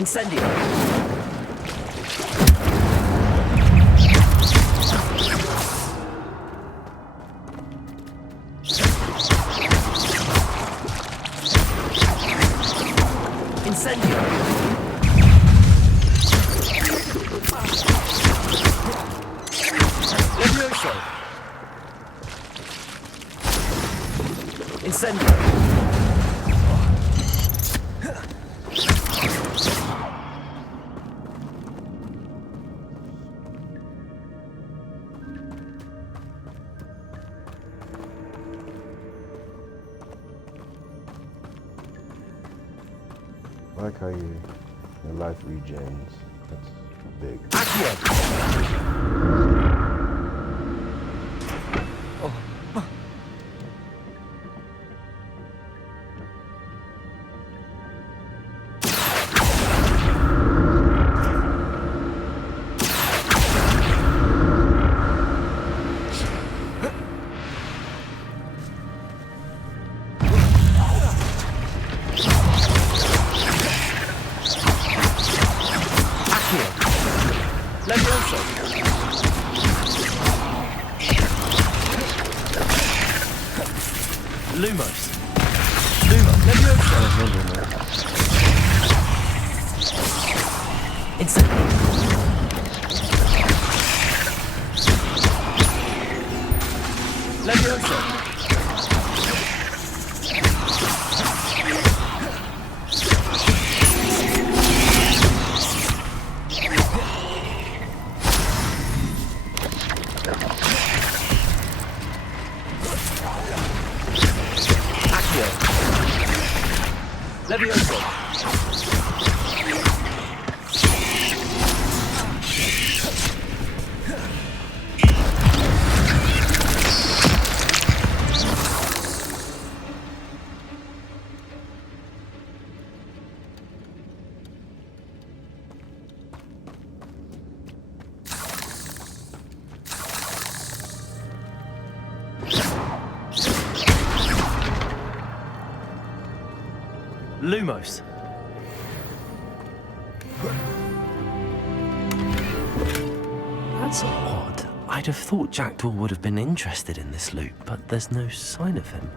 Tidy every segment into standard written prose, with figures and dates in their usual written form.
Incendio. Incendio. Levioso. Incendio. I like how your life regens. That's big. Accio. Levioso. Lumos. Levioso. Incendio. Levioso. Levioso. Lumos. That's odd. I'd have thought Jackdaw would have been interested in this loot, but there's no sign of him.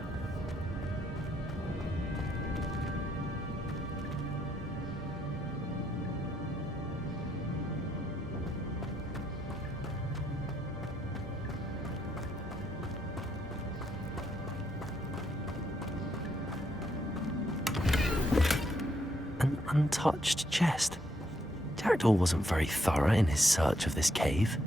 An untouched chest. Jackdaw wasn't very thorough in his search of this cave.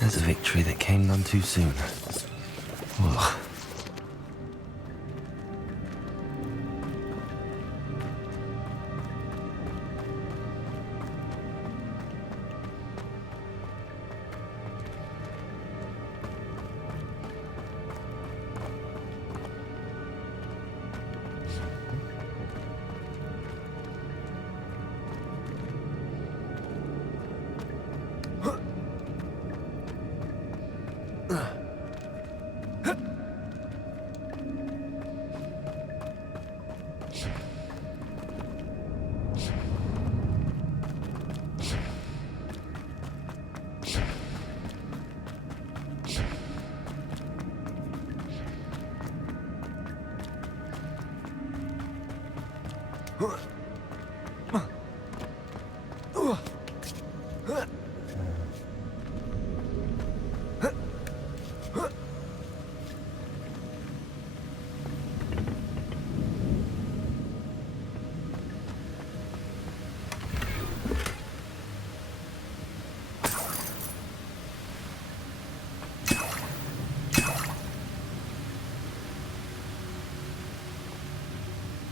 There's a victory that came none too soon. Ugh.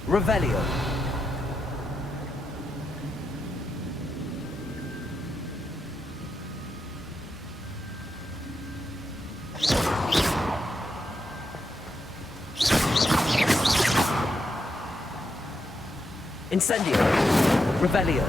Revelio. Incendio. Revelio.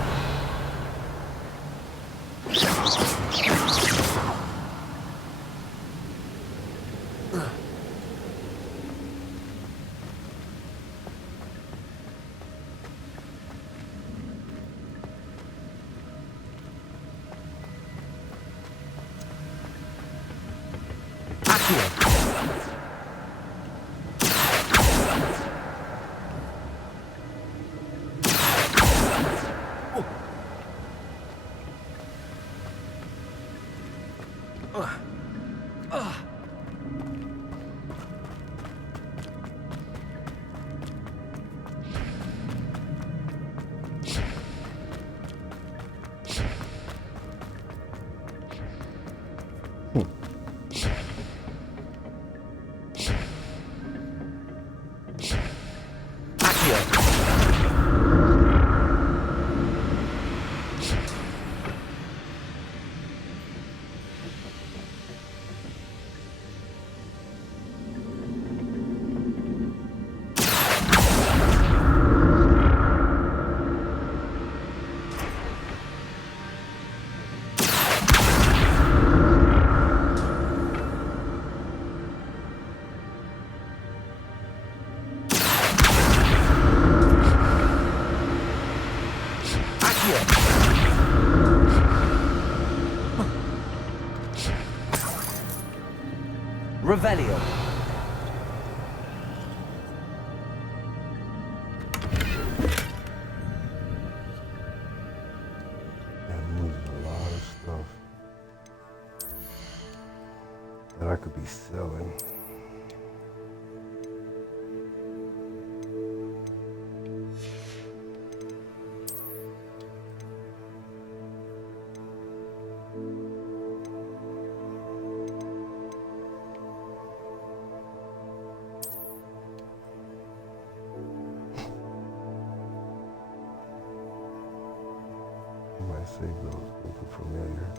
Accio. Revelio. That moves a lot of stuff that I could be selling. I might save those, look familiar.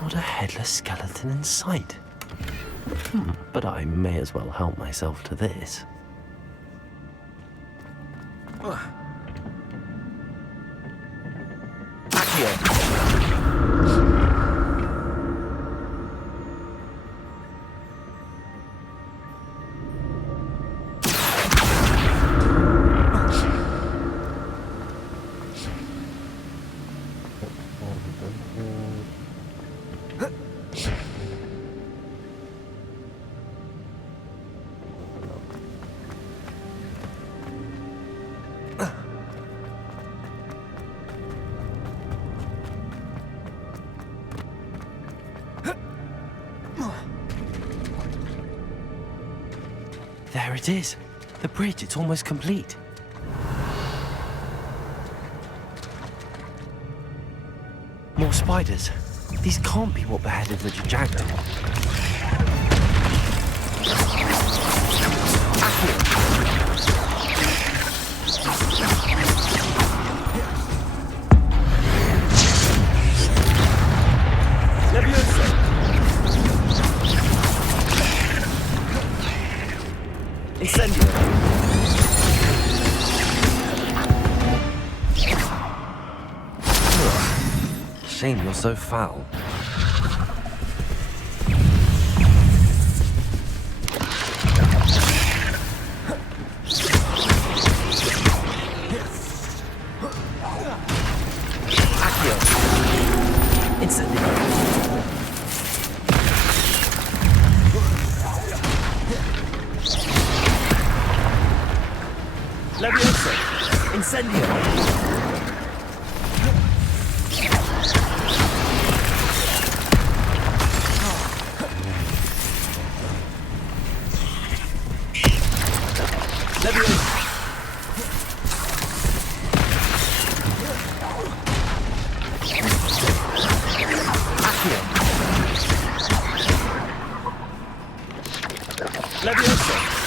Not a headless skeleton in sight. But I may as well help myself to this. There it is. The bridge, it's almost complete. More spiders. These can't be what beheaded the jackdaw. Incendio. Shame you're so foul. Accio. Incendio. Levioso! Incendio! Levioso! Accio! Levioso!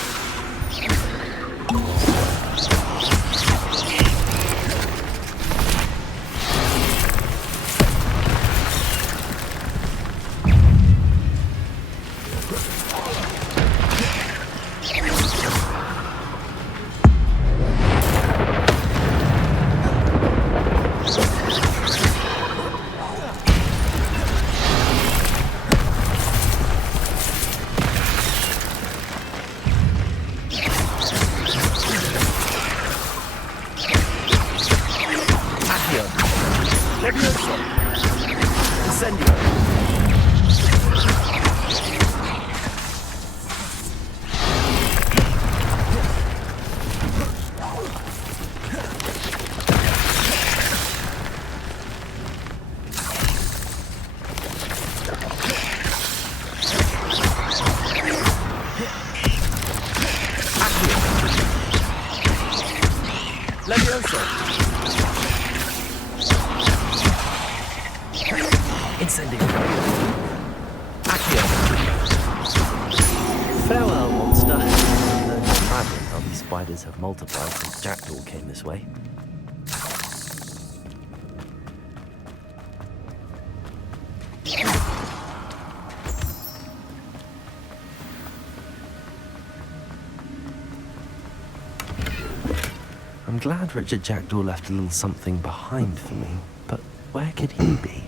Levioso! Incendio! Levioso! Incendio! Accio! Farewell, monster. I can imagine how these spiders have multiplied since Jackdaw came this way. I'm glad Richard Jackdaw left a little something behind for me, but where could he be?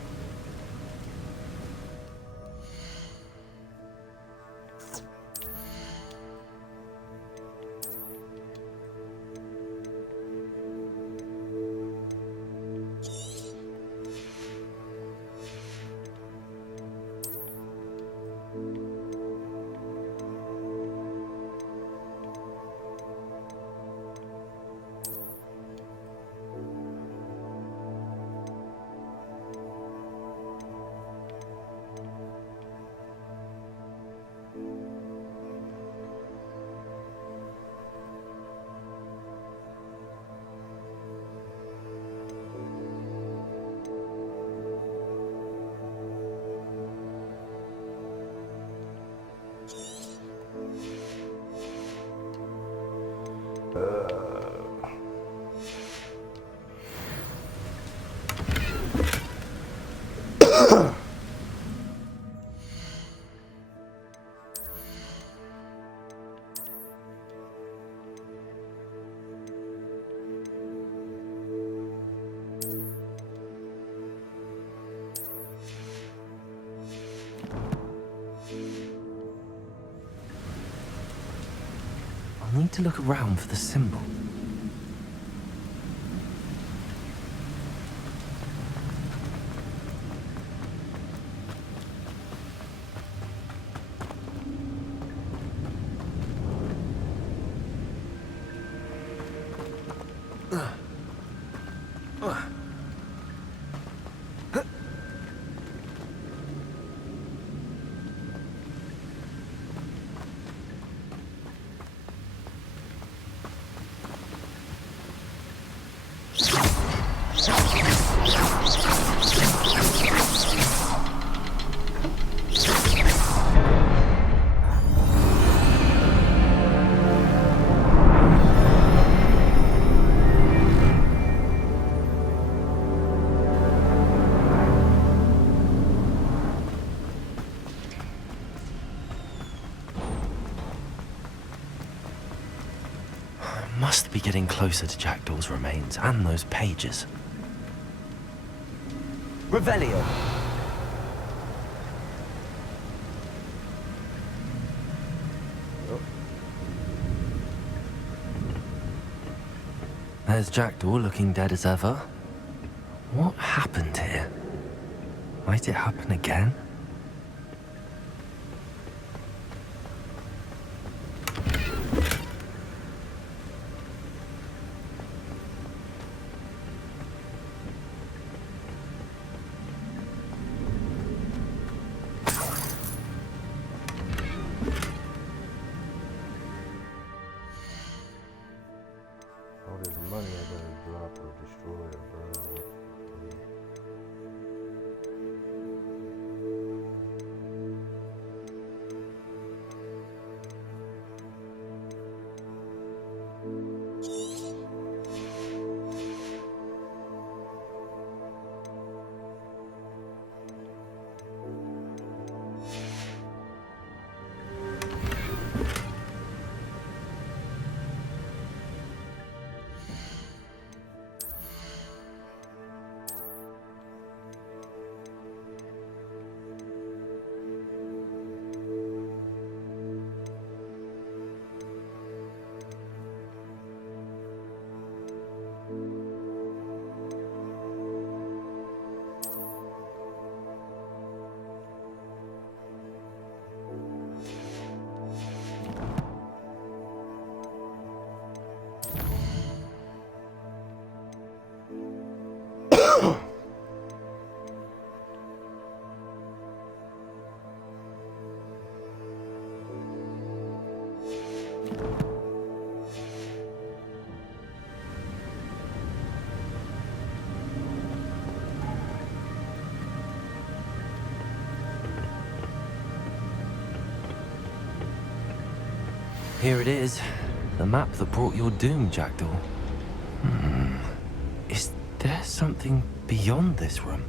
I'll need to look around for the symbol. must be getting closer to Jackdaw's remains and those pages. Revelio. There's Jackdaw looking dead as ever. What happened here? Might it happen again? All this money I gotta drop or destroy or burn. Here it is. The map that brought your doom, Jackdaw. Is there something beyond this room?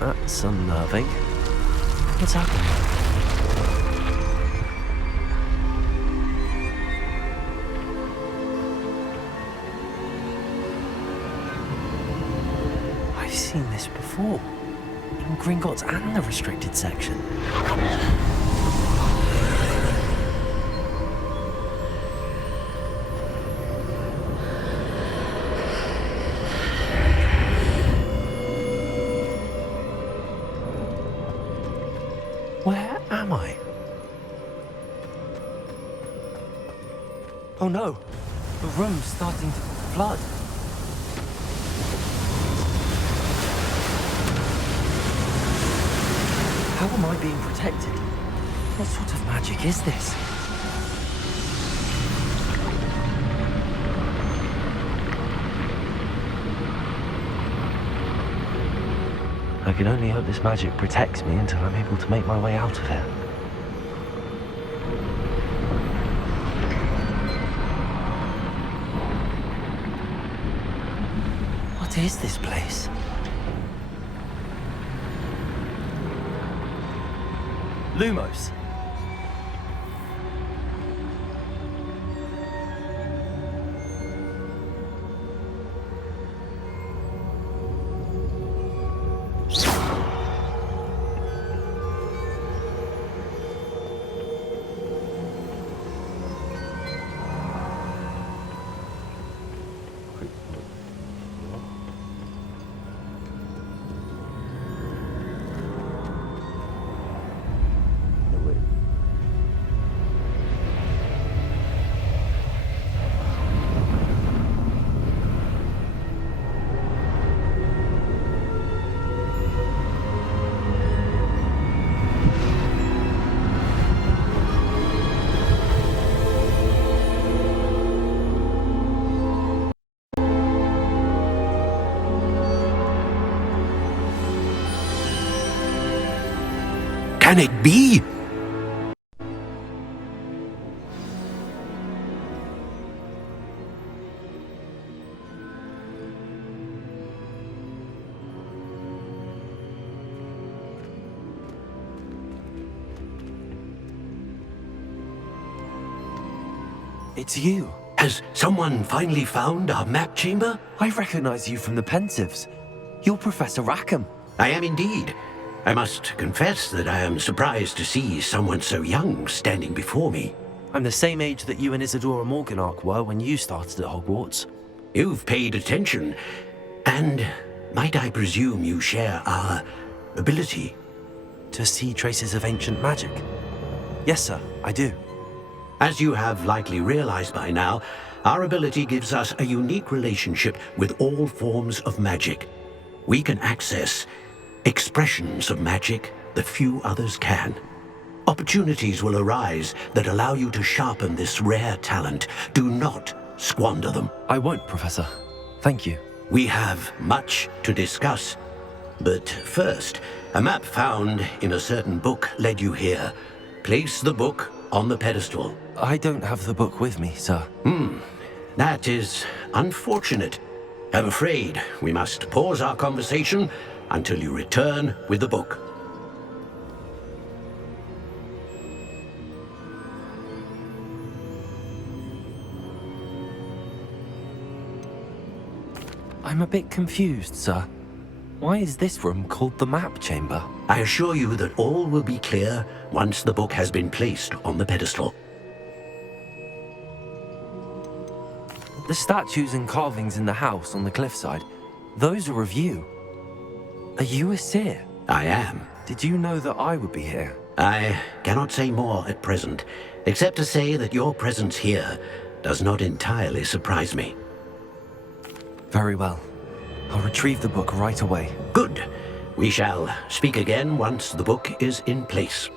That's unnerving. What's happened? I've seen this before. In Gringotts and the restricted section. Where am I? Oh no! The room's starting to flood. How am I being protected? What sort of magic is this? I can only hope this magic protects me until I'm able to make my way out of here. What is this place? Lumos. No, wait. Can it be? It's you. Has someone finally found our map chamber? I recognize you from the Pensives. You're Professor Rackham. I am indeed. I must confess that I am surprised to see someone so young standing before me. I'm the same age that you and Isadora Morganach were when you started at Hogwarts. You've paid attention, and might I presume you share our ability? To see traces of ancient magic? Yes, sir, I do. As you have likely realized by now, our ability gives us a unique relationship with all forms of magic. We can access expressions of magic that few others can. Opportunities will arise that allow you to sharpen this rare talent. Do not squander them. I won't, Professor. Thank you. We have much to discuss. But first, a map found in a certain book led you here. Place the book on the pedestal. I don't have the book with me, sir. That is unfortunate. I'm afraid we must pause our conversation until you return with the book. I'm a bit confused, sir. Why is this room called the map chamber? I assure you that all will be clear once the book has been placed on the pedestal. The statues and carvings in the house on the cliffside, those are of you. Are you a seer? I am. Did you know that I would be here? I cannot say more at present, except to say that your presence here does not entirely surprise me. Very well. I'll retrieve the book right away. Good. We shall speak again once the book is in place.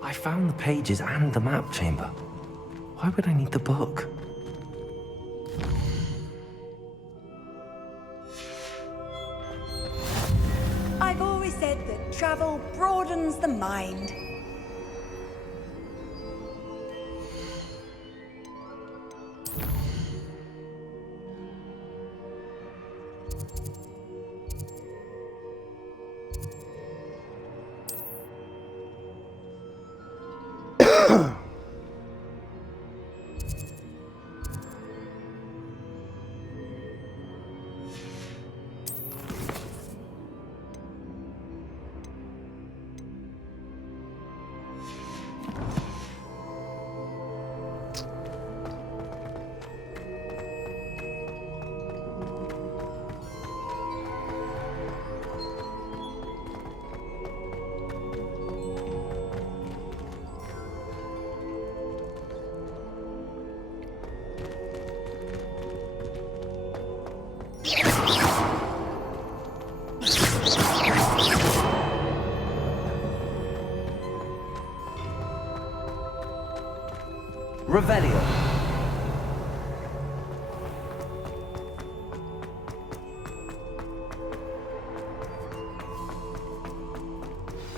I found the pages and the map chamber. Why would I need the book? I've always said that travel broadens the mind. Revelio.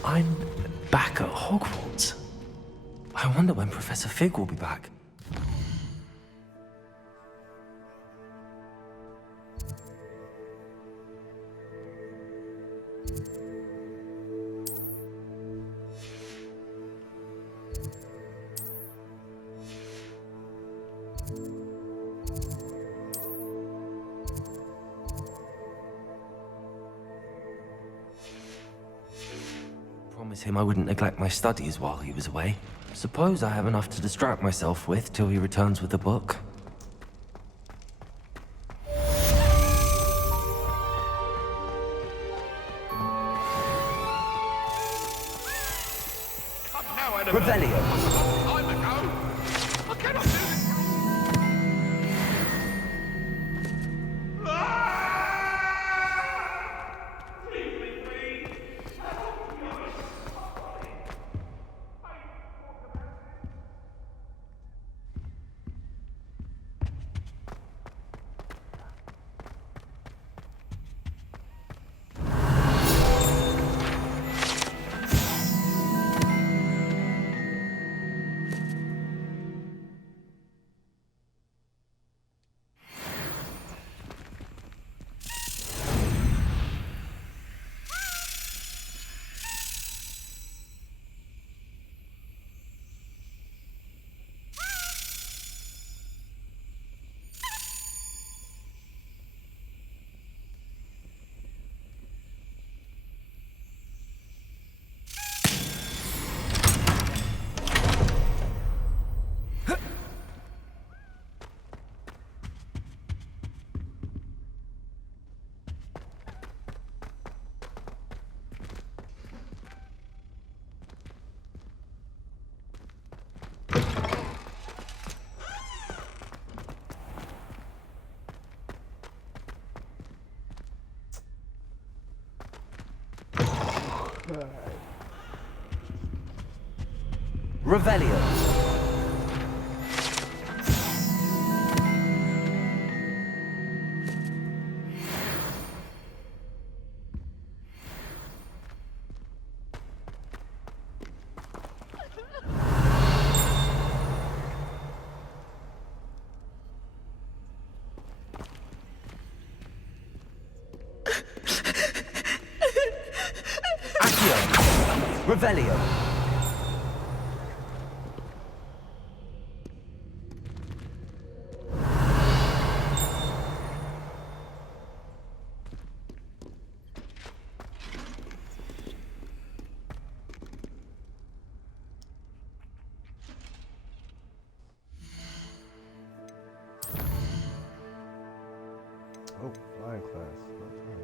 I'm back at Hogwarts. I wonder when Professor Fig will be back. Promised him I wouldn't neglect my studies while he was away. Suppose I have enough to distract myself with till he returns with the book. Revelio. I cannot do this. Revelio. Accio. Revelio. Oh, flying class. Okay.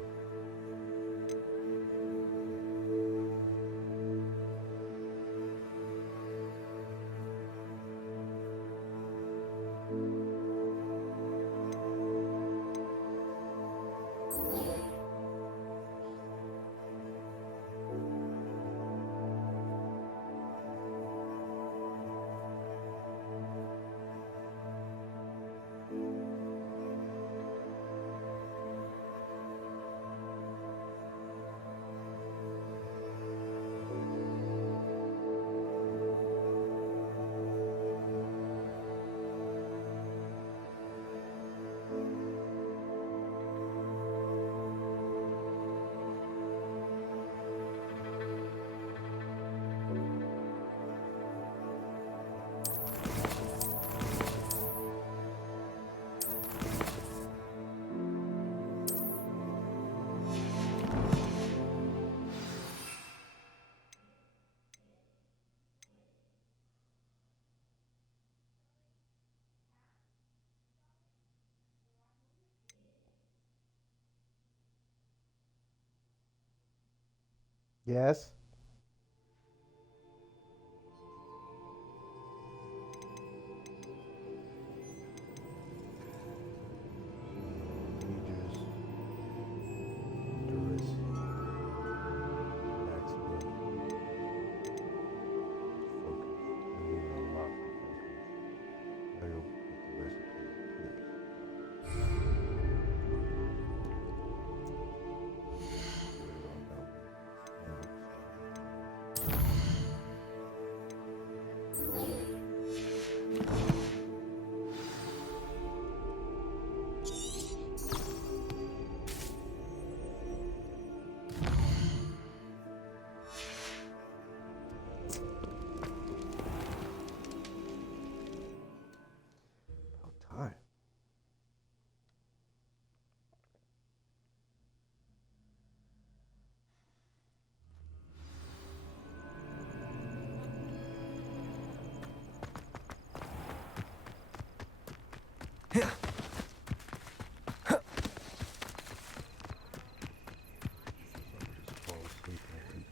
Yes. Majors. Doris. Maxwell. Focus. I need to unlock the focus. I go get the recipe. About time. Just fall asleep and eat.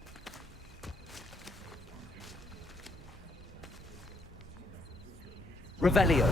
Revelio.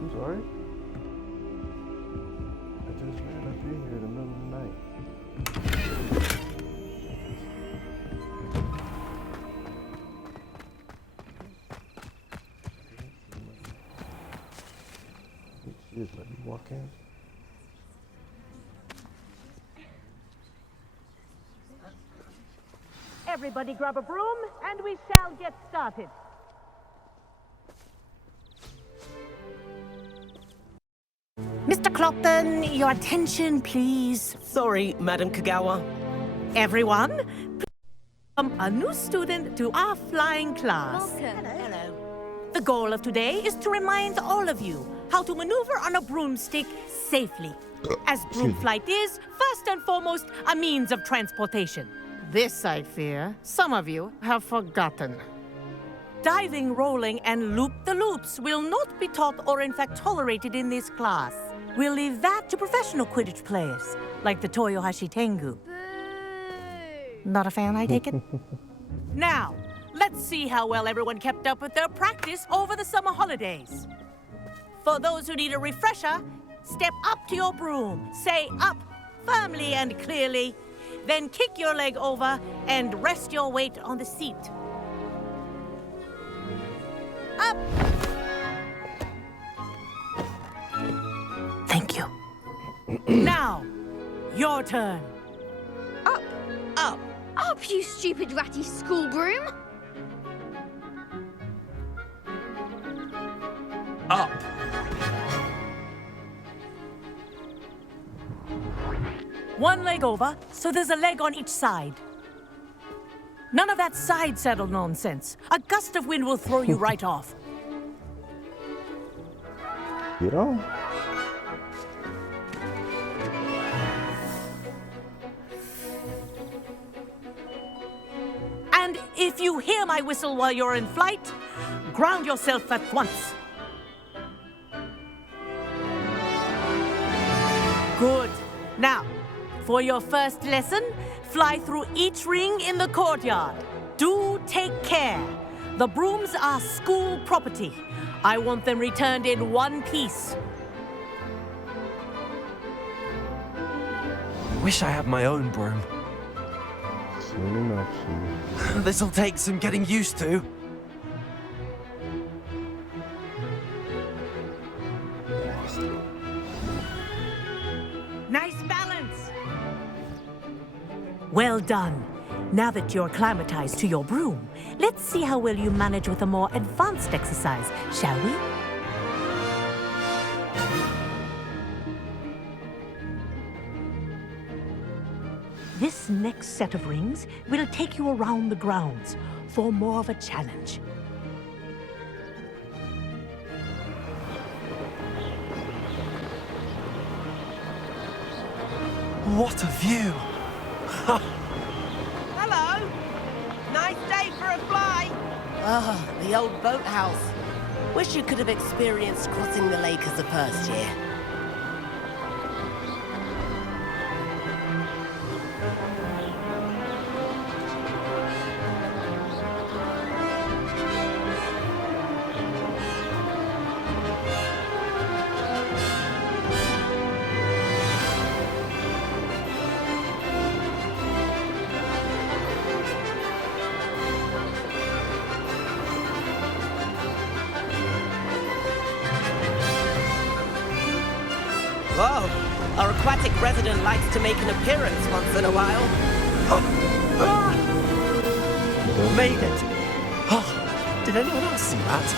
I'm sorry. I just ran up in here in the middle of the night. She just let me walk in. Everybody grab a broom, and we shall get started. Mr. Clopton, your attention, please. Sorry, Madam Kagawa. Everyone, please welcome a new student to our flying class. Welcome. Hello. The goal of today is to remind all of you how to maneuver on a broomstick safely. As broom flight is, first and foremost, a means of transportation. This, I fear, some of you have forgotten. Diving, rolling, and loop-the-loops will not be taught or in fact tolerated in this class. We'll leave that to professional Quidditch players, like the Toyohashi Tengu. Not a fan, I take it? Now, let's see how well everyone kept up with their practice over the summer holidays. For those who need a refresher, step up to your broom, say up firmly and clearly, then kick your leg over and rest your weight on the seat. Up! Thank you. Now, your turn. Up, Up. up, you stupid ratty school broom! Up. One leg over, so there's a leg on each side. None of that side saddle nonsense. A gust of wind will throw you right off. Get on. And if you hear my whistle while you're in flight, ground yourself at once. Good. Now, for your first lesson, fly through each ring in the courtyard. Do take care. The brooms are school property. I want them returned in one piece. Wish I had my own broom. Soon enough, soon. This'll take some getting used to. Nice balance. Well done. Now that you're acclimatized to your broom, let's see how well you manage with a more advanced exercise, shall we? This next set of rings will take you around the grounds for more of a challenge. What a view! Hello. Nice day for a fly. Ah, the old boathouse. Wish you could have experienced crossing the lake as a first year. Whoa. Our aquatic resident likes to make an appearance once in a while. Made it! Oh, did anyone else see that?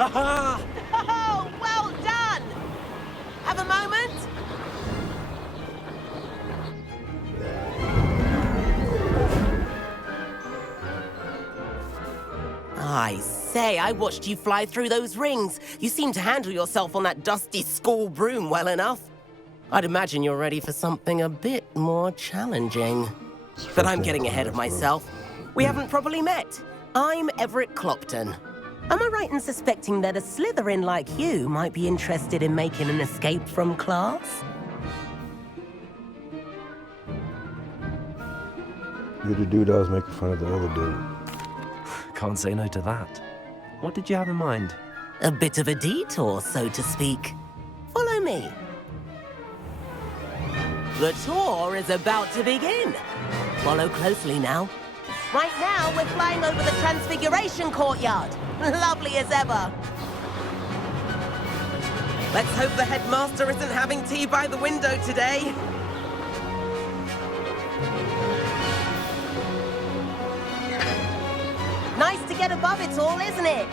Aha! Oh, well done! Have a moment? I say, I watched you fly through those rings. You seem to handle yourself on that dusty school broom well enough. I'd imagine you're ready for something a bit more challenging. But I'm getting ahead of myself. We haven't properly met. I'm Everett Clopton. Am I right in suspecting that a Slytherin like you might be interested in making an escape from class? You're the dude I was making fun of the other dude. Can't say no to that. What did you have in mind? A bit of a detour, so to speak. Follow me. The tour is about to begin. Follow closely now. Right now, we're flying over the Transfiguration Courtyard. Lovely as ever. Let's hope the headmaster isn't having tea by the window today. Nice to get above it all, isn't it?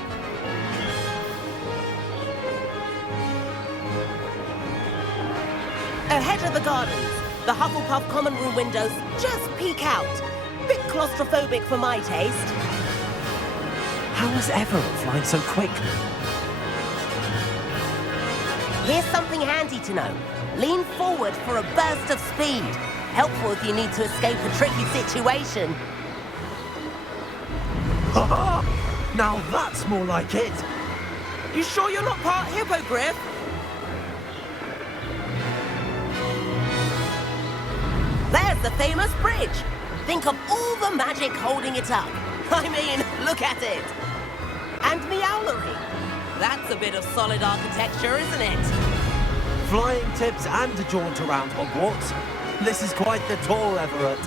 Ahead of the gardens, the Hufflepuff common room windows just peek out. Bit claustrophobic for my taste. How was Everett flying so quickly? Here's something handy to know. Lean forward for a burst of speed. Helpful if you need to escape a tricky situation. Now that's more like it. You sure you're not part hippogriff? There's the famous bridge. Think of all the magic holding it up. I mean, look at it. And Meowlery. That's a bit of solid architecture, isn't it? Flying tips and a jaunt around Hogwarts. This is quite the tour, Everett.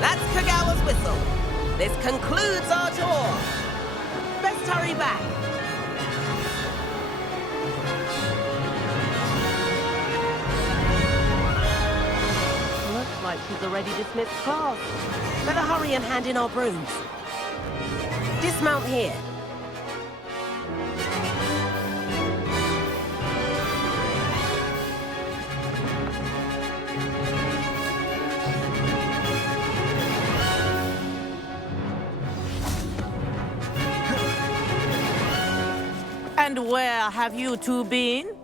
That's Kagawa's whistle. This concludes our tour. Best hurry back. Looks like she's already dismissed class. Better hurry and hand in our brooms. Dismount here. And where have you two been?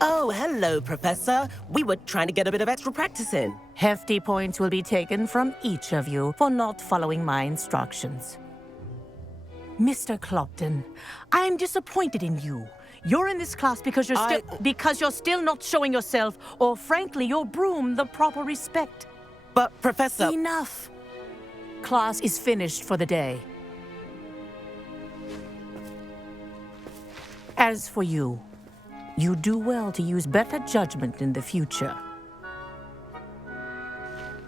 Oh, hello, Professor. We were trying to get a bit of extra practice in. Hefty points will be taken from each of you for not following my instructions. Mr. Clopton, I'm disappointed in you. You're in this class because you're still not showing yourself, or frankly, your broom, the proper respect. But, Professor... Enough. Class is finished for the day. As for you, you do well to use better judgment in the future.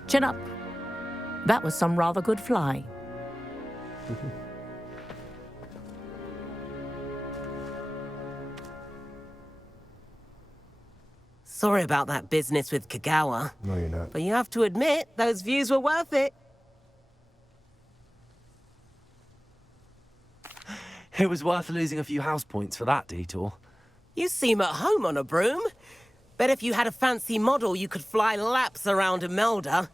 Chin up. That was some rather good flying. Sorry about that business with Kagawa. No, you're not. But you have to admit, those views were worth it. It was worth losing a few house points for that detour. You seem at home on a broom. Bet if you had a fancy model, you could fly laps around Imelda.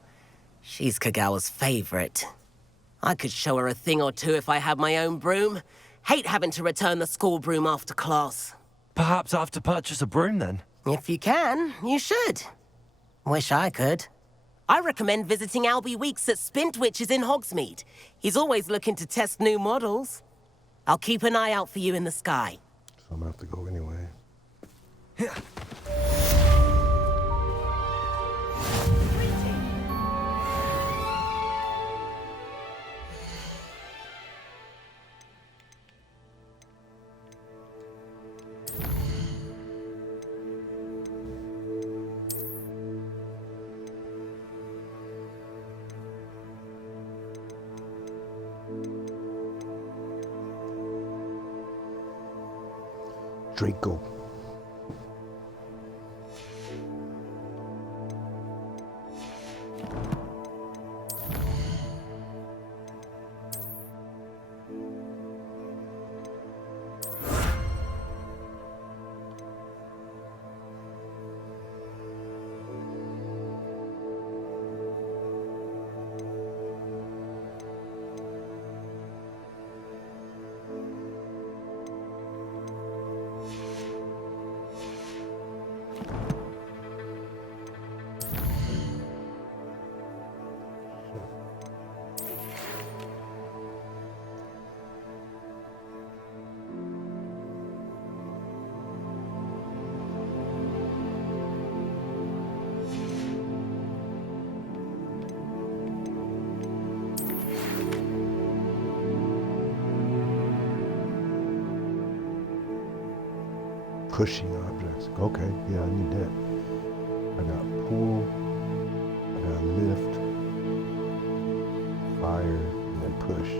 She's Kagawa's favorite. I could show her a thing or two if I had my own broom. Hate having to return the school broom after class. Perhaps I have to purchase a broom then. If you can, you should. Wish I could. I recommend visiting Albie Weeks at Spintwitches in Hogsmeade. He's always looking to test new models. I'll keep an eye out for you in the sky. So I'm gonna have to go anyway. Draco. Pushing objects. Okay, yeah, I need that. I got pull, I got lift, fire, and then push.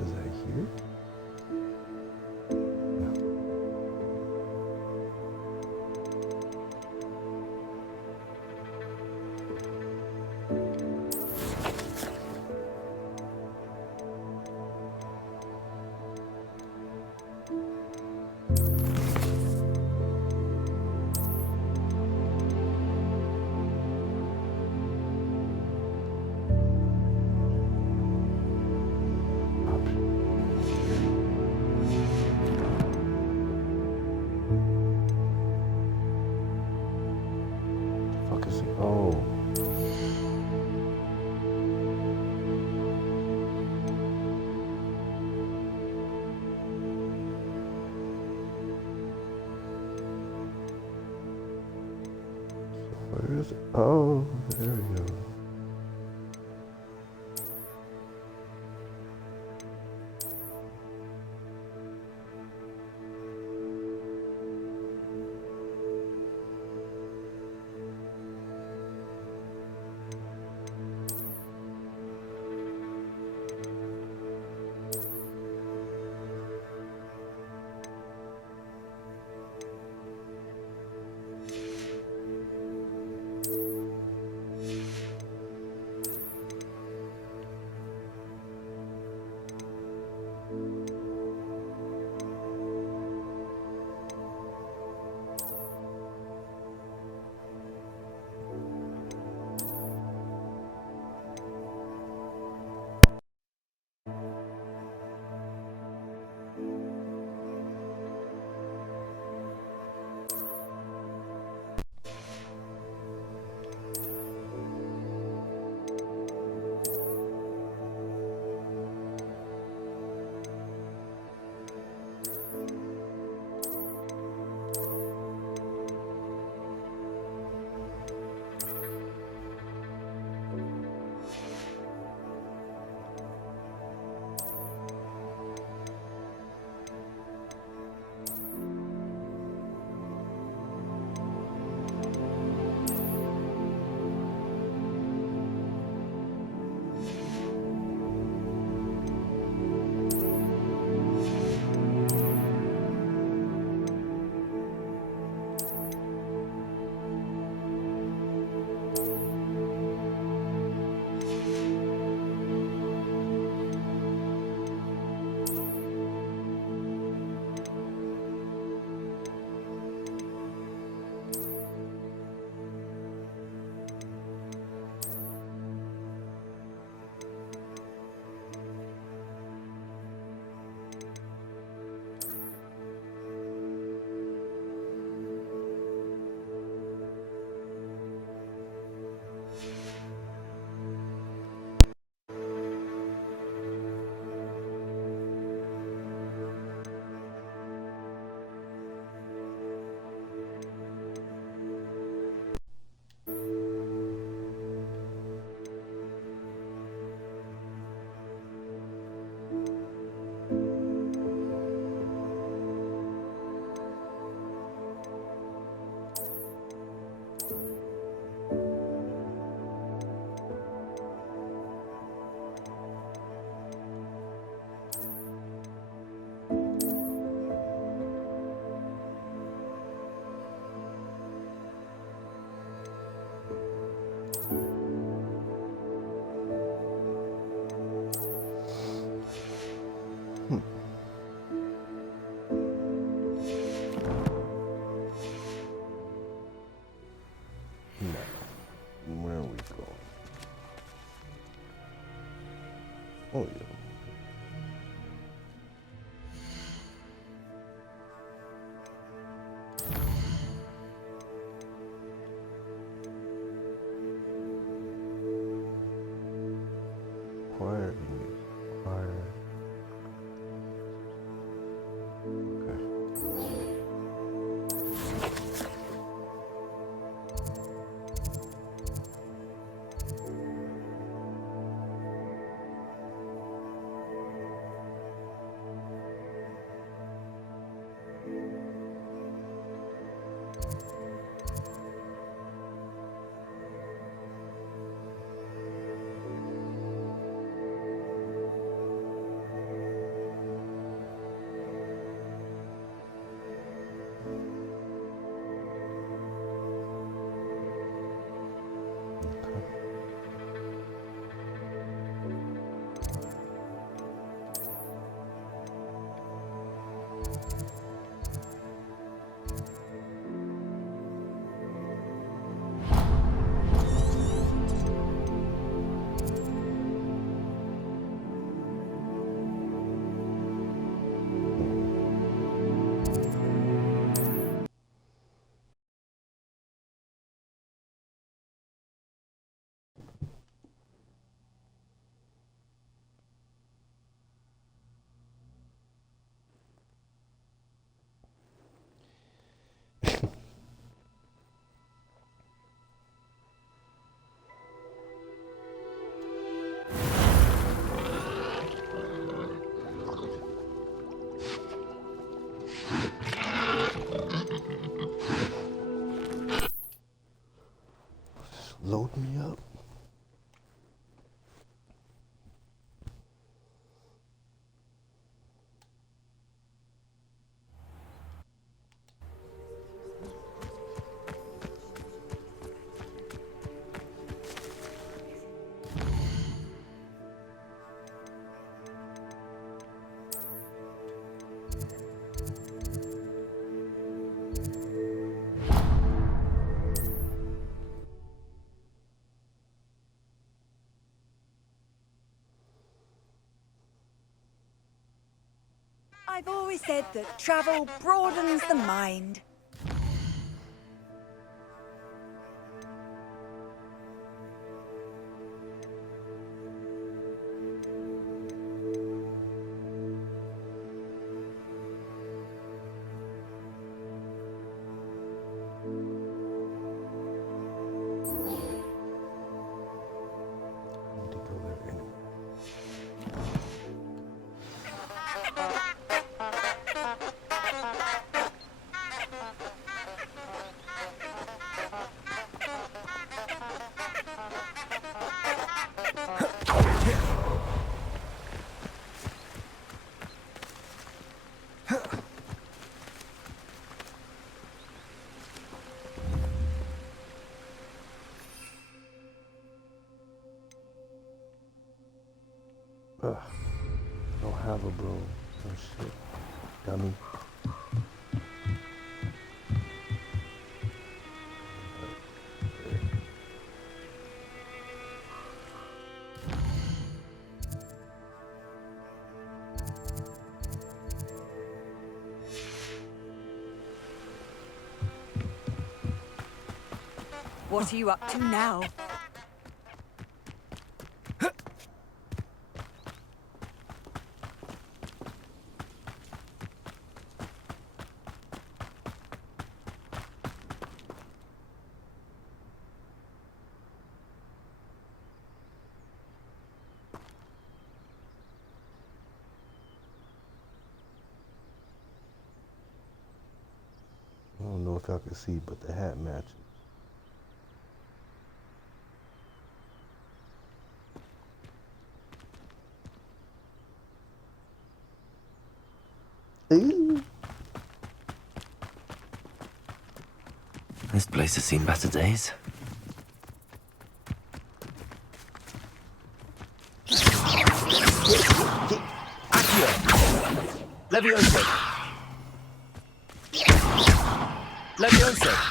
Is that here? Oh. So where is it? Oh, there we go. I've always said that travel broadens the mind. Need to go there anyway. Ugh. Don't have a broom. Oh shit. Dummy. What are you up to now? I don't know if y'all can see, but the hat matches. Ooh. This place has seen better days. Levioso! Levioso!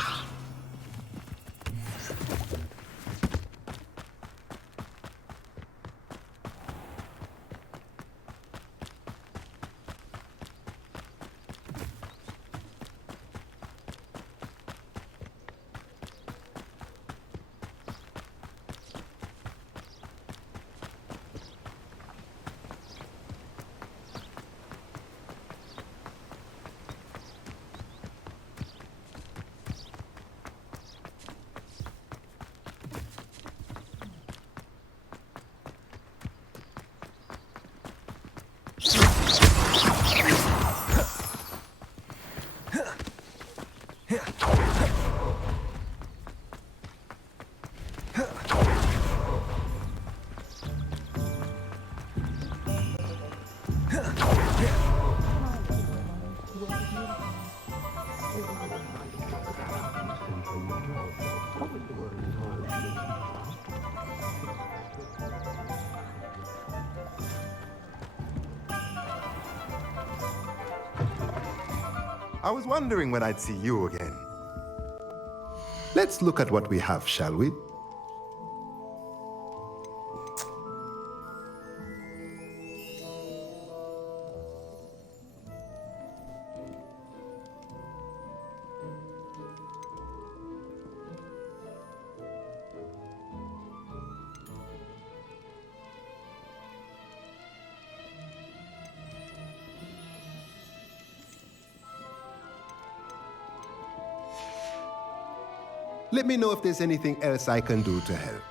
I was wondering when I'd see you again. Let's look at what we have, shall we? Let me know if there's anything else I can do to help.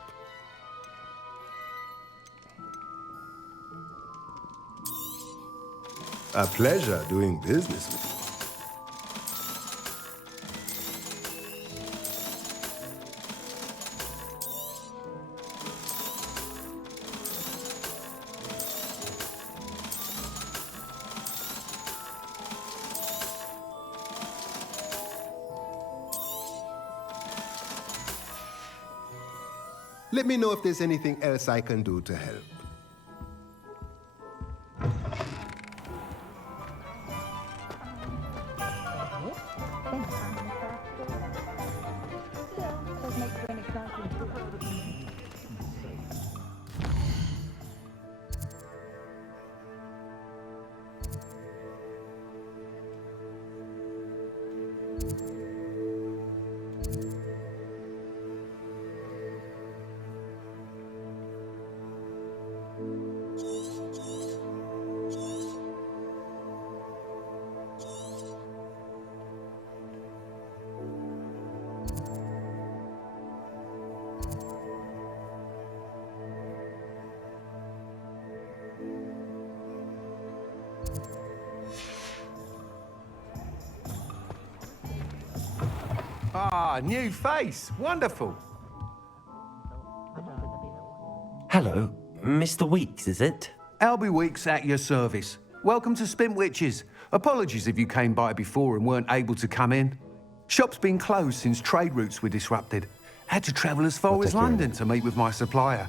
A pleasure doing business with you. Let me know if there's anything else I can do to help. Ah, new face. Wonderful. Hello, Mr. Weeks, is it? Albie Weeks at your service. Welcome to Spintwitches. Apologies if you came by before and weren't able to come in. Shop's been closed since trade routes were disrupted. Had to travel as far as London to meet with my supplier.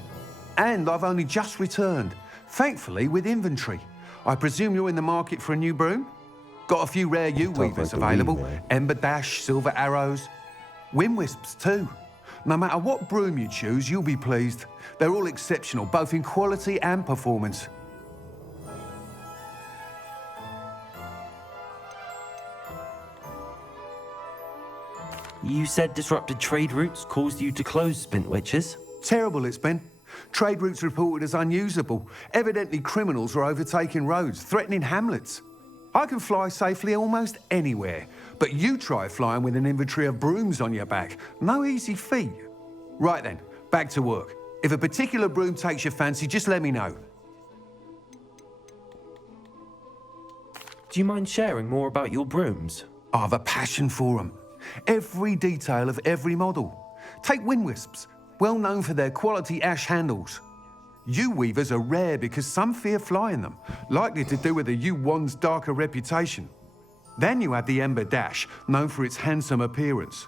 And I've only just returned, thankfully with inventory. I presume you're in the market for a new broom? Got a few rare U-weavers available. Ember Dash, Silver Arrows. Wind Wisps too. No matter what broom you choose, you'll be pleased. They're all exceptional, both in quality and performance. You said disrupted trade routes caused you to close Spintwitches? Terrible it's been. Trade routes reported as unusable. Evidently criminals were overtaking roads, threatening hamlets. I can fly safely almost anywhere, but you try flying with an inventory of brooms on your back. No easy feat. Right then, back to work. If a particular broom takes your fancy, just let me know. Do you mind sharing more about your brooms? I have a passion for them. Every detail of every model. Take Wind Wisps, well known for their quality ash handles. U-weavers are rare because some fear flying them, likely to do with the U-wand's darker reputation. Then you have the Ember Dash, known for its handsome appearance.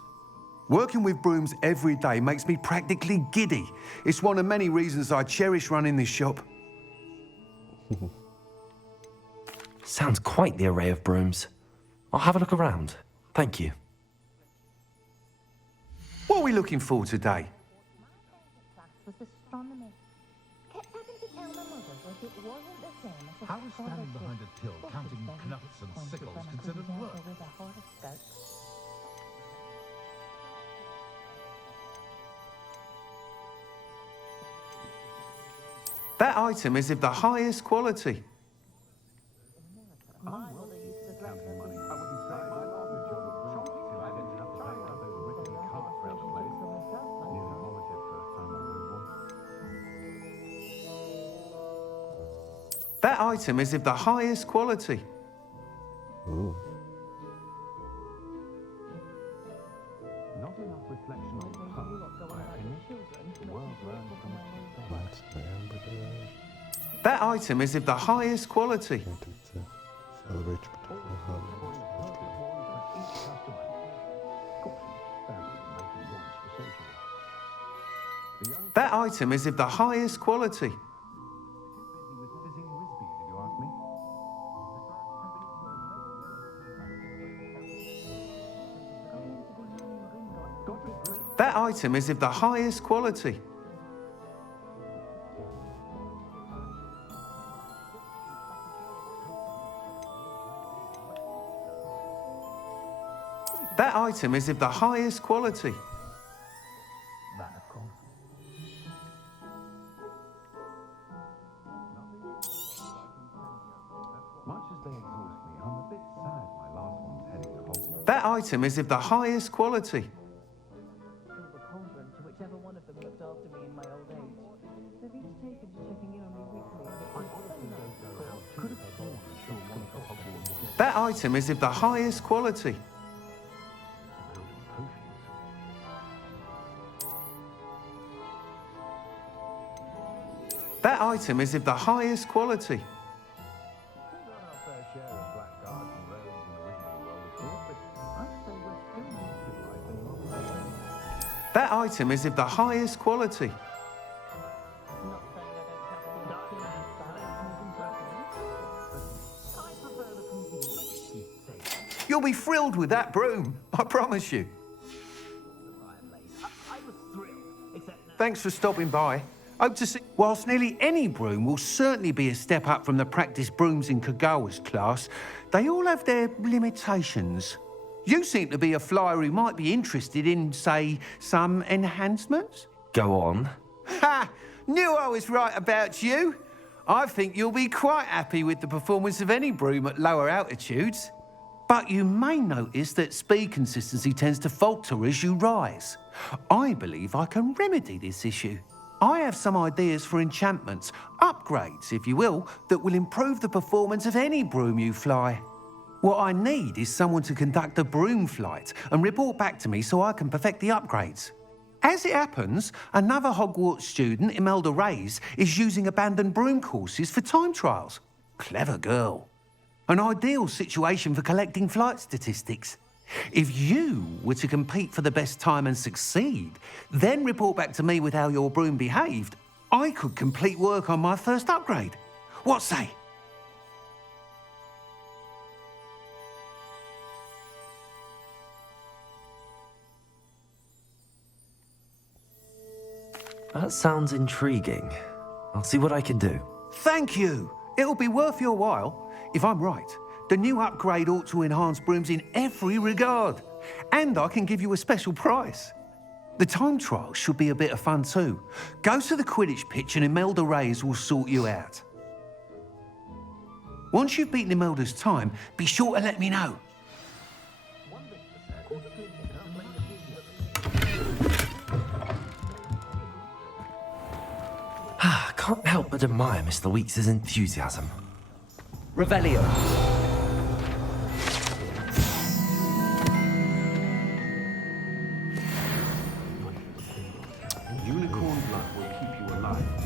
Working with brooms every day makes me practically giddy. It's one of many reasons I cherish running this shop. Sounds quite the array of brooms. I'll have a look around. Thank you. What are we looking for today? How is standing behind a till, counting knuts and sickles, considered work? That item is of the highest quality. That item is of the highest quality. Ooh. Not enough reflection on That item is of the highest quality. That item is of the highest quality. That item is of the highest quality. That item is of the highest quality. that, of course. Much as they exhaust me, I'm a bit sad my last one's heading to Hogwarts. That item is of the highest quality. Whichever one of them looked after me in my old age. They've each taken to checking in on me weekly. That item is of the highest quality. That item is of the highest quality. That item is of the highest quality. You'll be thrilled with that broom, I promise you. Thanks for stopping by. Hope to see. Whilst nearly any broom will certainly be a step up from the practice brooms in Kagawa's class, they all have their limitations. You seem to be a flyer who might be interested in, say, some enhancements? Go on. Ha! Knew I was right about you. I think you'll be quite happy with the performance of any broom at lower altitudes. But you may notice that speed consistency tends to falter as you rise. I believe I can remedy this issue. I have some ideas for enchantments, upgrades, if you will, that will improve the performance of any broom you fly. What I need is someone to conduct a broom flight and report back to me so I can perfect the upgrades. As it happens, another Hogwarts student, Imelda Reyes, is using abandoned broom courses for time trials. Clever girl. An ideal situation for collecting flight statistics. If you were to compete for the best time and succeed, then report back to me with how your broom behaved, I could complete work on my first upgrade. What say? That sounds intriguing. I'll see what I can do. Thank you. It'll be worth your while. If I'm right, the new upgrade ought to enhance brooms in every regard. And I can give you a special price. The time trial should be a bit of fun too. Go to the Quidditch pitch and Imelda Reyes will sort you out. Once you've beaten Imelda's time, be sure to let me know. Can't help but admire Mr. Weeks' enthusiasm. Revelio. Unicorn blood will keep you alive.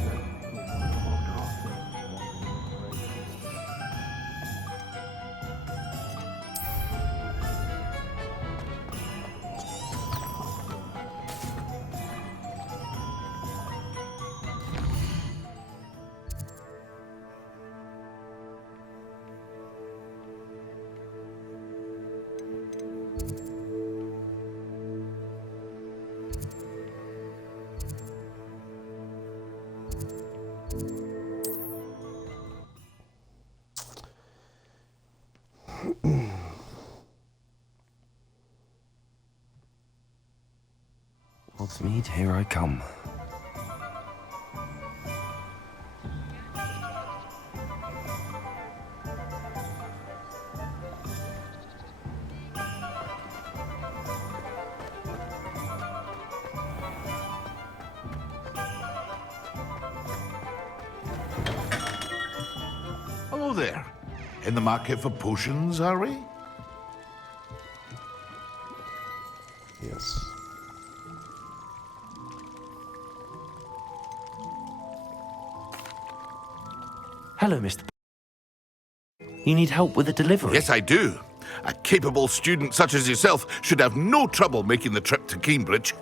Hogsmeade, here I come. Hello there. In the market for potions, are we? Yes. Hello, Mr. You need help with a delivery? Yes, I do. A capable student such as yourself should have no trouble making the trip to Cambridge.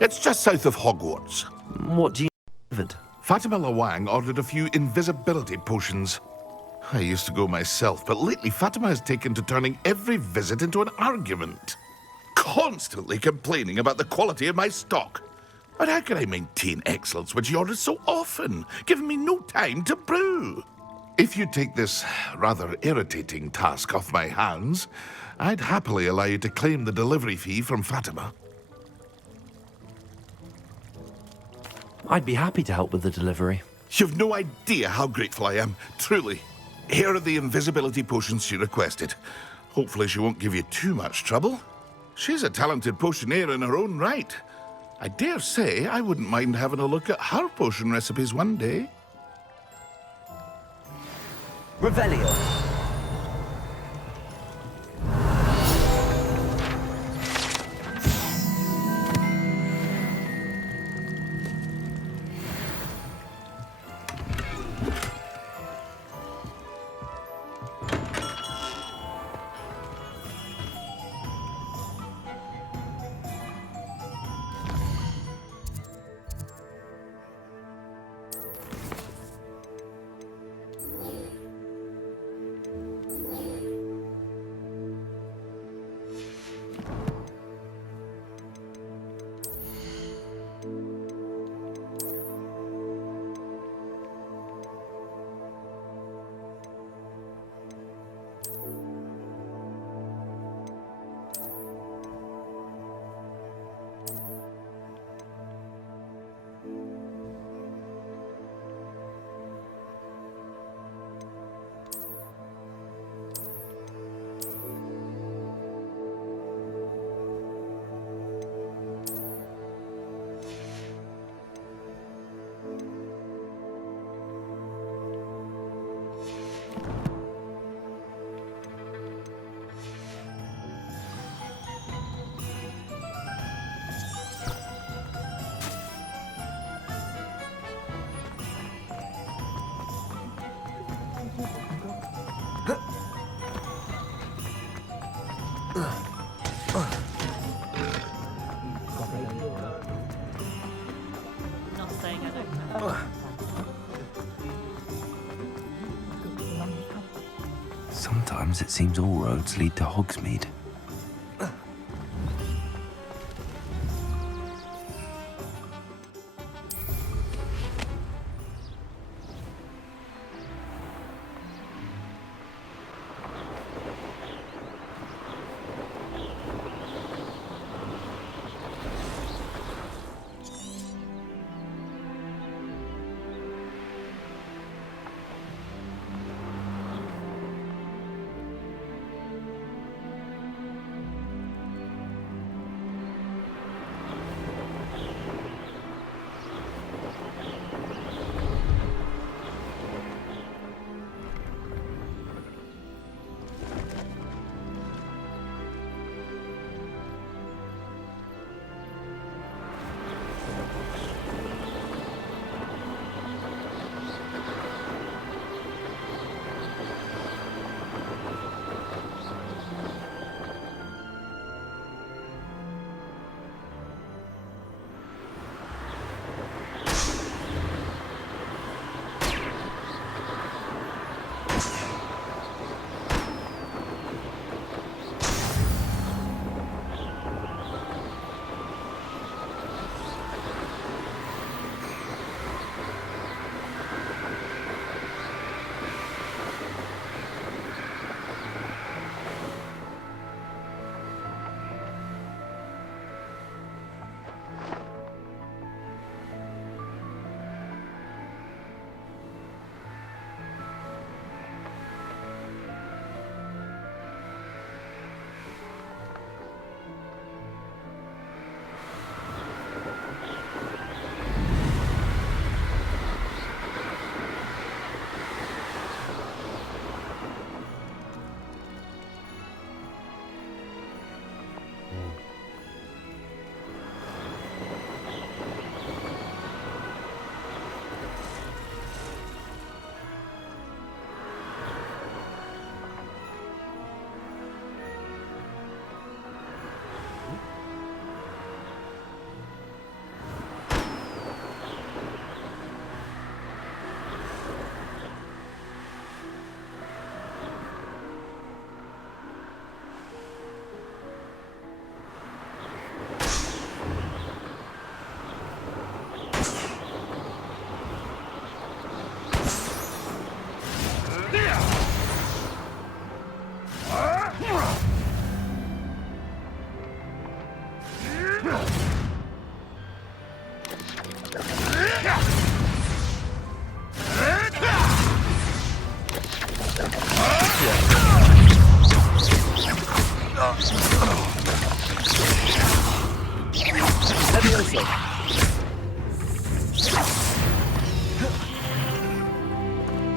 It's just south of Hogwarts. What do you delivered? Fatima Lawang ordered a few invisibility potions. I used to go myself, but lately Fatima has taken to turning every visit into an argument. Constantly complaining about the quality of my stock. But how can I maintain excellence when she orders so often, giving me no time to brew? If you take this rather irritating task off my hands, I'd happily allow you to claim the delivery fee from Fatima. I'd be happy to help with the delivery. You've no idea how grateful I am, truly. Here are the invisibility potions she requested. Hopefully she won't give you too much trouble. She's a talented potioneer in her own right. I dare say I wouldn't mind having a look at her potion recipes one day. Revelio. Sometimes it seems all roads lead to Hogsmeade.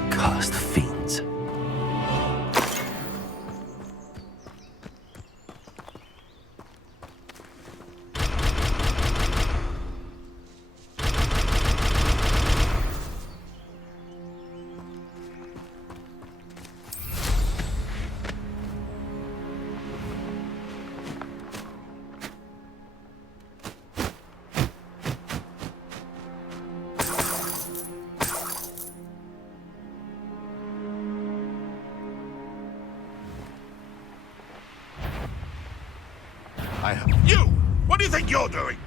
Cursed fiends. I have you! What do you think you're doing?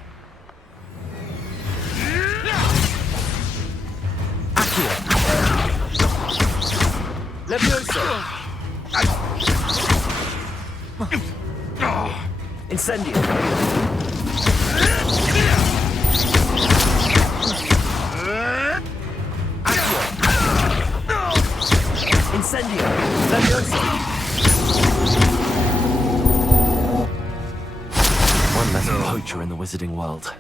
Levioso! Incendio! Incendio! Levioso! One less poacher in the wizarding world.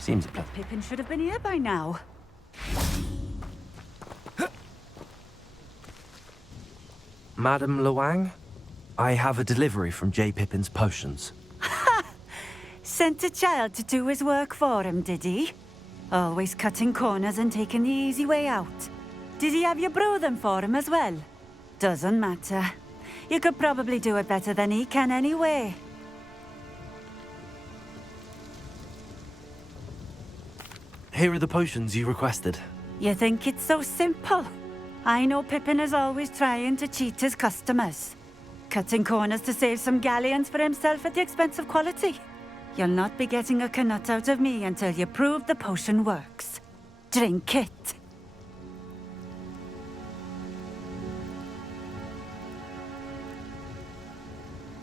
Seems Pippin should have been here by now. Madam Luang, I have a delivery from J. Pippin's potions. Sent a child to do his work for him, did he? Always cutting corners and taking the easy way out. Did he have you brew them for him as well? Doesn't matter. You could probably do it better than he can anyway. Here are the potions you requested. You think it's so simple? I know Pippin is always trying to cheat his customers. Cutting corners to save some galleons for himself at the expense of quality. You'll not be getting a canut out of me until you prove the potion works. Drink it.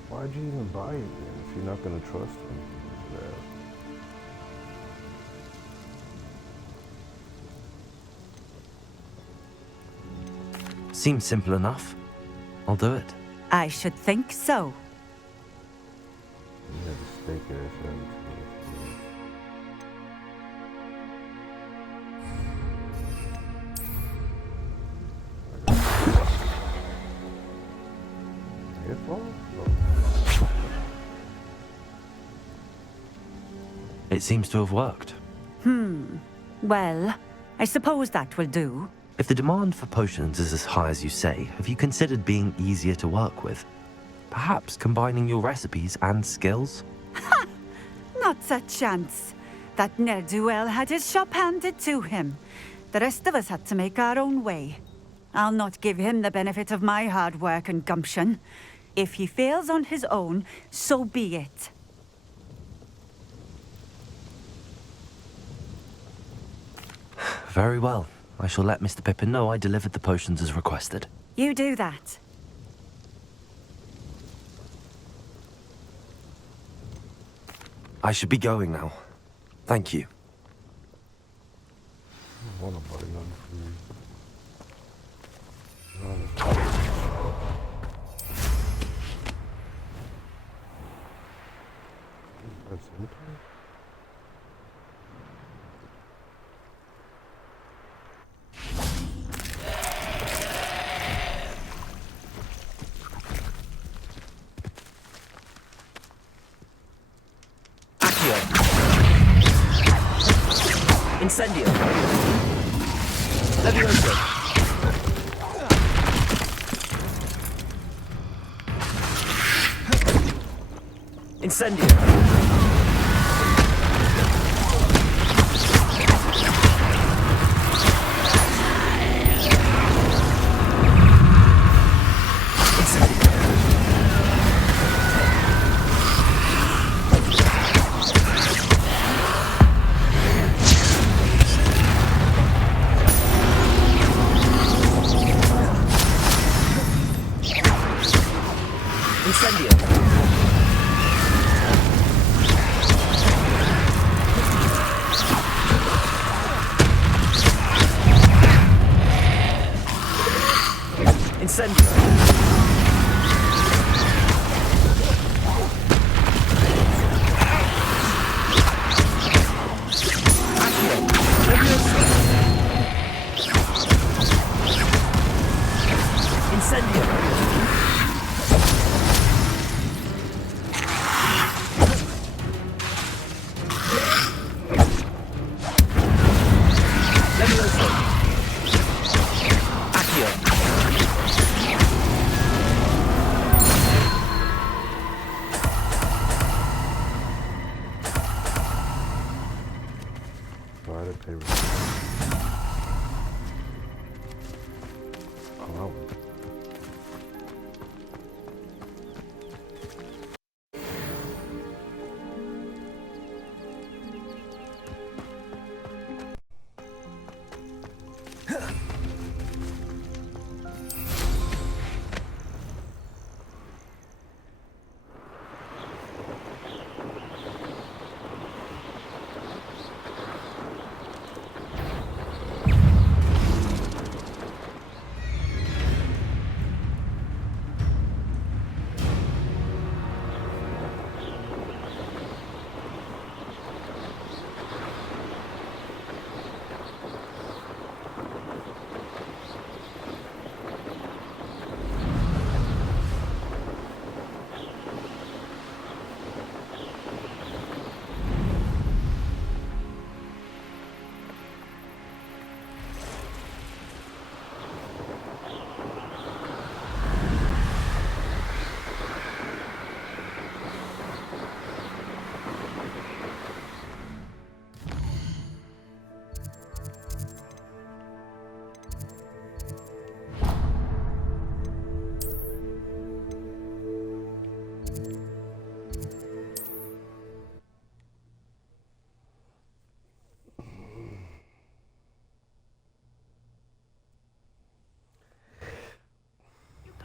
Why'd you even buy it then if you're not gonna trust him? Seems simple enough. I'll do it. I should think so. You had to stake ass out. It seems to have worked. Well, I suppose that will do. If the demand for potions is as high as you say, have you considered being easier to work with? Perhaps combining your recipes and skills? Not a chance. That ne'er-do-well had his shop handed to him. The rest of us had to make our own way. I'll not give him the benefit of my hard work and gumption. If he fails on his own, so be it. Very well. I shall let Mr. Pippin know I delivered the potions as requested. You do that. I should be going now. Thank you. Incendio. Levioso. Incendio.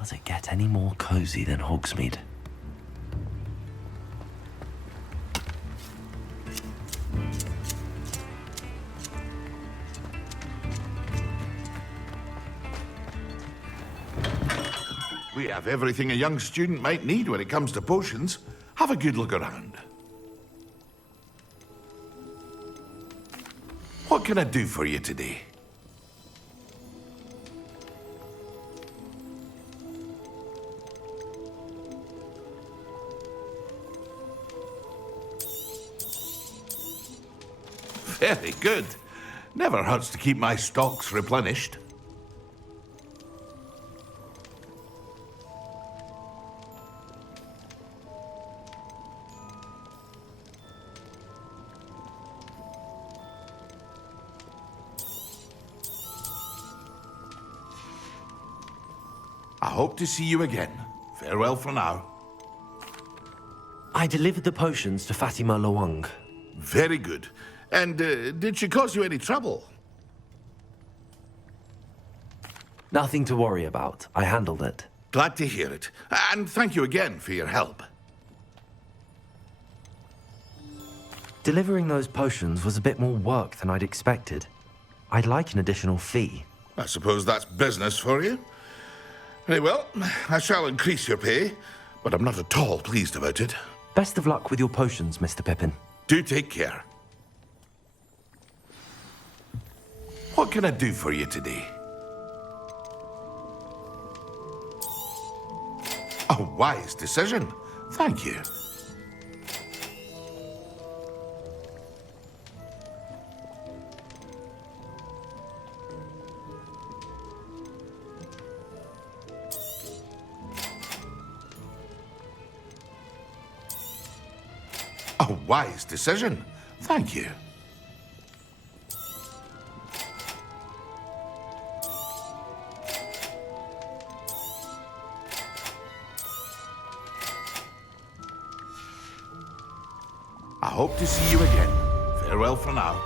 Does it get any more cozy than Hogsmeade? We have everything a young student might need when it comes to potions. Have a good look around. What can I do for you today? Very good. Never hurts to keep my stocks replenished. I hope to see you again. Farewell for now. I delivered the potions to Fatima Lawang. Very good. And did she cause you any trouble? Nothing to worry about. I handled it. Glad to hear it. And thank you again for your help. Delivering those potions was a bit more work than I'd expected. I'd like an additional fee. I suppose that's business for you. Very well, I shall increase your pay, but I'm not at all pleased about it. Best of luck with your potions, Mr. Pippin. Do take care. What can I do for you today? A wise decision. Thank you. A wise decision. Thank you. I hope to see you again. Farewell for now.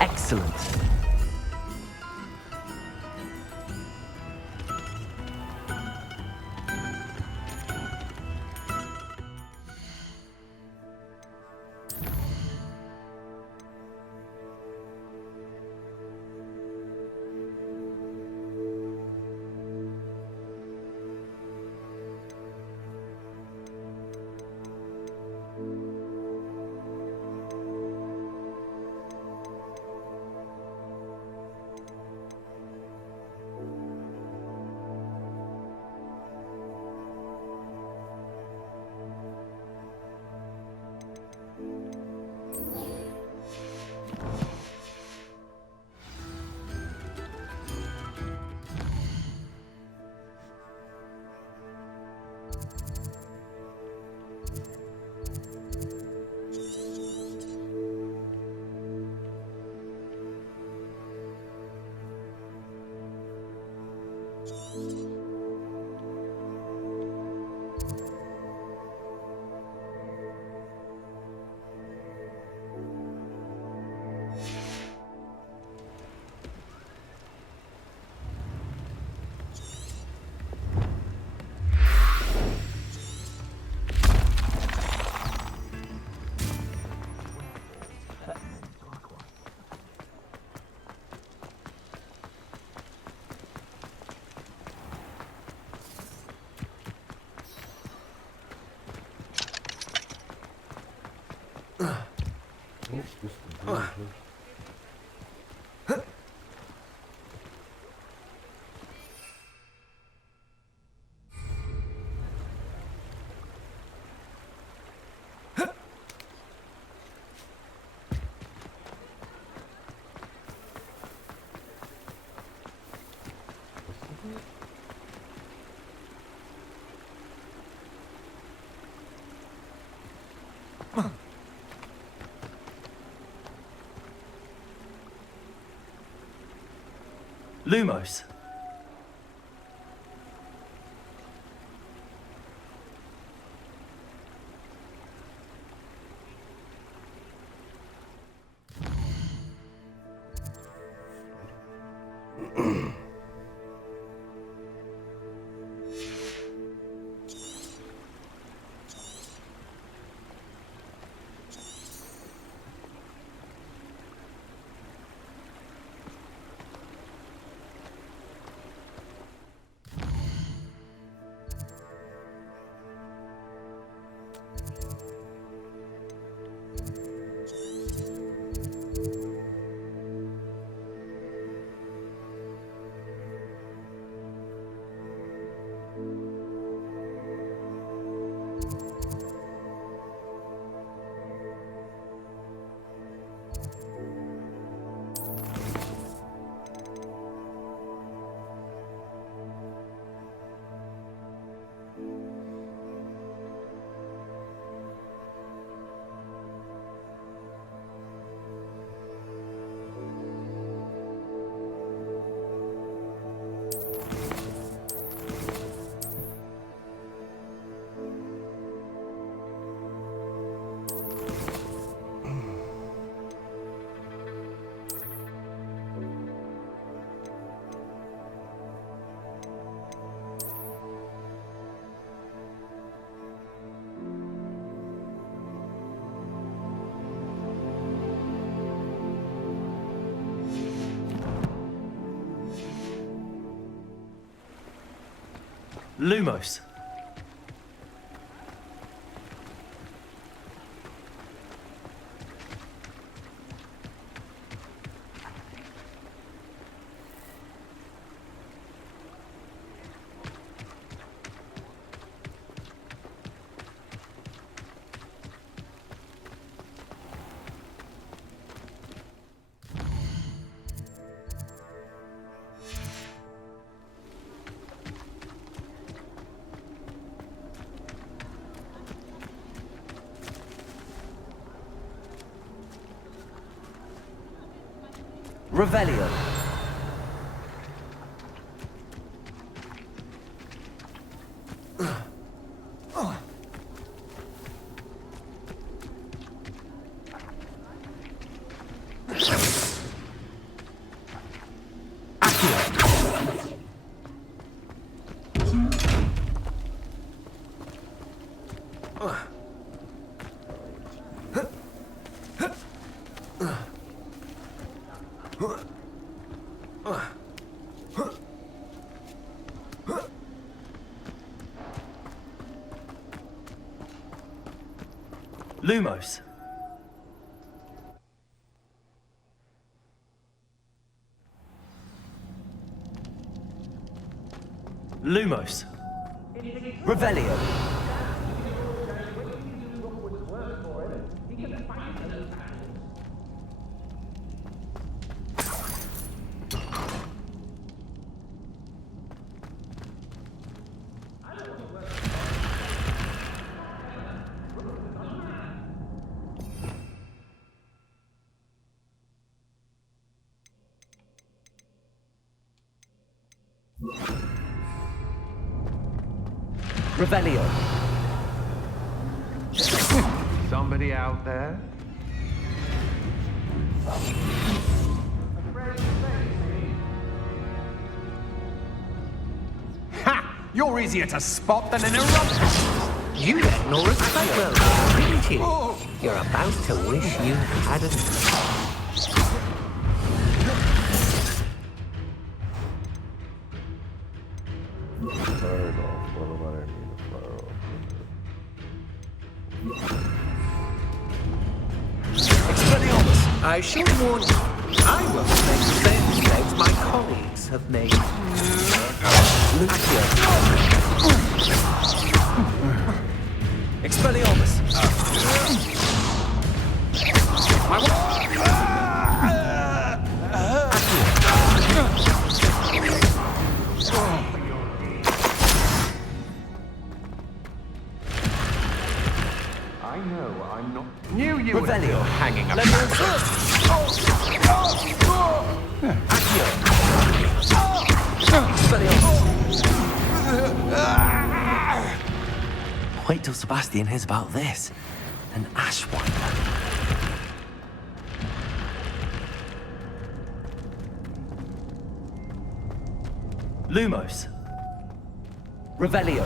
Excellent. Lumos. Lumos. Revelio. Lumos. Lumos. Revelio. Revelio. Somebody out there? Ha! You're easier to spot than an eruption. You let Nora's well, didn't you? You're about to wish you hadn't. Turn off. What about I mean to fire off? Expelliarmus, I shall warn you. I will make the same mistakes my colleagues have made. Accio. Expelliarmus. I know I'm not. Knew you were Revelio. hanging Let about. me Accio. Wait till Sebastian hears about this. An ash wiper. Lumos. Revelio.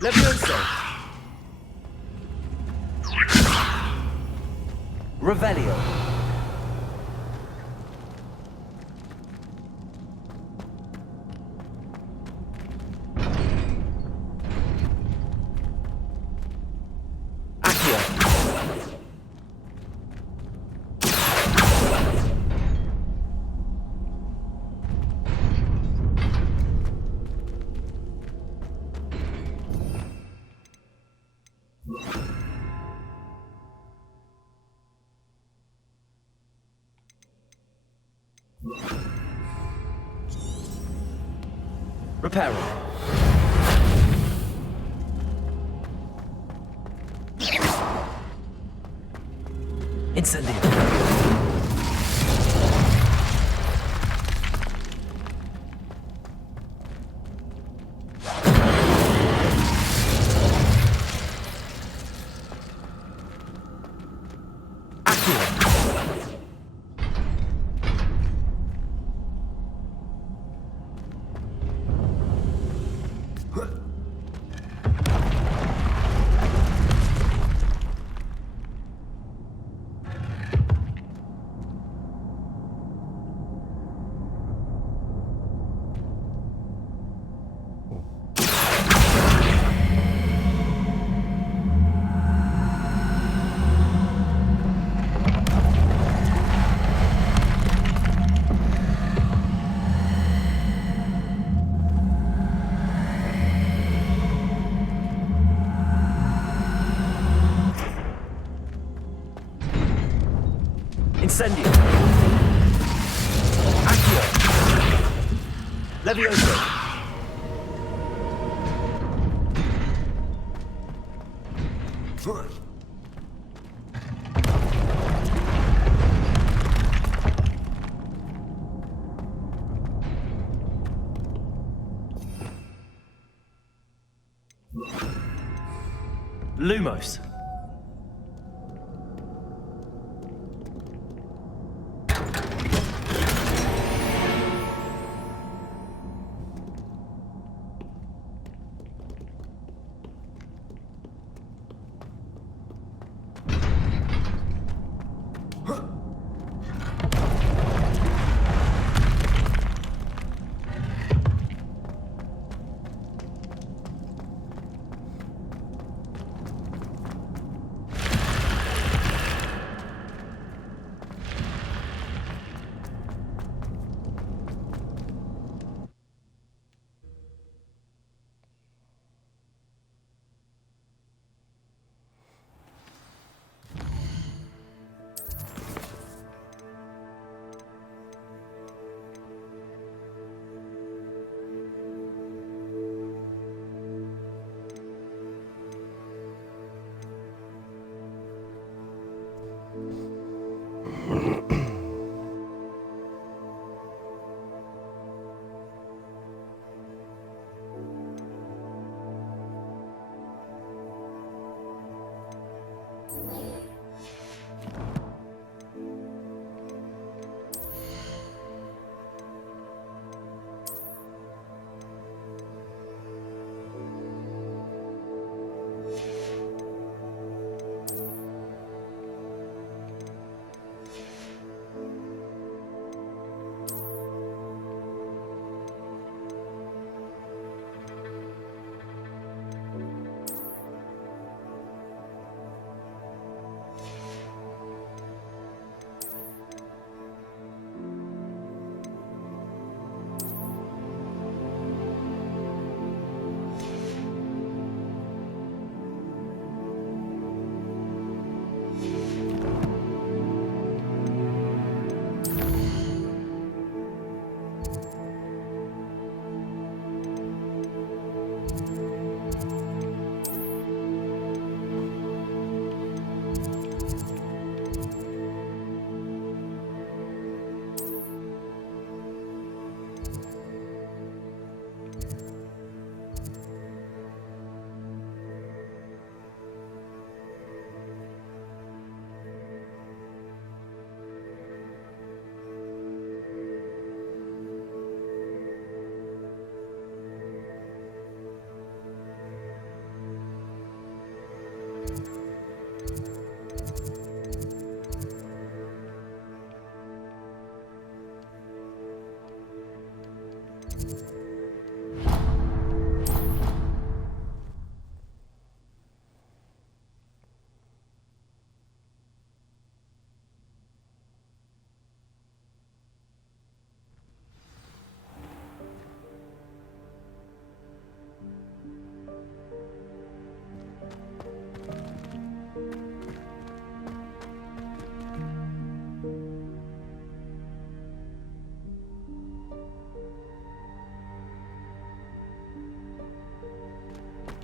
Levioso. Revelio. Reparo. Incendio. Incendio. Accio. Levioso. Lumos.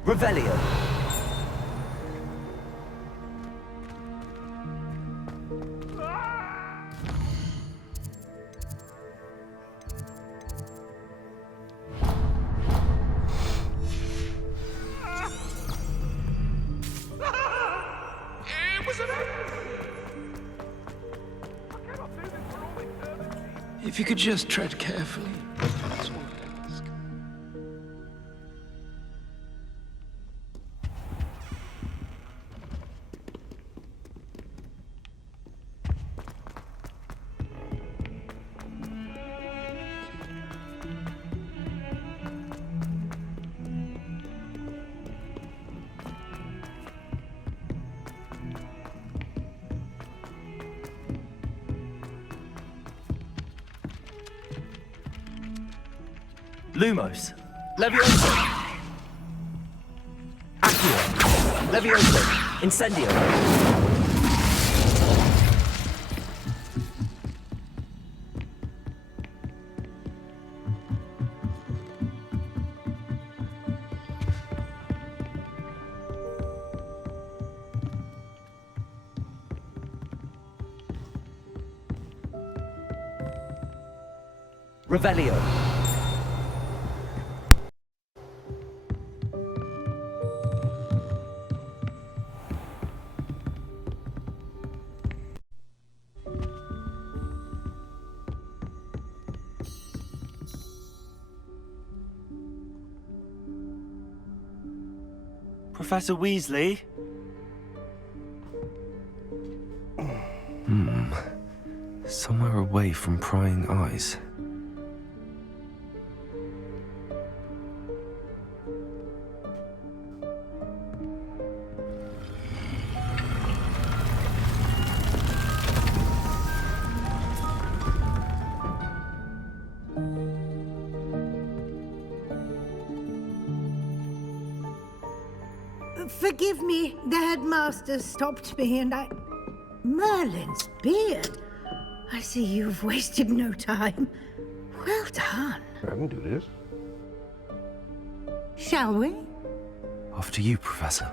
Revelio. If you could just tread carefully. That's all I ask. Lumos. Levioso. Accio. Levioso. Incendio. Revelio. Professor Weasley? Somewhere away from prying eyes. Forgive me, the headmaster stopped me and I... Merlin's beard. I see you've wasted no time. Well done. I can do this. Shall we? After you, Professor.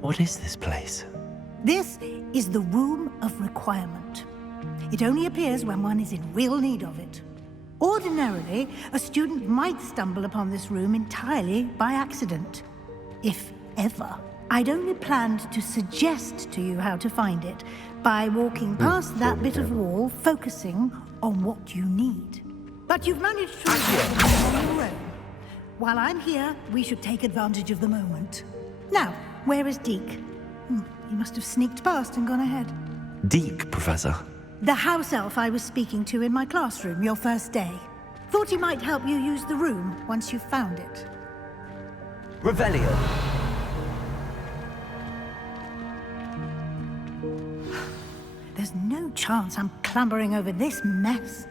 What is this place? This is the Room of Requirement. It only appears when one is in real need of it. Ordinarily, a student might stumble upon this room entirely by accident. If ever. I'd only planned to suggest to you how to find it by walking past that bit of wall, focusing on what you need. But you've managed to resolve it on your own. While I'm here, we should take advantage of the moment. Now, where is Deke? He must have sneaked past and gone ahead. Deke, Professor. The house elf I was speaking to in my classroom your first day. Thought he might help you use the room once you've found it. Revelio. There's no chance I'm clambering over this mess.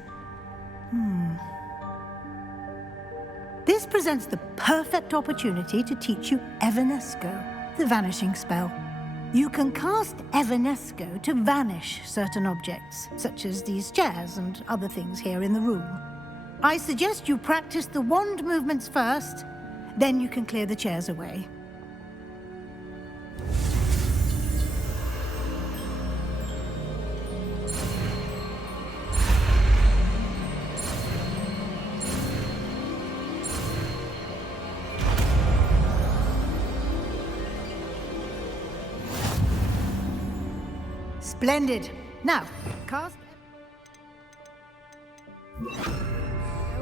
This presents the perfect opportunity to teach you Evanesco, the vanishing spell. You can cast Evanesco to vanish certain objects, such as these chairs and other things here in the room. I suggest you practice the wand movements first, then you can clear the chairs away. Splendid. Now, cast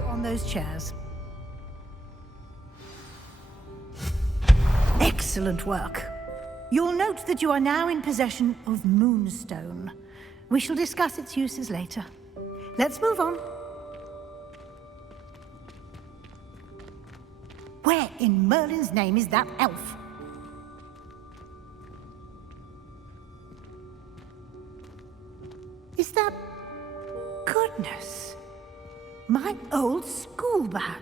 on those chairs. Excellent work. You'll note that you are now in possession of Moonstone. We shall discuss its uses later. Let's move on. Where in Merlin's name is that elf? Is that... Goodness. My old school bag.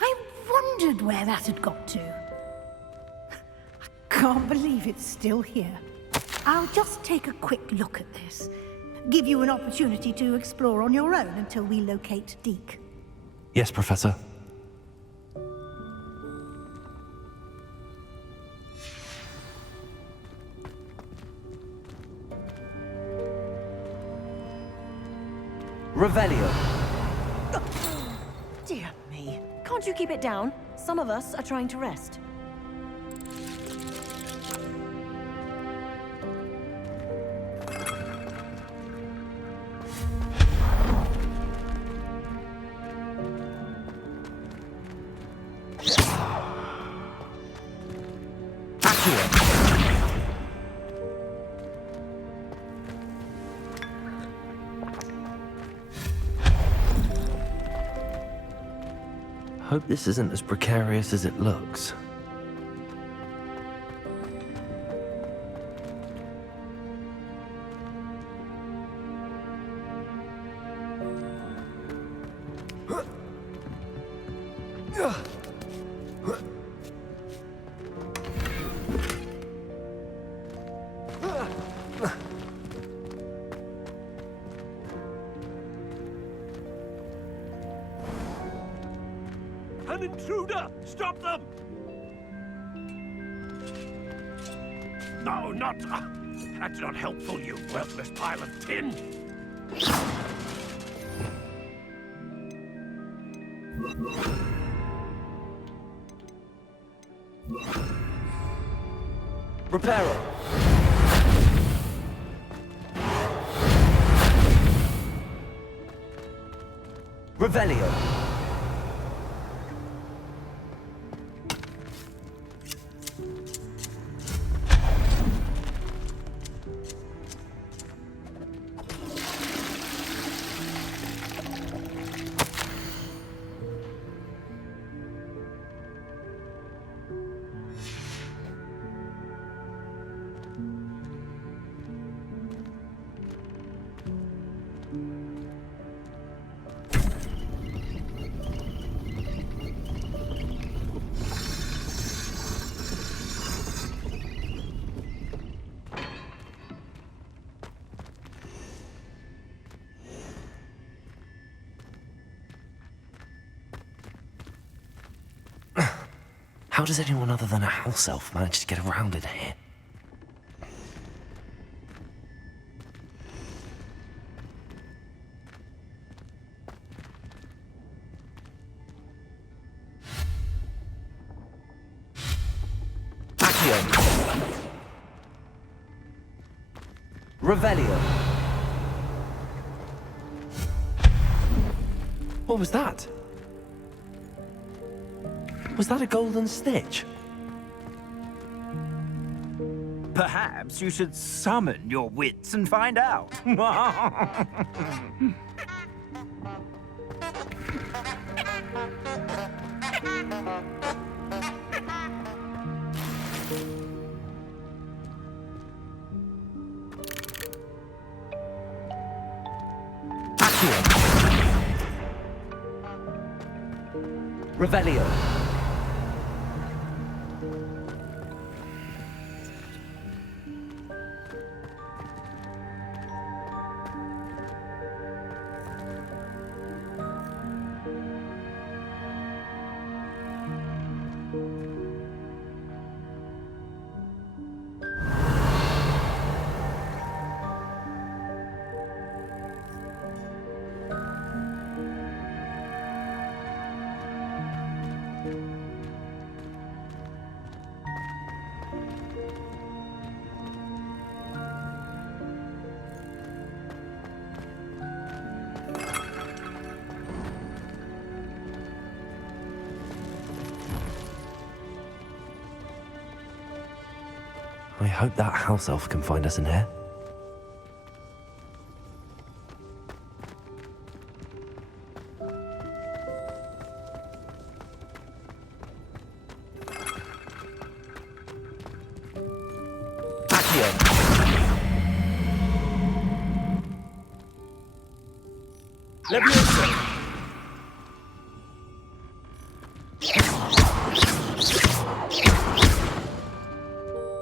I wondered where that had got to. I can't believe it's still here. I'll just take a quick look at this. Give you an opportunity to explore on your own until we locate Deke. Yes, Professor. Revelio. Dear me. Can't you keep it down? Some of us are trying to rest. Hope this isn't as precarious as it looks. An intruder! Stop them! No, not... that's not helpful, you worthless pile of tin! Reparo. Revelio. How does anyone other than a house elf manage to get around in here? Accio. Revelio. What was that? Was that a golden snitch? Perhaps you should summon your wits and find out. Revelio. I hope that house elf can find us in here. Levioso.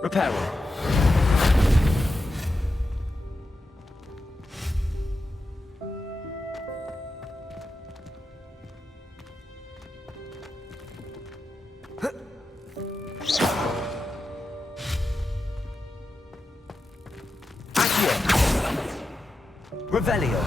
Reparo. Accio. Revelio.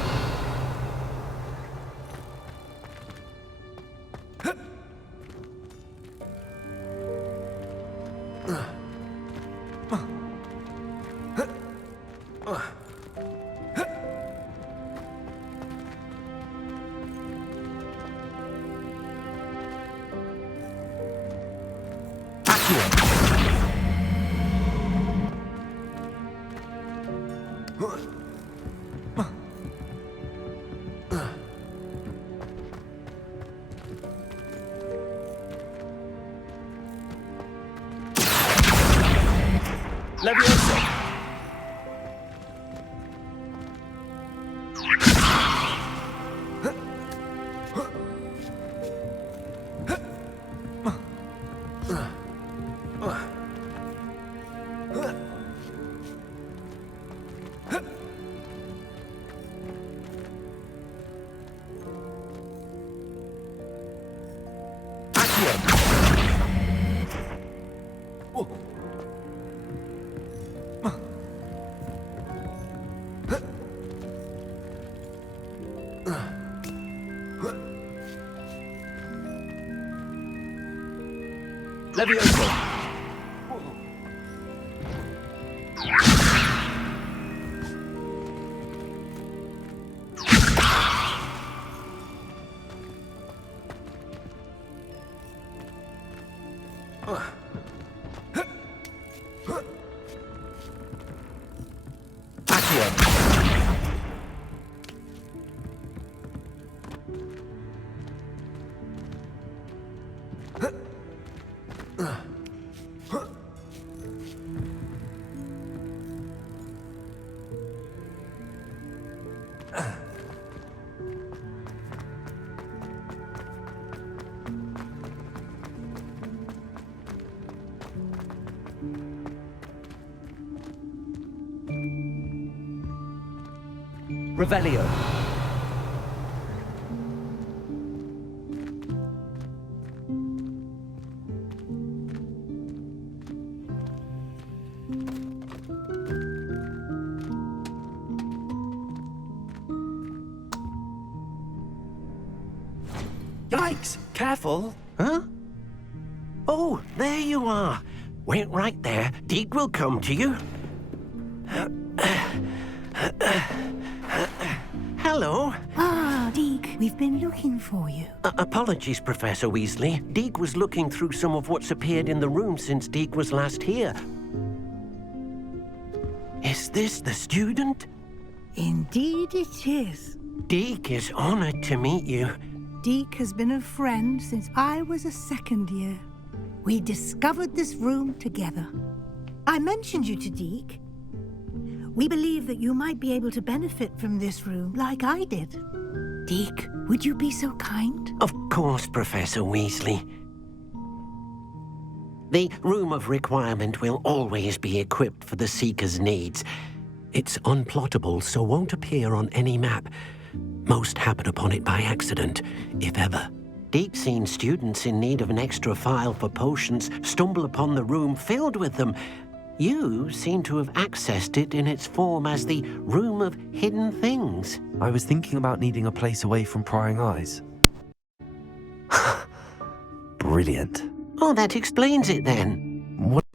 Leviosa! Leviosa! Revelio. Yikes! Careful! Huh? Oh, there you are. Wait right there. Deke will come to you. Hello. Ah, Deke, we've been looking for you. Apologies, Professor Weasley. Deke was looking through some of what's appeared in the room since Deke was last here. Is this the student? Indeed it is. Deke is honored to meet you. Deke has been a friend since I was a second year. We discovered this room together. I mentioned you to Deke. We believe that you might be able to benefit from this room like I did. Deke, would you be so kind? Of course, Professor Weasley. The Room of Requirement will always be equipped for the Seeker's needs. It's unplottable, so won't appear on any map. Most happen upon it by accident, if ever. Deke's seen students in need of an extra file for potions stumble upon the room filled with them. You seem to have accessed it in its form as the Room of Hidden Things. I was thinking about needing a place away from prying eyes. Brilliant. Oh, that explains it then. What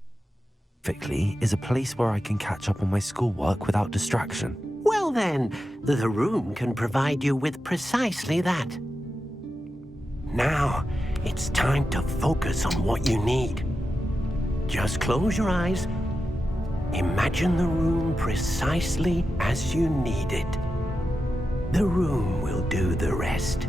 specifically is a place where I can catch up on my schoolwork without distraction? Well then, the room can provide you with precisely that. Now, it's time to focus on what you need. Just close your eyes. Imagine the room precisely as you need it. The room will do the rest.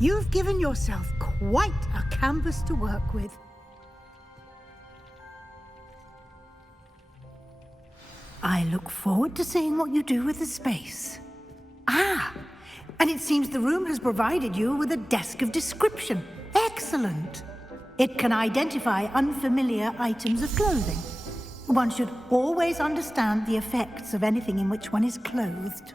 You've given yourself quite a canvas to work with. I look forward to seeing what you do with the space. Ah, and it seems the room has provided you with a desk of description. Excellent. It can identify unfamiliar items of clothing. One should always understand the effects of anything in which one is clothed.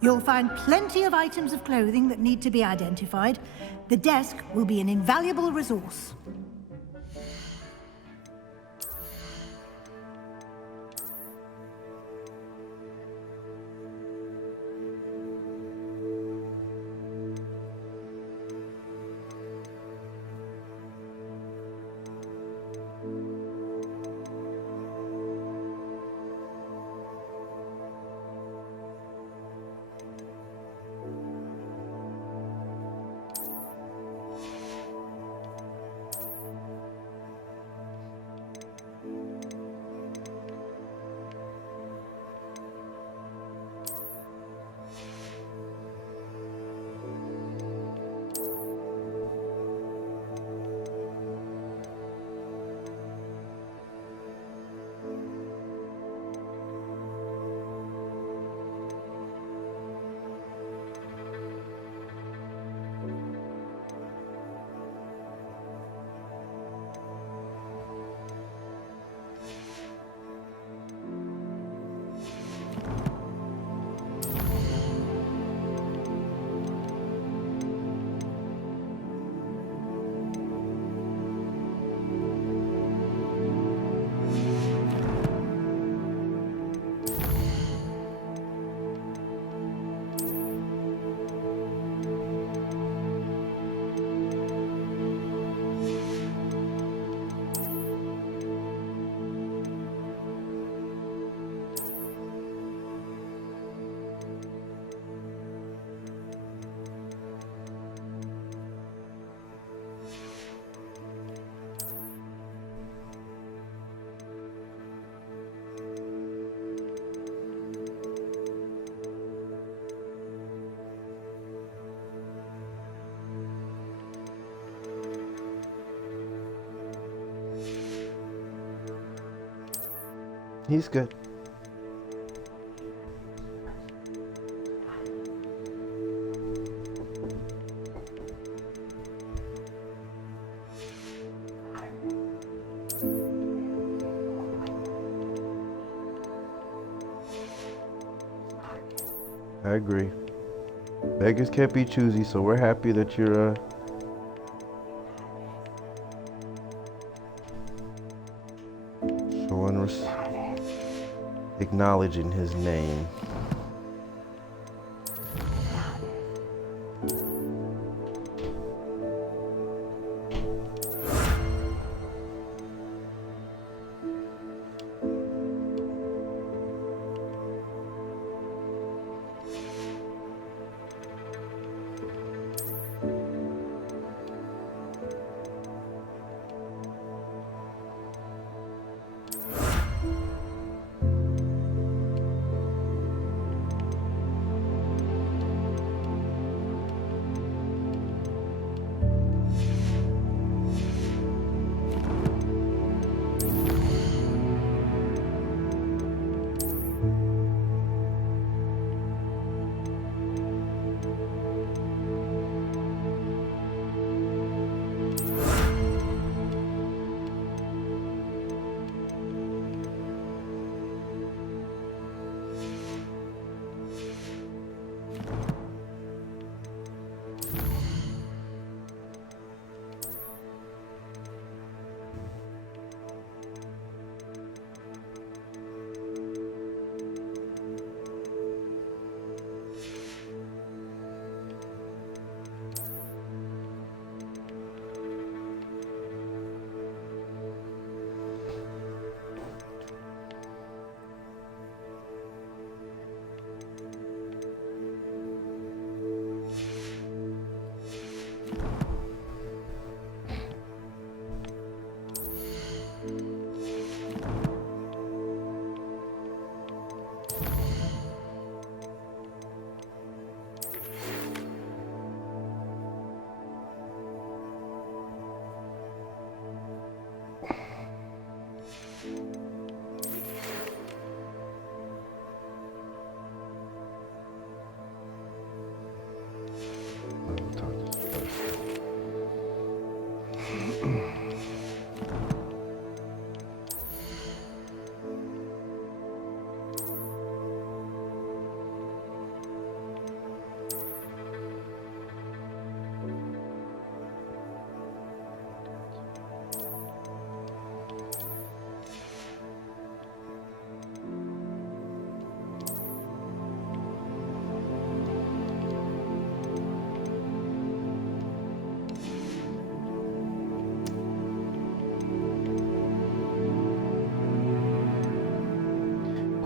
You'll find plenty of items of clothing that need to be identified. The desk will be an invaluable resource. He's good. I agree. Beggars can't be choosy, so we're happy that you're acknowledging his name.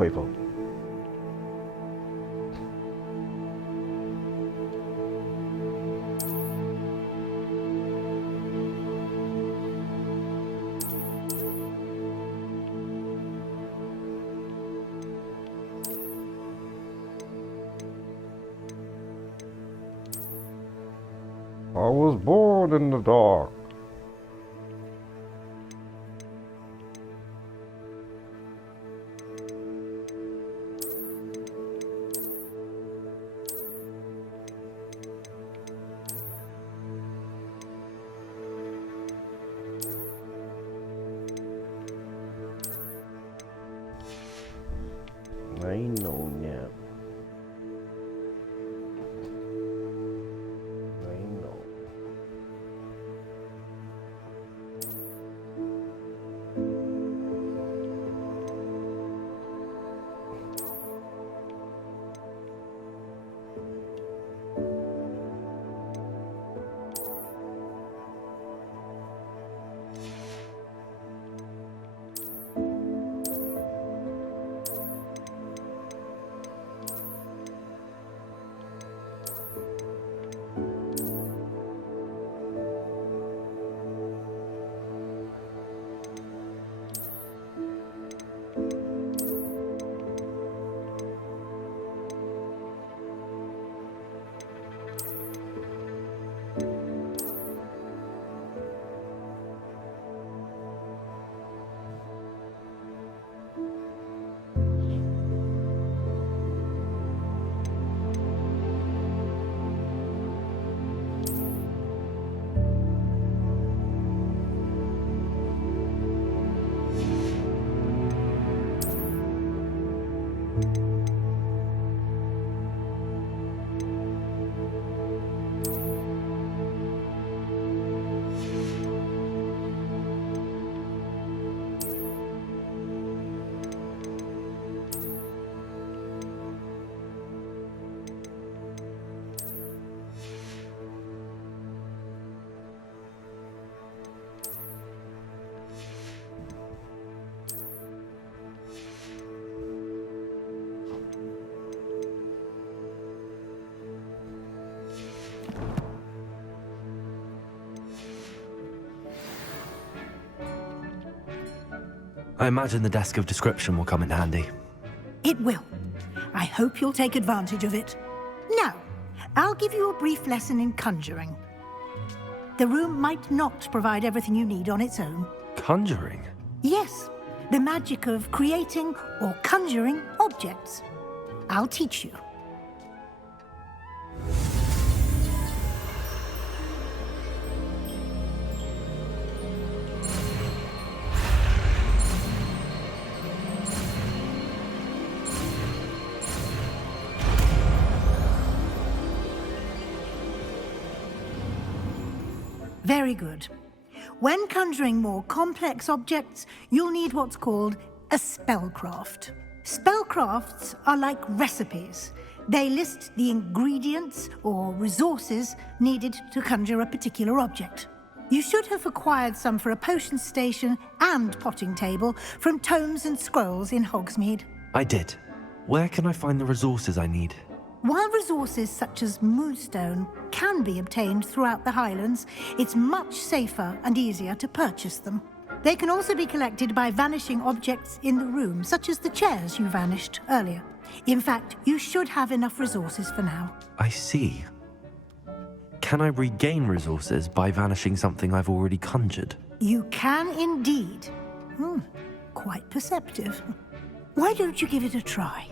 people. I was born in the dark. I know now. I know. I imagine the desk of description will come in handy. It will. I hope you'll take advantage of it. Now, I'll give you a brief lesson in conjuring. The room might not provide everything you need on its own. Conjuring? Yes, the magic of creating or conjuring objects. I'll teach you. Very good. When conjuring more complex objects, you'll need what's called a spellcraft. Spellcrafts are like recipes. They list the ingredients or resources needed to conjure a particular object. You should have acquired some for a potion station and potting table from tomes and scrolls in Hogsmeade. I did. Where can I find the resources I need? While resources such as moonstone can be obtained throughout the Highlands, it's much safer and easier to purchase them. They can also be collected by vanishing objects in the room, such as the chairs you vanished earlier. In fact, you should have enough resources for now. I see. Can I regain resources by vanishing something I've already conjured? You can indeed. Quite perceptive. Why don't you give it a try?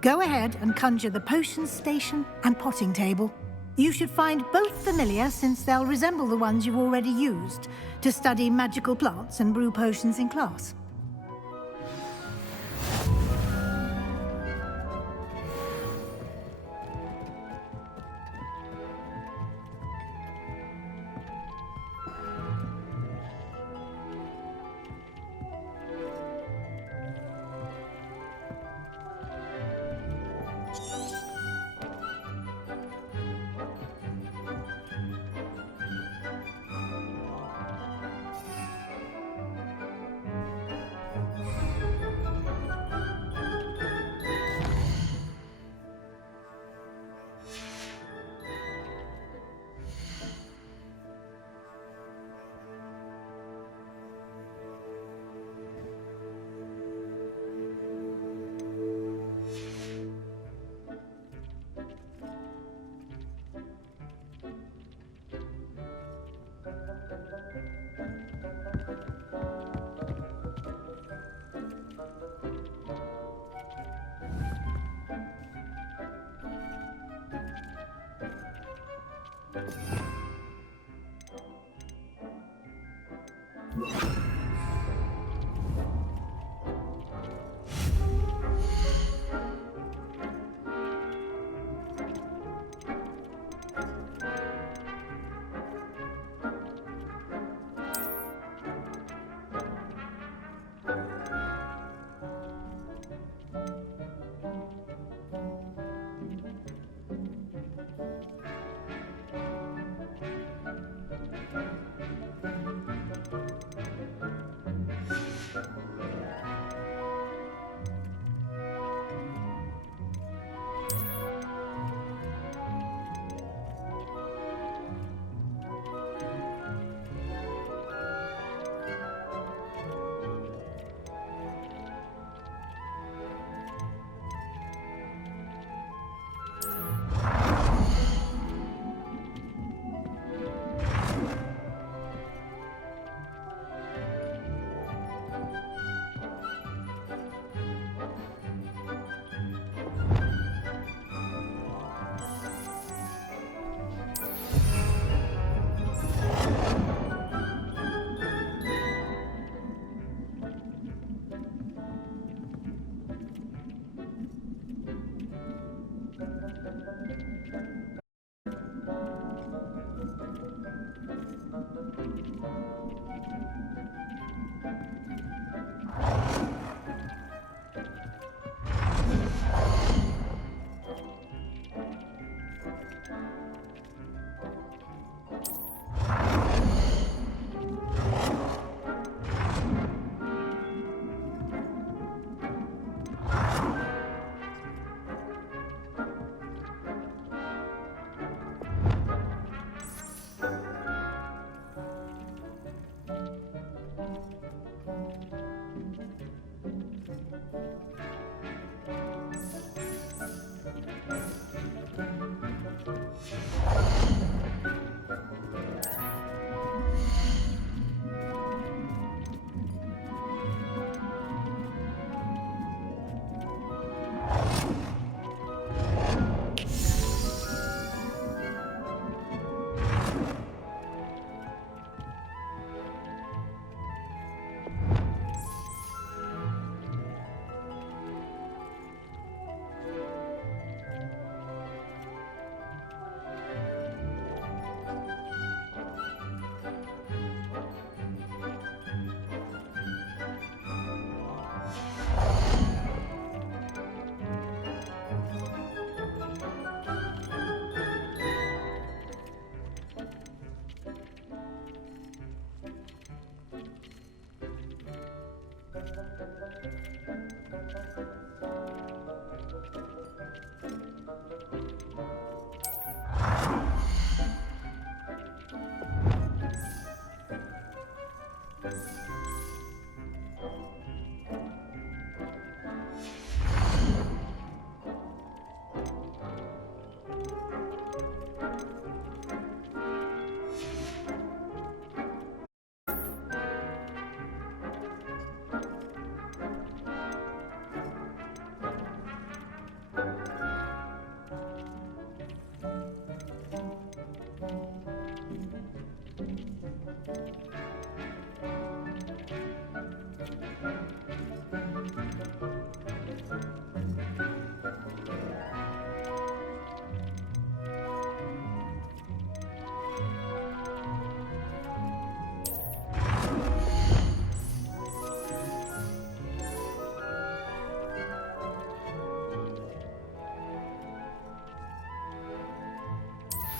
Go ahead and conjure the potion station and potting table. You should find both familiar, since they'll resemble the ones you've already used to study magical plants and brew potions in class.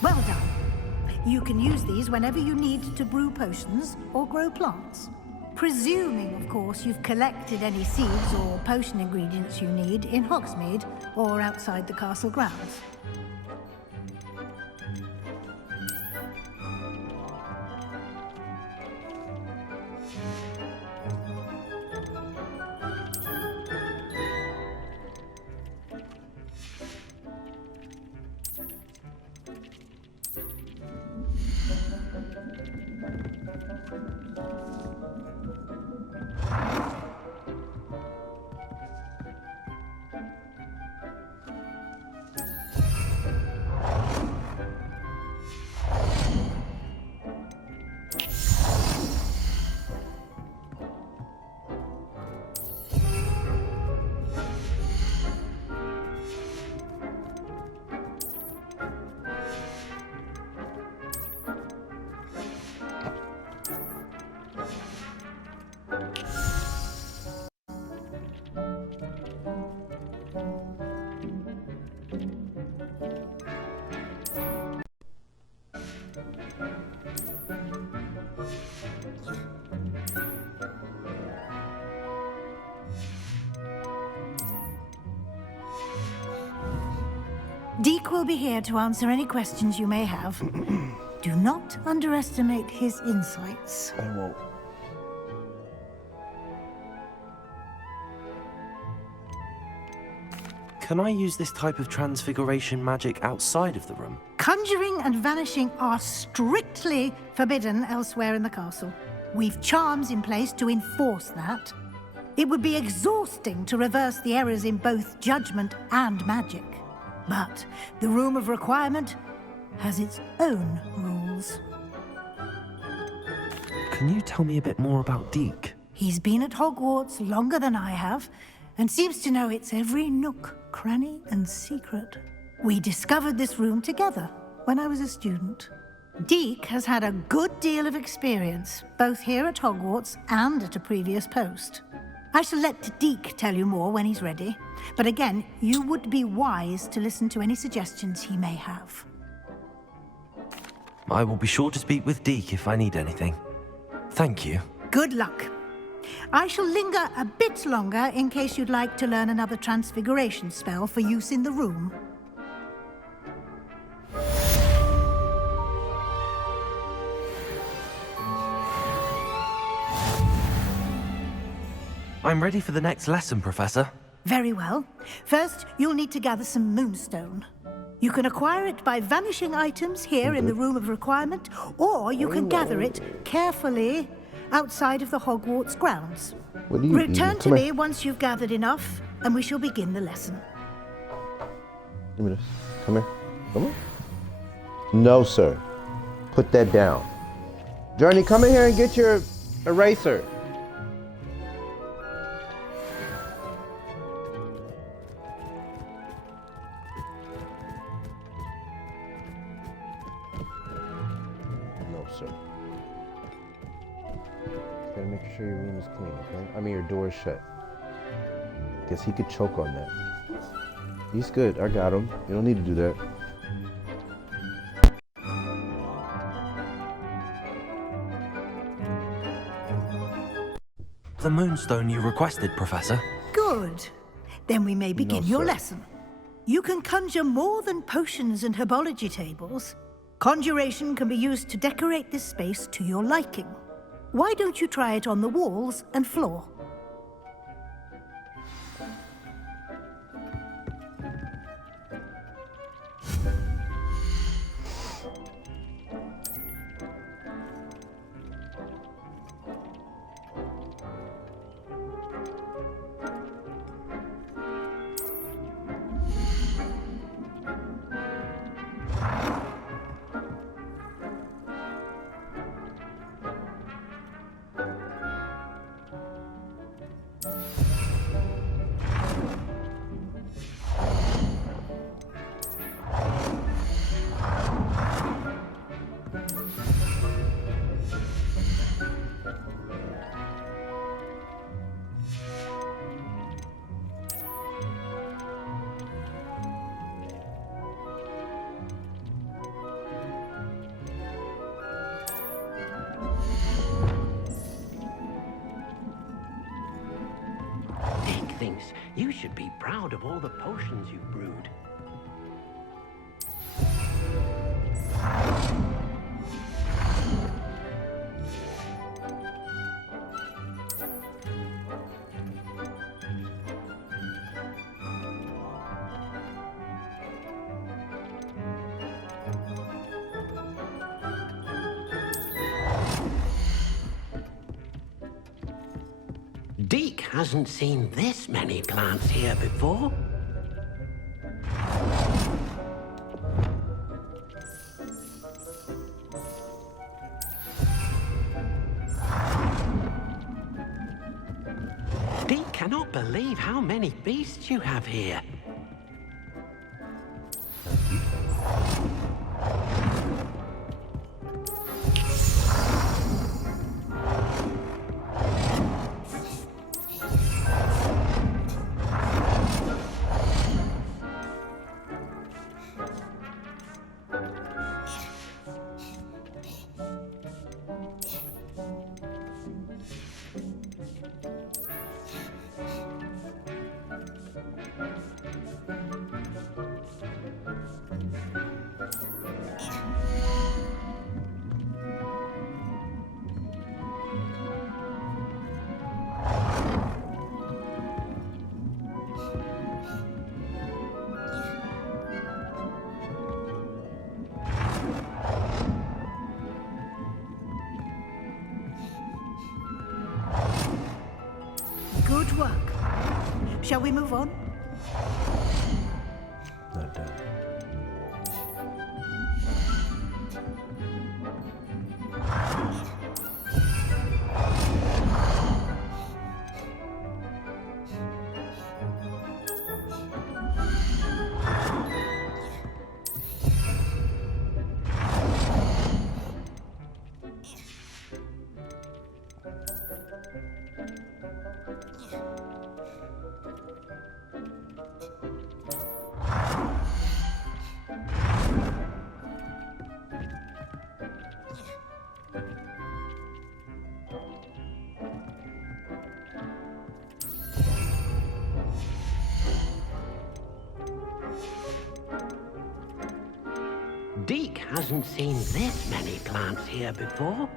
Well done. You can use these whenever you need to brew potions or grow plants. Presuming, of course, you've collected any seeds or potion ingredients you need in Hogsmeade or outside the castle grounds. Deke will be here to answer any questions you may have. Do not underestimate his insights. I won't. Can I use this type of transfiguration magic outside of the room? Conjuring and vanishing are strictly forbidden elsewhere in the castle. We've charms in place to enforce that. It would be exhausting to reverse the errors in both judgment and magic. But the Room of Requirement has its own rules. Can you tell me a bit more about Deke? He's been at Hogwarts longer than I have, and seems to know its every nook, cranny, and secret. We discovered this room together when I was a student. Deke has had a good deal of experience, both here at Hogwarts and at a previous post. I shall let Deke tell you more when he's ready, but again, you would be wise to listen to any suggestions he may have. I will be sure to speak with Deke if I need anything. Thank you. Good luck. I shall linger a bit longer in case you'd like to learn another transfiguration spell for use in the room. I'm ready for the next lesson, Professor. Very well. First, you'll need to gather some moonstone. You can acquire it by vanishing items here in the Room of Requirement, or you can gather it carefully outside of the Hogwarts grounds. What do you Return to me once you've gathered enough, and we shall begin the lesson. Give me this. Come here. Come on. No, sir. Put that down. Journey, come in here and get your eraser. No, sir. Just gotta make sure your room is clean, okay? I mean, your door is shut. Guess he could choke on that. He's good. I got him. You don't need to do that. The moonstone you requested, Professor. Good. Then we may begin No, your sir. lesson. You can conjure more than potions and herbology tables. Conjuration can be used to decorate this space to your liking. Why don't you try it on the walls and floor? Dick thinks you should be proud of all the potions you've brewed. Deke hasn't seen this many plants here before. Deke cannot believe how many beasts you have here. Good work. Shall we move on? Not done. Deke hasn't seen this many plants here before.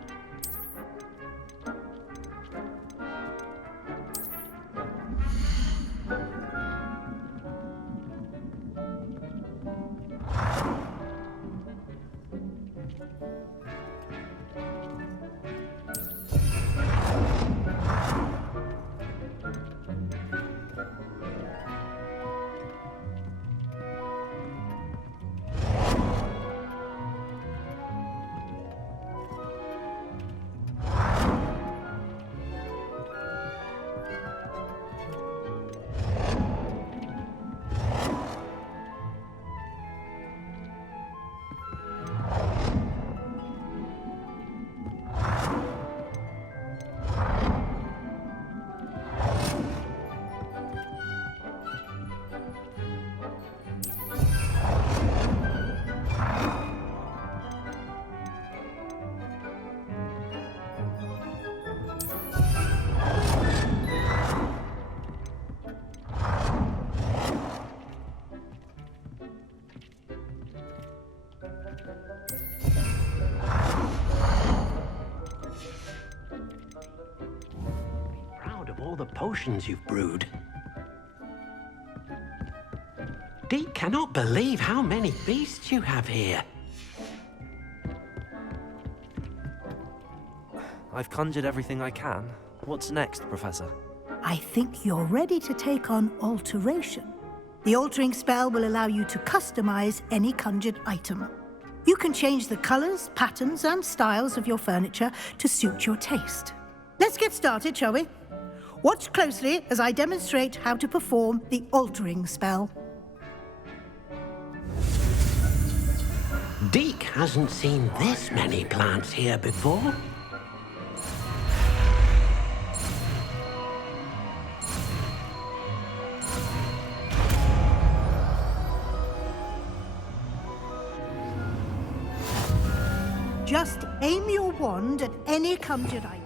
the potions you've brewed. Deke cannot believe how many beasts you have here. I've conjured everything I can. What's next, Professor? I think you're ready to take on alteration. The altering spell will allow you to customize any conjured item. You can change the colors, patterns, and styles of your furniture to suit your taste. Let's get started, shall we? Watch closely as I demonstrate how to perform the altering spell. Deke hasn't seen this many plants here before. Just aim your wand at any conjured item.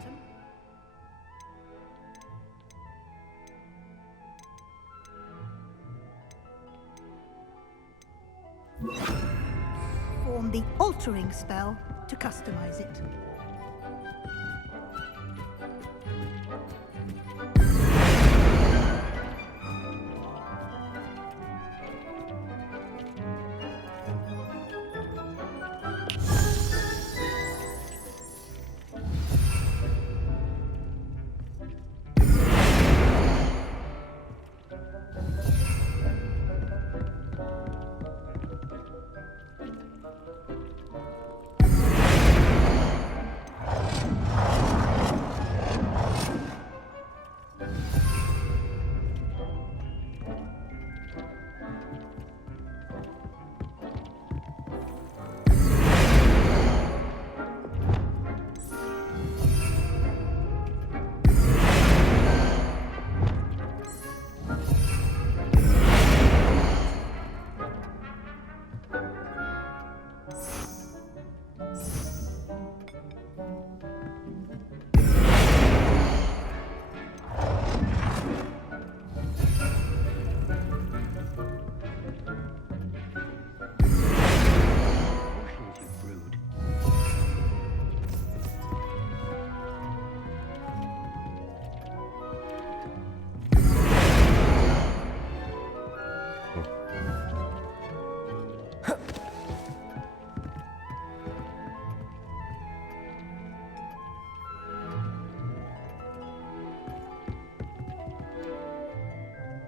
Form the altering spell to customize it.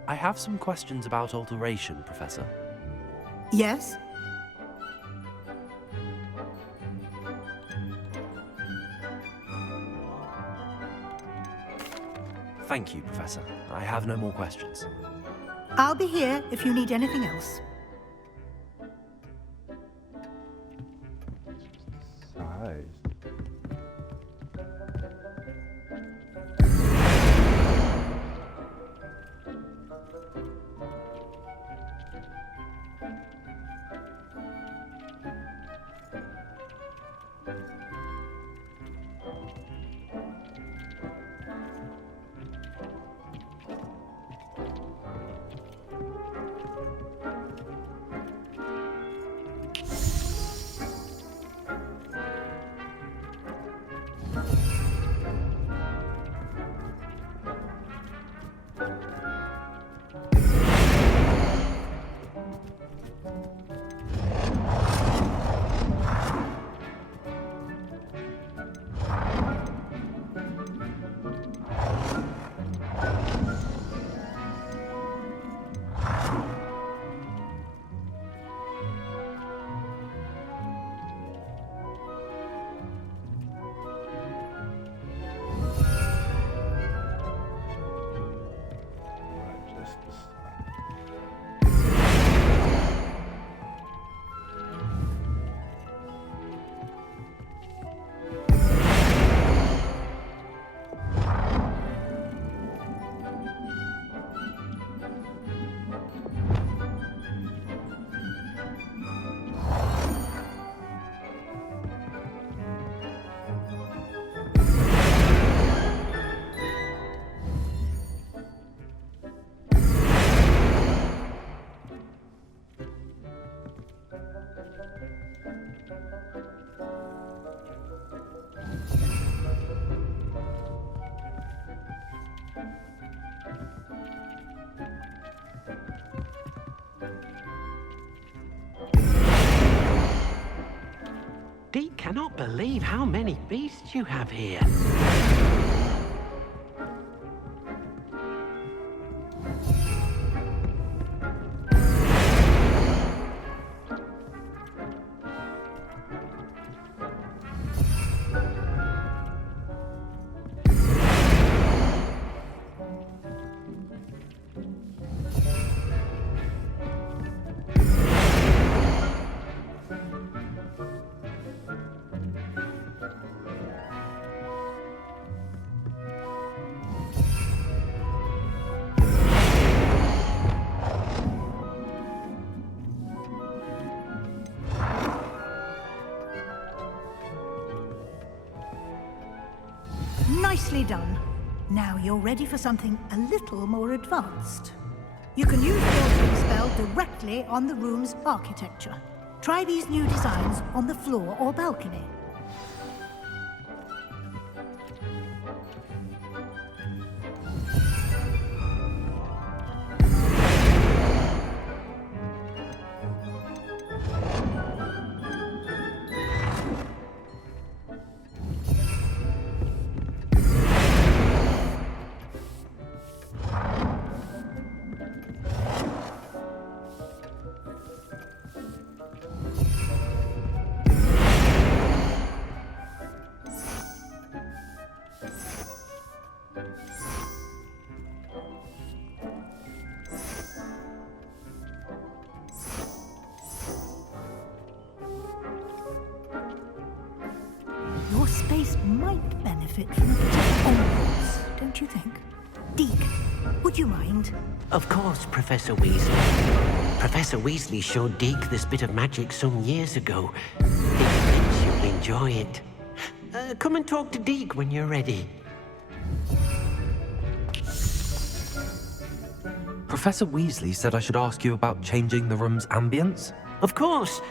I have some questions about alteration, Professor. Yes? Thank you, Professor. I have no more questions. I'll be here if you need anything else. Size. cannot believe how many beasts you have here. Nicely done. Now you're ready for something a little more advanced. You can use the altering spell directly on the room's architecture. Try these new designs on the floor or balcony. Your space might benefit from a bit of ambience, don't you think? Deke, would you mind? Of course, Professor Weasley. Professor Weasley showed Deke this bit of magic some years ago. Deke thinks you'll enjoy it. Come and talk to Deke when you're ready. Professor Weasley said I should ask you about changing the room's ambience? Of course.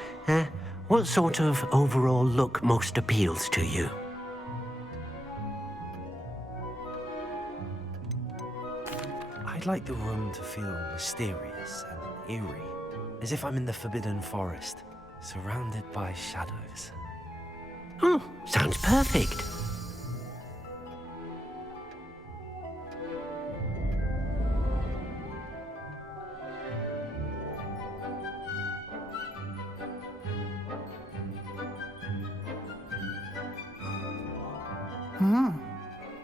What sort of overall look most appeals to you? I'd like the room to feel mysterious and eerie, as if I'm in the Forbidden Forest, surrounded by shadows. Oh, sounds perfect.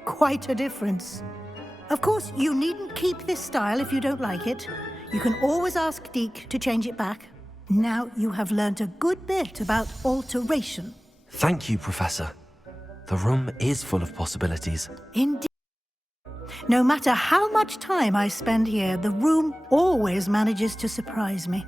Quite a difference. Of course, you needn't keep this style if you don't like it. You can always ask Deke to change it back. Now you have learnt a good bit about alteration. Thank you, Professor. The room is full of possibilities. Indeed. No matter how much time I spend here, the room always manages to surprise me.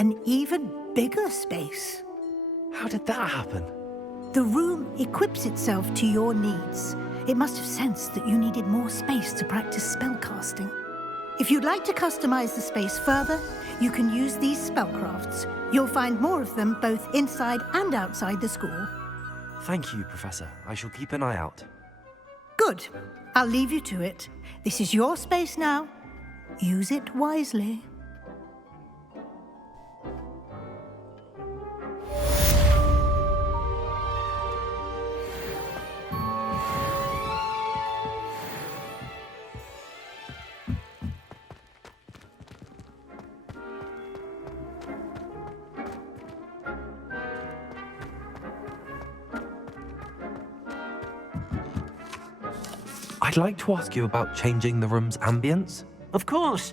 An even bigger space. How did that happen? The room equips itself to your needs. It must have sensed that you needed more space to practice spellcasting. If you'd like to customize the space further, you can use these spellcrafts. You'll find more of them both inside and outside the school. Thank you, Professor. I shall keep an eye out. Good. I'll leave you to it. This is your space now. Use it wisely. I'd like to ask you about changing the room's ambience. Of course.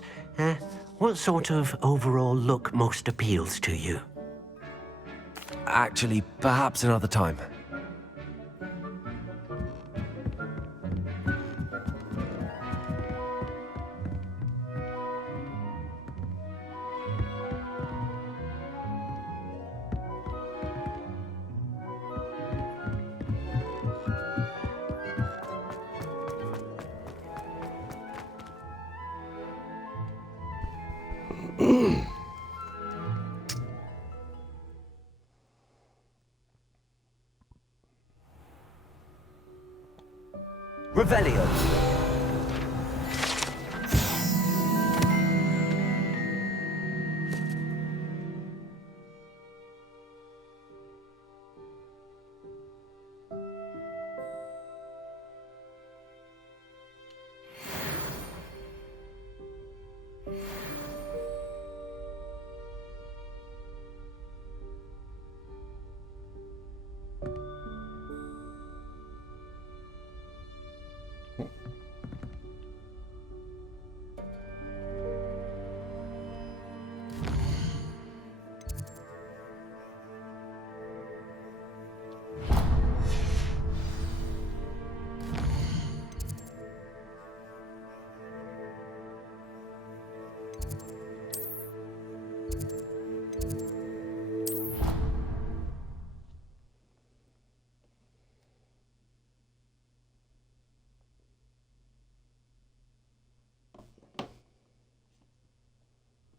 What sort of overall look most appeals to you? Actually, perhaps another time. Revelio.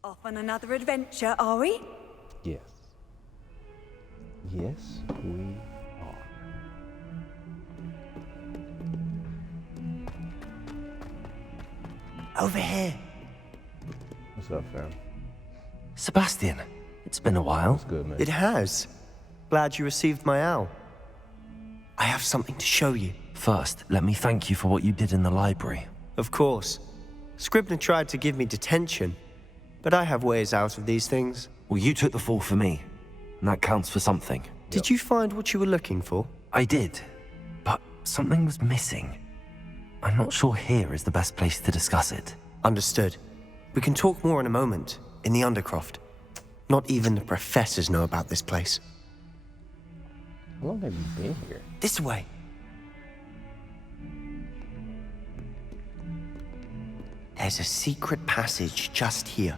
Off on another adventure, are we? Yes. Yes, we are. Over here. What's up, fam? Sebastian, it's been a while. That's good, man. It has. Glad you received my owl. I have something to show you. First, let me thank you for what you did in the library. Of course. Scribner tried to give me detention, but I have ways out of these things. Well, you took the fall for me, and that counts for something. Did you find what you were looking for? I did, but something was missing. I'm not sure here is the best place to discuss it. Understood. We can talk more in a moment, in the Undercroft. Not even the professors know about this place. How long have you been here? This way. There's a secret passage just here.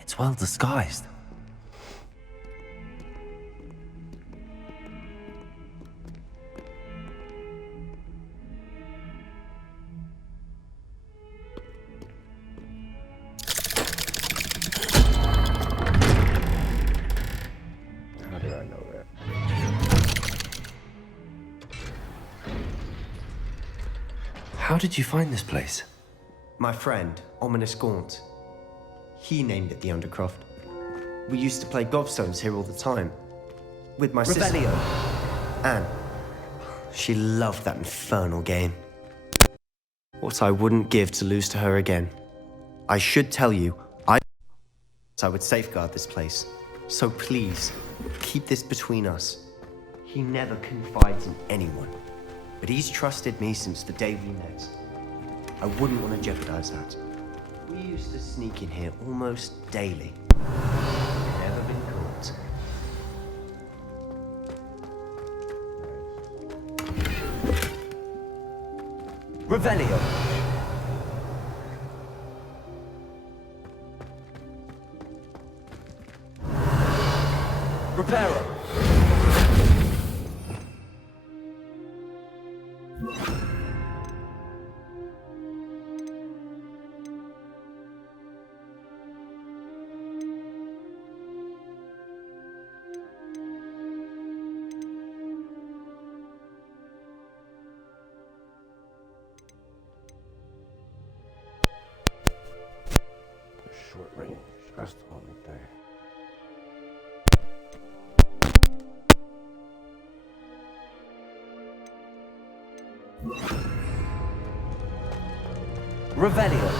It's well disguised. How did I know that? How did you find this place? My friend, Ominous Gaunt. He named it the Undercroft. We used to play gobstones here all the time. With my sister, Anne. She loved that infernal game. What I wouldn't give to lose to her again. I should tell you, I would safeguard this place. So please, keep this between us. He never confides in anyone. But he's trusted me since the day we met. I wouldn't want to jeopardize that. We used to sneak in here almost daily. Never been caught. Revelio. Reparo. Short range. That's the only thing. Revelio.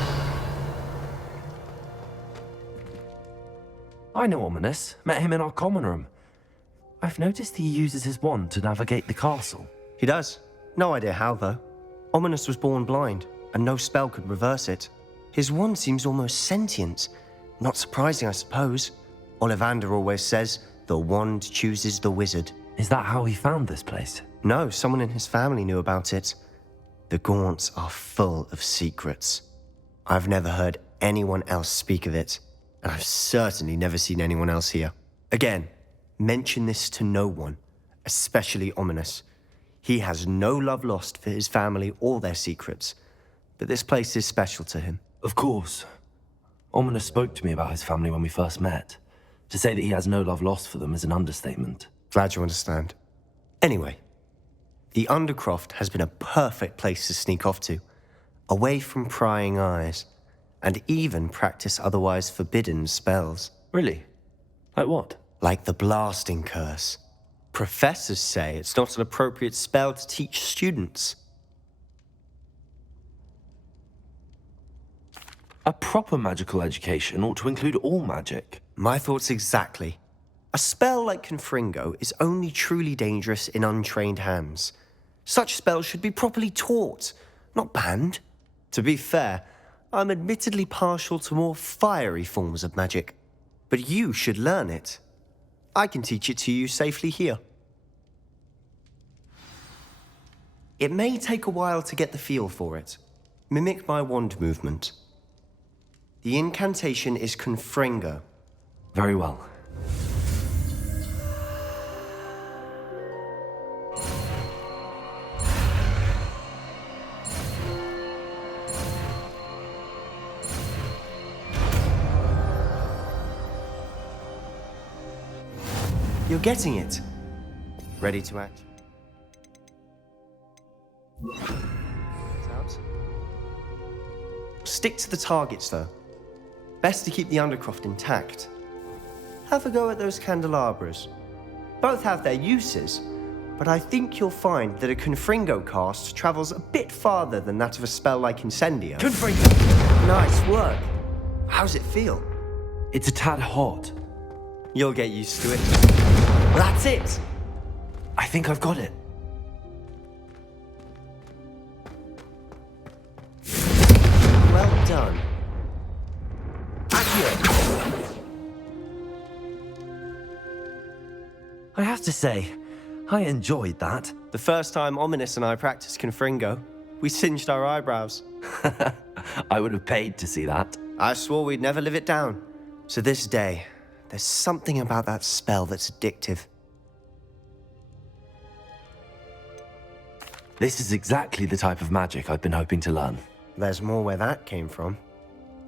I know Ominous. Met him in our common room. I've noticed he uses his wand to navigate the castle. He does. No idea how, though. Ominous was born blind, and no spell could reverse it. His wand seems almost sentient. Not surprising, I suppose. Ollivander always says, the wand chooses the wizard. Is that how he found this place? No, someone in his family knew about it. The Gaunts are full of secrets. I've never heard anyone else speak of it, and I've certainly never seen anyone else here. Again, mention this to no one, especially Ominous. He has no love lost for his family or their secrets, but this place is special to him. Of course. Ominous spoke to me about his family when we first met. To say that he has no love lost for them is an understatement. Glad you understand. Anyway, the Undercroft has been a perfect place to sneak off to, away from prying eyes, and even practice otherwise forbidden spells. Really? Like what? Like the blasting curse. Professors say it's not an appropriate spell to teach students. A proper magical education ought to include all magic. My thoughts exactly. A spell like Confringo is only truly dangerous in untrained hands. Such spells should be properly taught, not banned. To be fair, I'm admittedly partial to more fiery forms of magic. But you should learn it. I can teach it to you safely here. It may take a while to get the feel for it. Mimic my wand movement. The incantation is Confringo. Very well. You're getting it. Ready to act? Out. Stick to the targets, though. Best to keep the Undercroft intact. Have a go at those candelabras. Both have their uses, but I think you'll find that a Confringo cast travels a bit farther than that of a spell like Incendio. Confringo! Nice work. How's it feel? It's a tad hot. You'll get used to it. That's it! I think I've got it. Well done. Adieu. I have to say, I enjoyed that. The first time Ominous and I practiced Confringo, we singed our eyebrows. I would have paid to see that. I swore we'd never live it down. To this day, there's something about that spell that's addictive. This is exactly the type of magic I've been hoping to learn. There's more where that came from.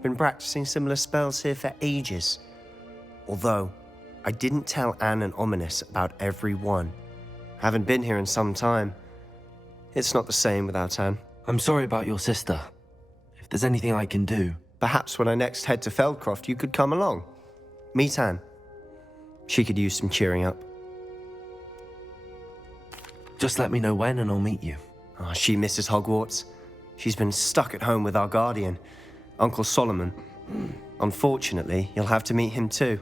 Been practicing similar spells here for ages. Although, I didn't tell Anne and Ominous about every one. Haven't been here in some time. It's not the same without Anne. I'm sorry about your sister. If there's anything I can do... Perhaps when I next head to Feldcroft, you could come along. Meet Anne. She could use some cheering up. Just let me know when and I'll meet you. Oh, she misses Hogwarts. She's been stuck at home with our guardian, Uncle Solomon. Unfortunately, you'll have to meet him too.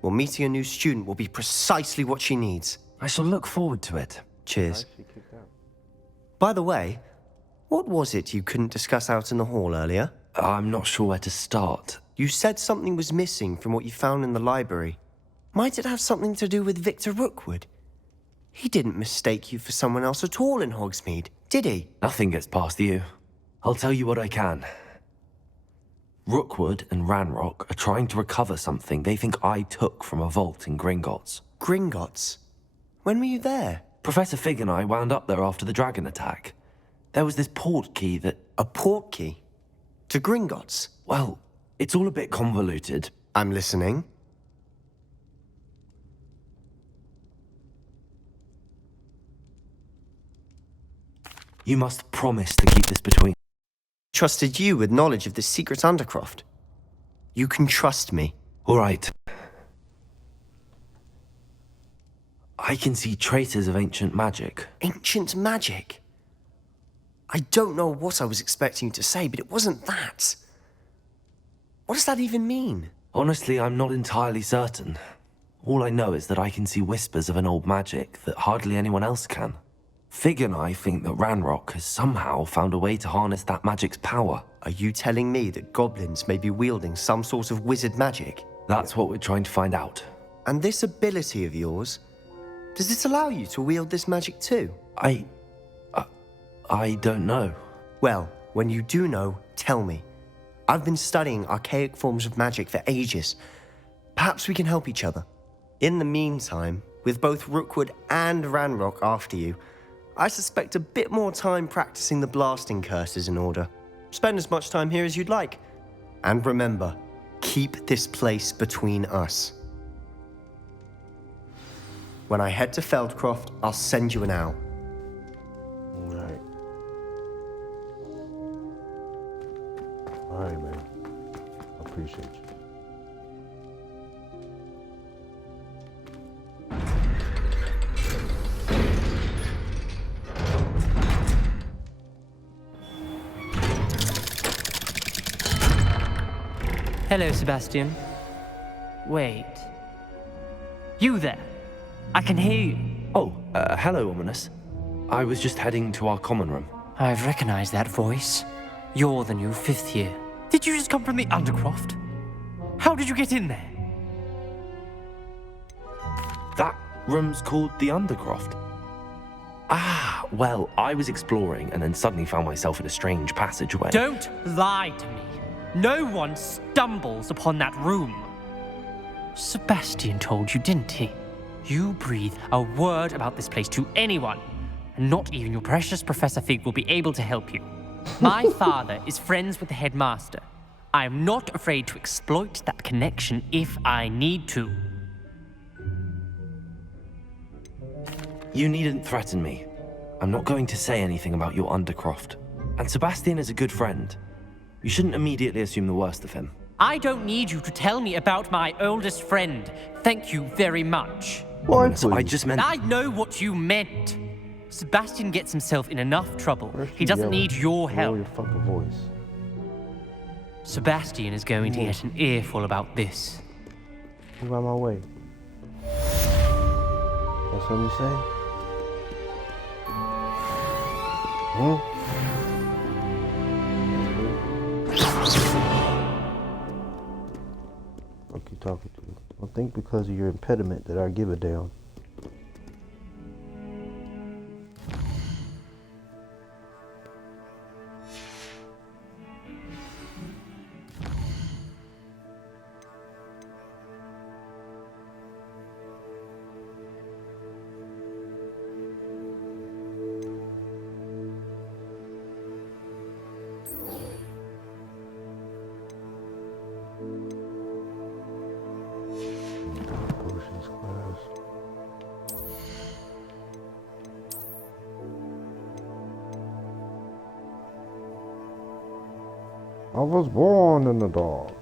Well, meeting a new student will be precisely what she needs. I shall look forward to it. Cheers. By the way, what was it you couldn't discuss out in the hall earlier? I'm not sure where to start. You said something was missing from what you found in the library. Might it have something to do with Victor Rookwood? He didn't mistake you for someone else at all in Hogsmeade, did he? Nothing gets past you. I'll tell you what I can. Rookwood and Ranrock are trying to recover something they think I took from a vault in Gringotts. Gringotts? When were you there? Professor Fig and I wound up there after the dragon attack. There was this port key that... A port key? To Gringotts? Well, it's all a bit convoluted. I'm listening. You must promise to keep this between... Trusted you with knowledge of the secret Undercroft. You can trust me. All right. I can see traces of ancient magic. Ancient magic? I don't know what I was expecting you to say, but it wasn't that. What does that even mean? Honestly, I'm not entirely certain. All I know is that I can see whispers of an old magic that hardly anyone else can. Fig and I think that Ranrock has somehow found a way to harness that magic's power. Are you telling me that goblins may be wielding some sort of wizard magic? That's what we're trying to find out. And this ability of yours, does it allow you to wield this magic too? I don't know. Well, when you do know, tell me. I've been studying archaic forms of magic for ages. Perhaps we can help each other. In the meantime, with both Rookwood and Ranrock after you, I suspect a bit more time practicing the blasting curse is in order. Spend as much time here as you'd like. And remember, Keep this place between us. When I head to Feldcroft, I'll send you an owl. Alright. Alright, man. I appreciate you. Hello, Sebastian. Wait. You there? I can hear you. Oh, hello, Ominous. I was just heading to our common room. I've recognized that voice. You're the new fifth year. Did you just come from the Undercroft? How did you get in there? That room's called the Undercroft. Ah, well, I was exploring and then suddenly found myself in a strange passageway. Don't lie to me. No one stumbles upon that room. Sebastian told you, didn't he? You breathe a word about this place to anyone, and not even your precious Professor Fig will be able to help you. My father is friends with the headmaster. I am not afraid to exploit that connection if I need to. You needn't threaten me. I'm not going to say anything about your Undercroft. And Sebastian is a good friend. You shouldn't immediately assume the worst of him. I don't need you to tell me about my oldest friend. Thank you very much. Ominous, I just meant... I know what you meant. Sebastian gets himself in enough trouble. He doesn't need your help. Lower your fucking voice. Sebastian is going to get an earful about this. Move out my way. That's what you say? Hmm? Fuck you talking to? Don't think because of your impediment that I give a damn. I was born in the dark.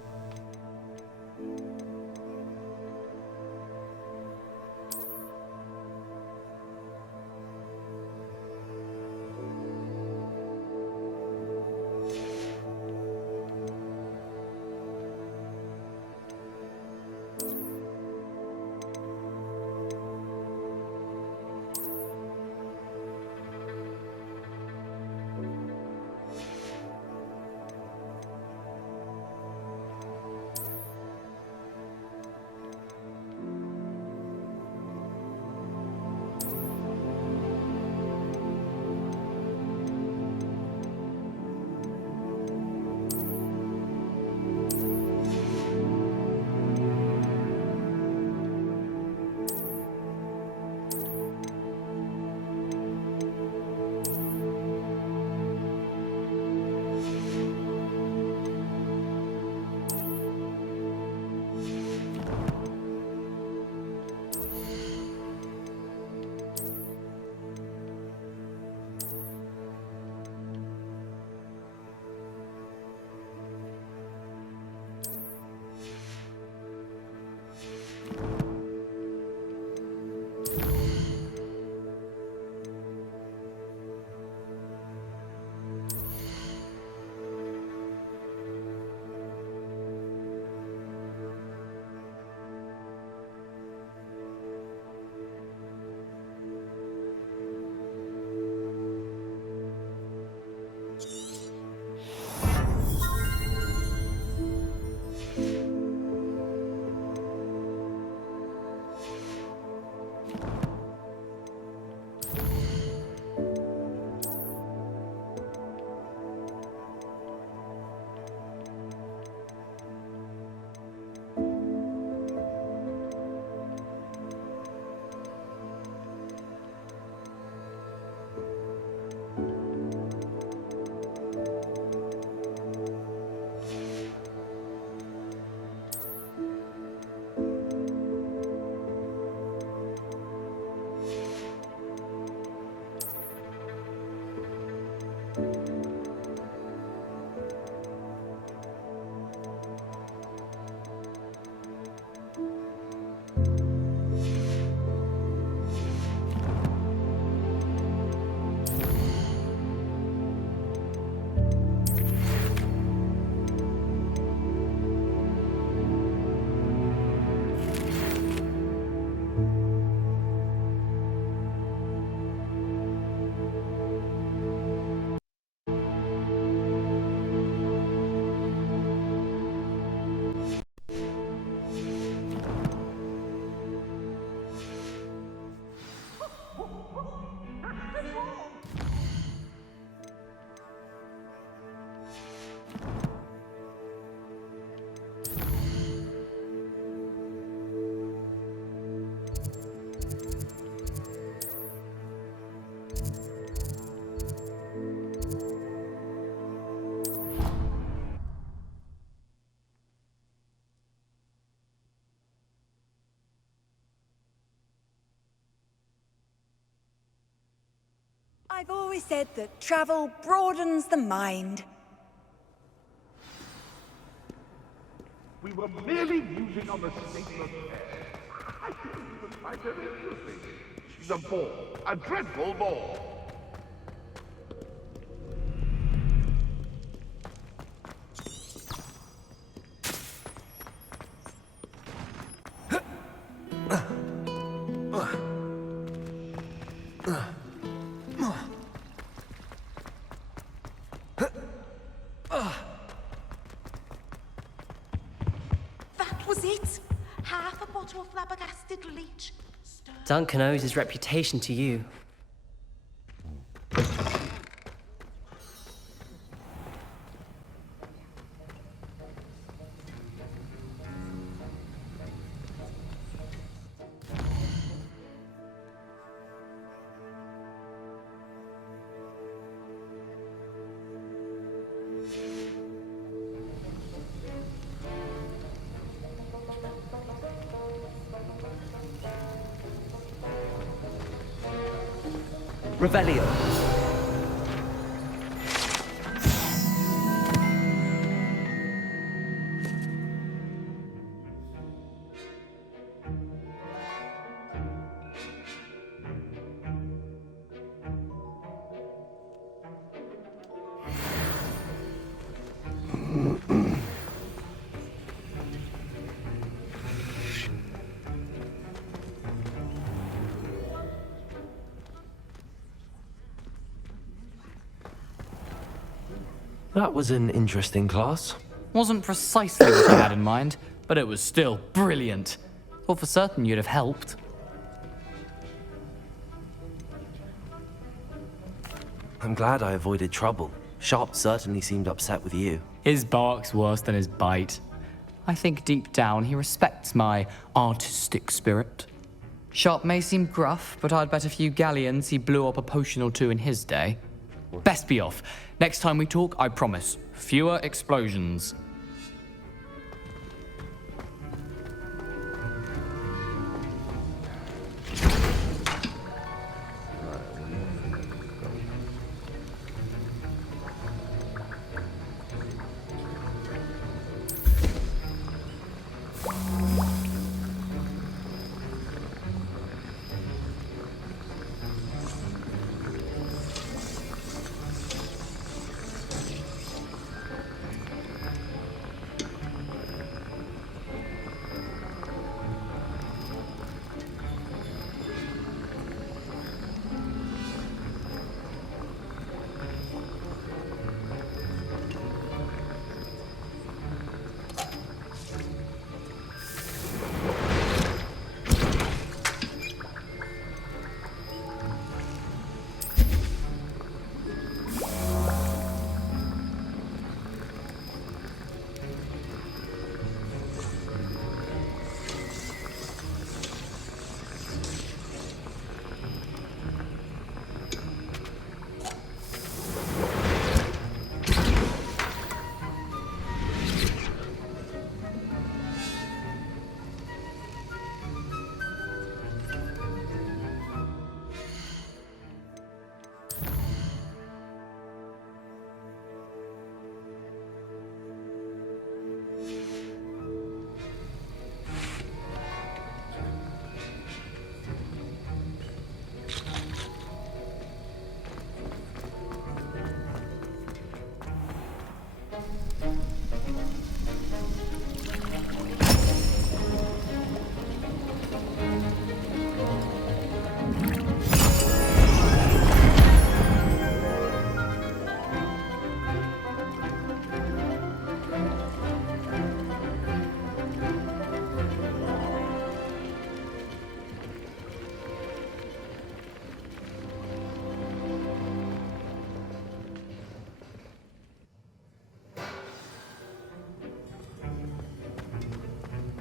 I've always said that travel broadens the mind. We were merely musing on the state of affairs. I couldn't even find her interesting. She's a bore, a dreadful bore. That was it. Half a bottle of flabbergasted leech. Duncan owes his reputation to you. Revelio. That was an interesting class. Wasn't precisely what I had in mind, but it was still brilliant. Thought for certain you'd have helped. I'm glad I avoided trouble. Sharp certainly seemed upset with you. His bark's worse than his bite. I think deep down he respects my artistic spirit. Sharp may seem gruff, but I'd bet a few galleons he blew up a potion or two in his day. Best be off. Next time we talk, I promise, fewer explosions.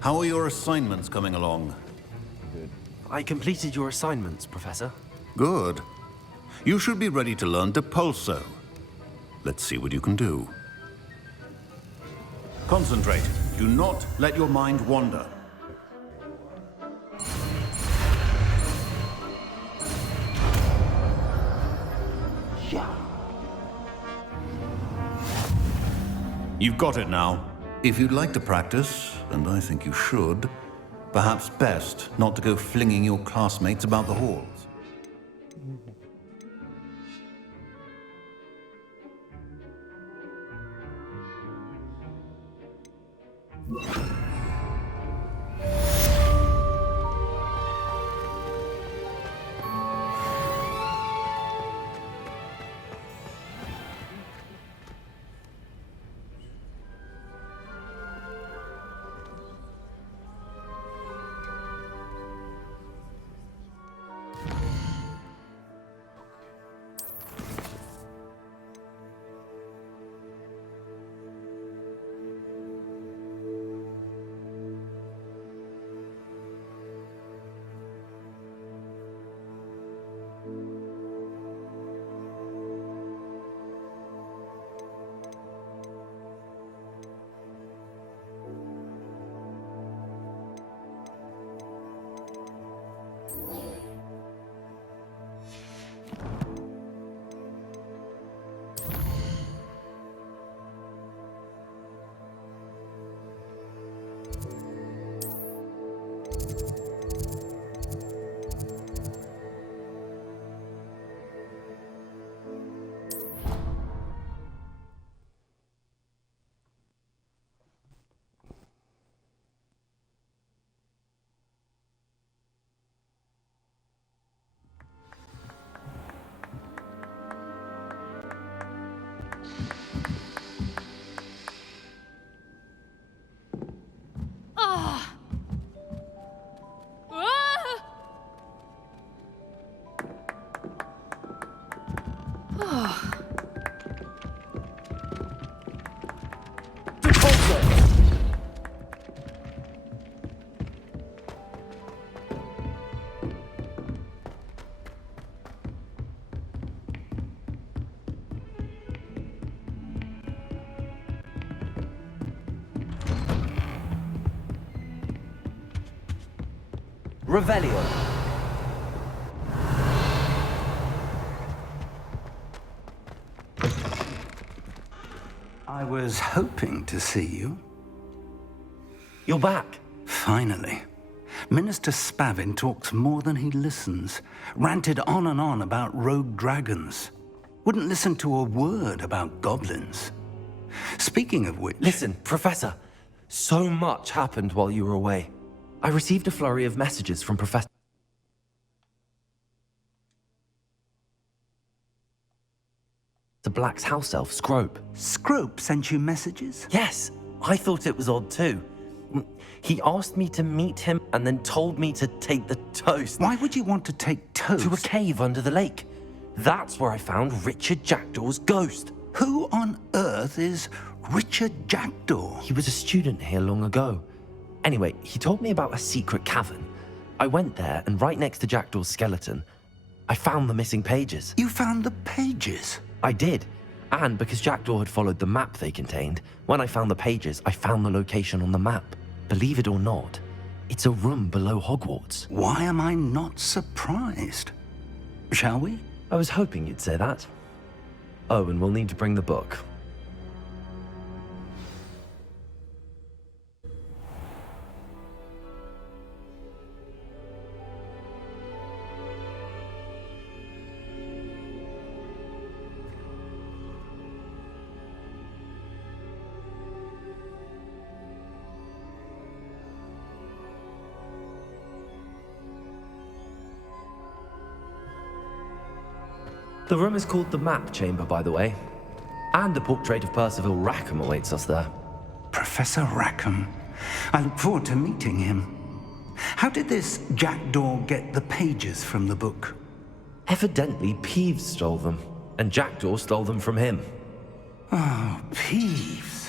How are your assignments coming along? I completed your assignments, Professor. Good. You should be ready to learn Depulso. Let's see what you can do. Concentrate. Do not let your mind wander. You've got it now. If you'd like to practice, and I think you should, perhaps best not to go flinging your classmates about the halls. Revelio. I was hoping to see you. You're back. Finally. Minister Spavin talks more than he listens. Ranted on and on about rogue dragons. Wouldn't listen to a word about goblins. Speaking of which... Listen, Professor. So much happened while you were away. I received a flurry of messages from Professor Black's house elf, Scrope. Scrope sent you messages? Yes, I thought it was odd too. He asked me to meet him and then told me to take the toast. Why would you want to take toast? To a cave under the lake. That's where I found Richard Jackdaw's ghost. Who on earth is Richard Jackdaw? He was a student here long ago. Anyway, he told me about a secret cavern. I went there, and right next to Jackdaw's skeleton, I found the missing pages. You found the pages? I did. And because Jackdaw had followed the map they contained, when I found the pages, I found the location on the map. Believe it or not, it's a room below Hogwarts. Why am I not surprised? Shall we? I was hoping you'd say that. Oh, and we'll need to bring the book. The room is called the Map Chamber, by the way. And the portrait of Percival Rackham awaits us there. Professor Rackham. I look forward to meeting him. How did this Jackdaw get the pages from the book? Evidently, Peeves stole them, and Jackdaw stole them from him. Oh, Peeves.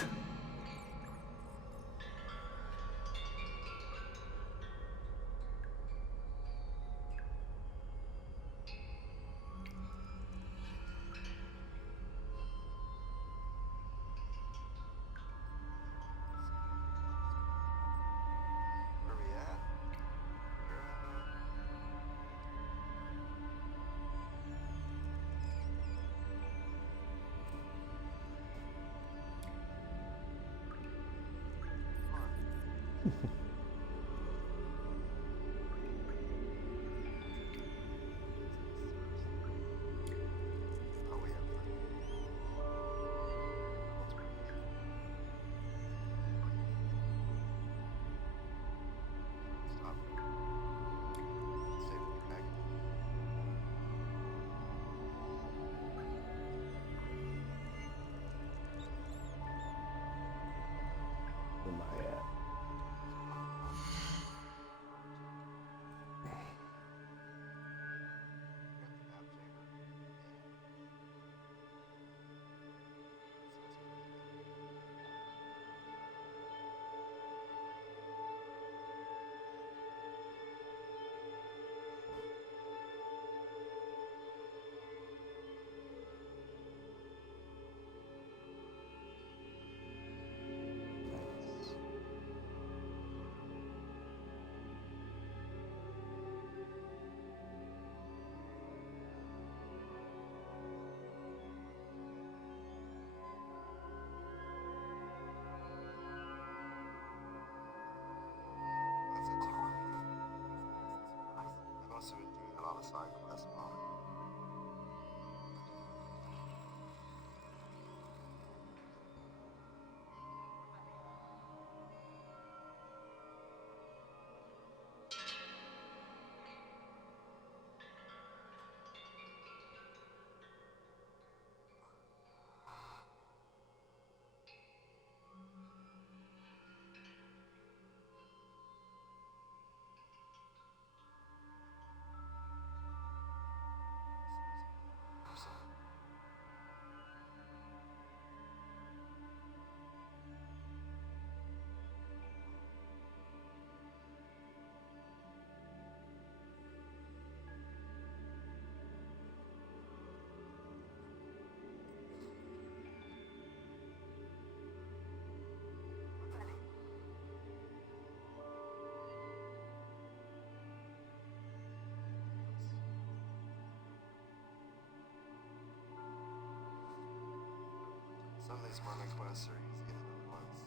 Sunday's my next class, sir. Easy in another month.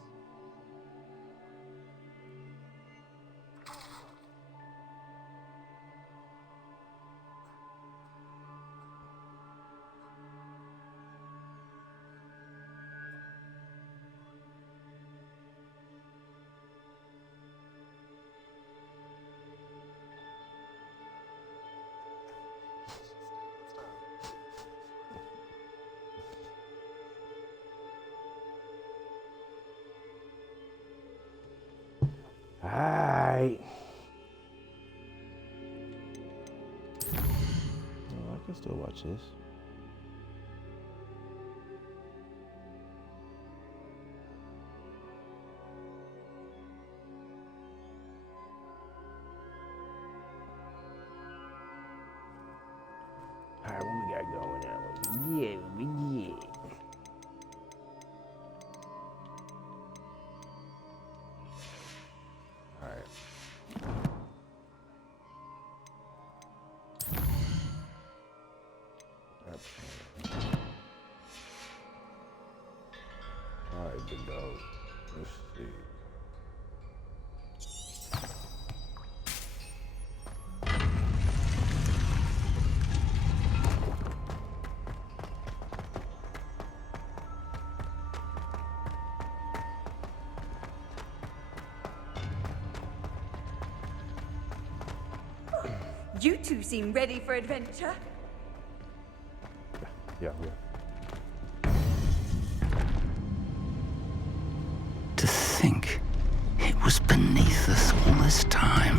Alright. Oh, I can still watch this. Alright, what we got going now? Yeah. Alright, big dog. Let's see. You two seem ready for adventure. Yeah. To think it was beneath us all this time.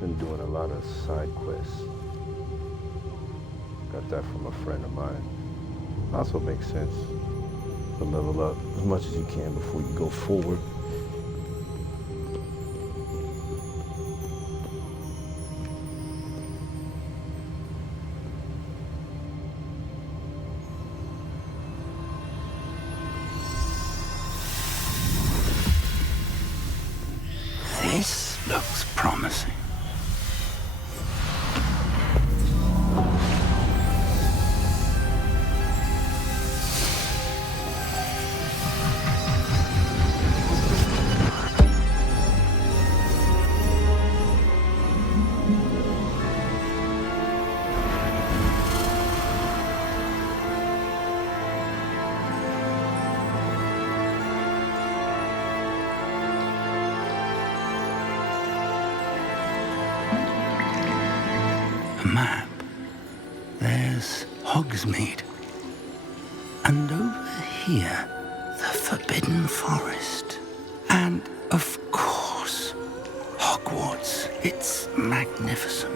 Been doing a lot of side quests. Got that from a friend of mine. Also makes sense to level up as much as you can before you go forward. This looks promising. A map. There's Hogsmeade. And over here, the Forbidden Forest. And, of course, Hogwarts. It's magnificent.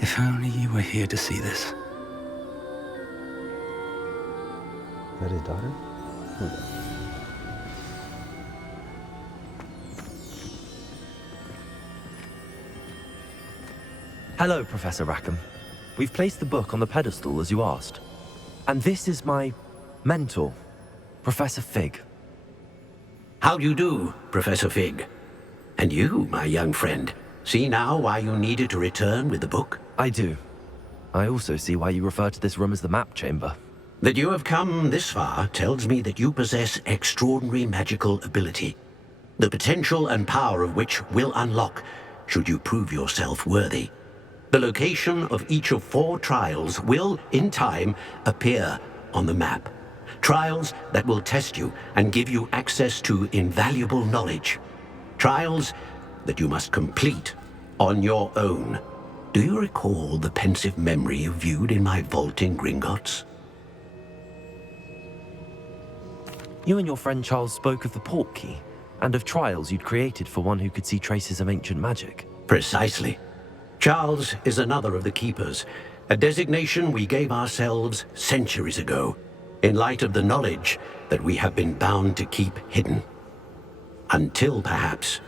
If only you were here to see this. Is that his daughter? Hello, Professor Rackham. We've placed the book on the pedestal as you asked. And this is my mentor, Professor Fig. How do you do, Professor Fig? And you, my young friend, see now why you needed to return with the book? I do. I also see why you refer to this room as the map chamber. That you have come this far tells me that you possess extraordinary magical ability, the potential and power of which will unlock should you prove yourself worthy. The location of each of 4 trials will, in time, appear on the map. Trials that will test you and give you access to invaluable knowledge. Trials that you must complete on your own. Do you recall the pensive memory you viewed in my vault in Gringotts? You and your friend Charles spoke of the port key, and of trials you'd created for one who could see traces of ancient magic. Precisely. Charles is another of the Keepers, a designation we gave ourselves centuries ago, in light of the knowledge that we have been bound to keep hidden. Until, perhaps,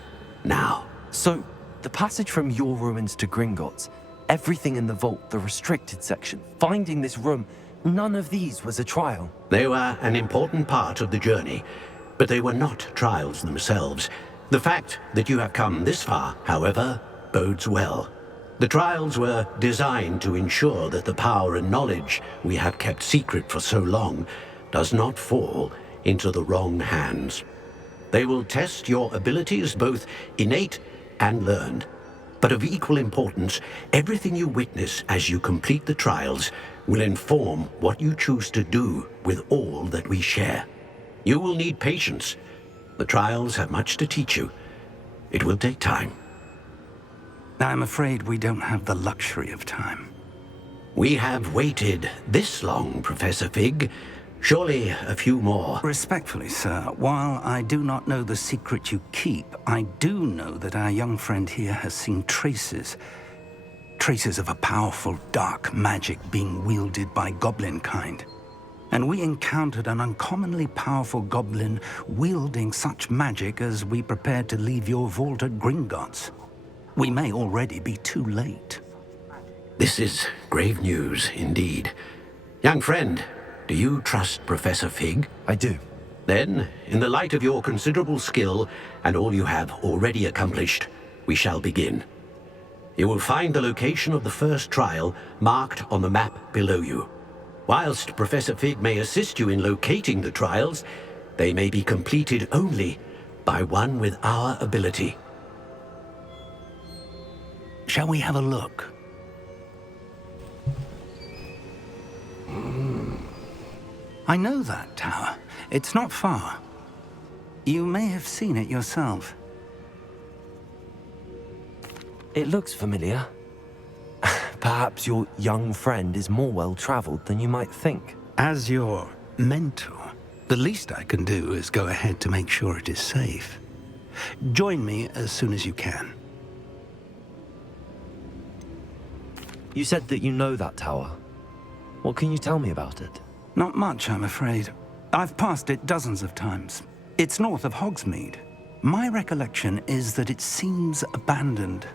now. So, the passage from your ruins to Gringotts, Everything in the vault, the restricted section, finding this room, none of these was a trial. They were an important part of the journey, but they were not trials themselves. The fact that you have come this far, however, bodes well. The trials were designed to ensure that the power and knowledge we have kept secret for so long does not fall into the wrong hands. They will test your abilities, both innate and learned. But of equal importance, everything you witness as you complete the trials will inform what you choose to do with all that we share. You will need patience. The trials have much to teach you. It will take time. I'm afraid we don't have the luxury of time. We have waited this long, Professor Fig. Surely a few more. Respectfully, sir, while I do not know the secret you keep, I do know that our young friend here has seen traces of a powerful dark magic being wielded by goblin kind. And we encountered an uncommonly powerful goblin wielding such magic as we prepared to leave your vault at Gringotts. We may already be too late. This is grave news indeed. Young friend, do you trust Professor Fig? I do. Then, in the light of your considerable skill and all you have already accomplished, we shall begin. You will find the location of the first trial marked on the map below you. Whilst Professor Fig may assist you in locating the trials, they may be completed only by one with our ability. Shall we have a look? I know that tower. It's not far. You may have seen it yourself. It looks familiar. Perhaps your young friend is more well-traveled than you might think. As your mentor, the least I can do is go ahead to make sure it is safe. Join me as soon as you can. You said that you know that tower. What can you tell me about it? Not much, I'm afraid. I've passed it dozens of times. It's north of Hogsmeade. My recollection is that it seems abandoned.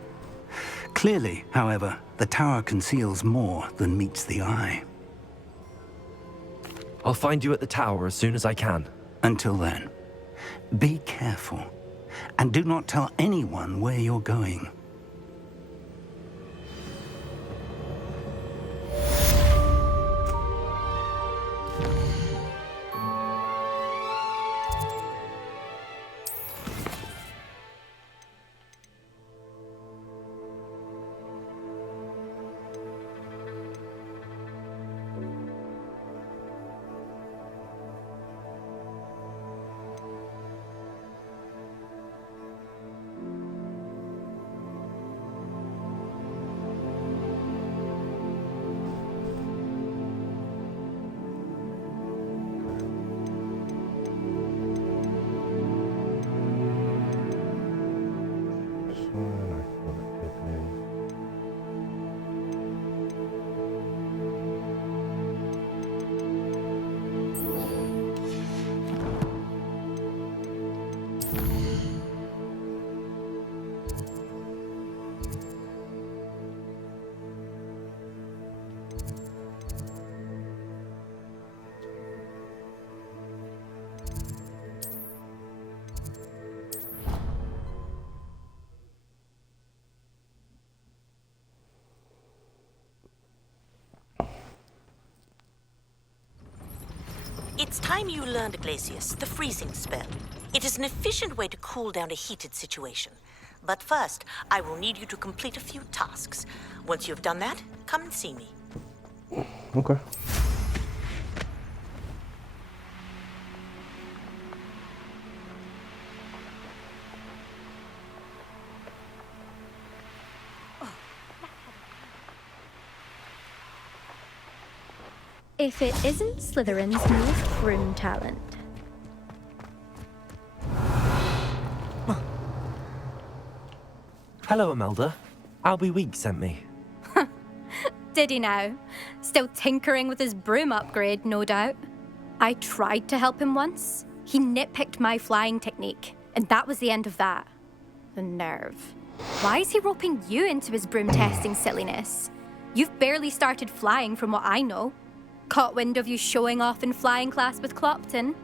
Clearly, however, the tower conceals more than meets the eye. I'll find you at the tower as soon as I can. Until then, be careful, and do not tell anyone where you're going. It's time you learned, Glacius, the freezing spell. It is an efficient way to cool down a heated situation. But first, I will need you to complete a few tasks. Once you have done that, come and see me. Okay. If it isn't Slytherin's newest broom talent. Hello, Imelda. Albie Week sent me. Did he now? Still tinkering with his broom upgrade, no doubt. I tried to help him once. He nitpicked my flying technique, and that was the end of that. The nerve. Why is he roping you into his broom testing silliness? You've barely started flying from what I know. Caught wind of you showing off in flying class with Clopton.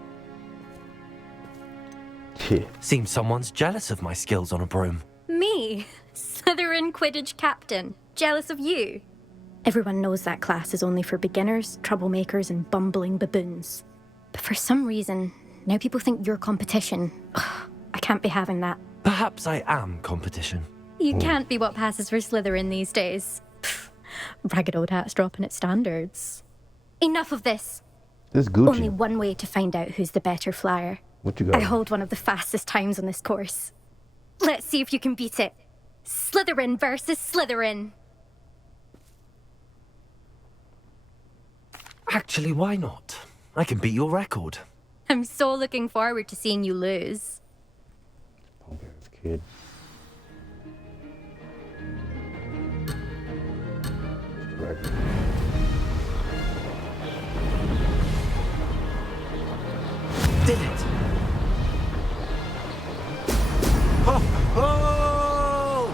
Seems someone's jealous of my skills on a broom. Me? Slytherin Quidditch captain. Jealous of you? Everyone knows that class is only for beginners, troublemakers, and bumbling baboons. But for some reason, now people think you're competition. Ugh, I can't be having that. Perhaps I am competition. You can't be what passes for Slytherin these days. Pfft, ragged old hat's dropping its standards. Enough of this. This Gucci. Only one way to find out who's the better flyer. What you got? I hold one of the fastest times on this course. Let's see if you can beat it. Slytherin versus Slytherin. Actually, why not? I can beat your record. I'm so looking forward to seeing you lose. Okay, this kid. Correct. Did it! Oh! Oh!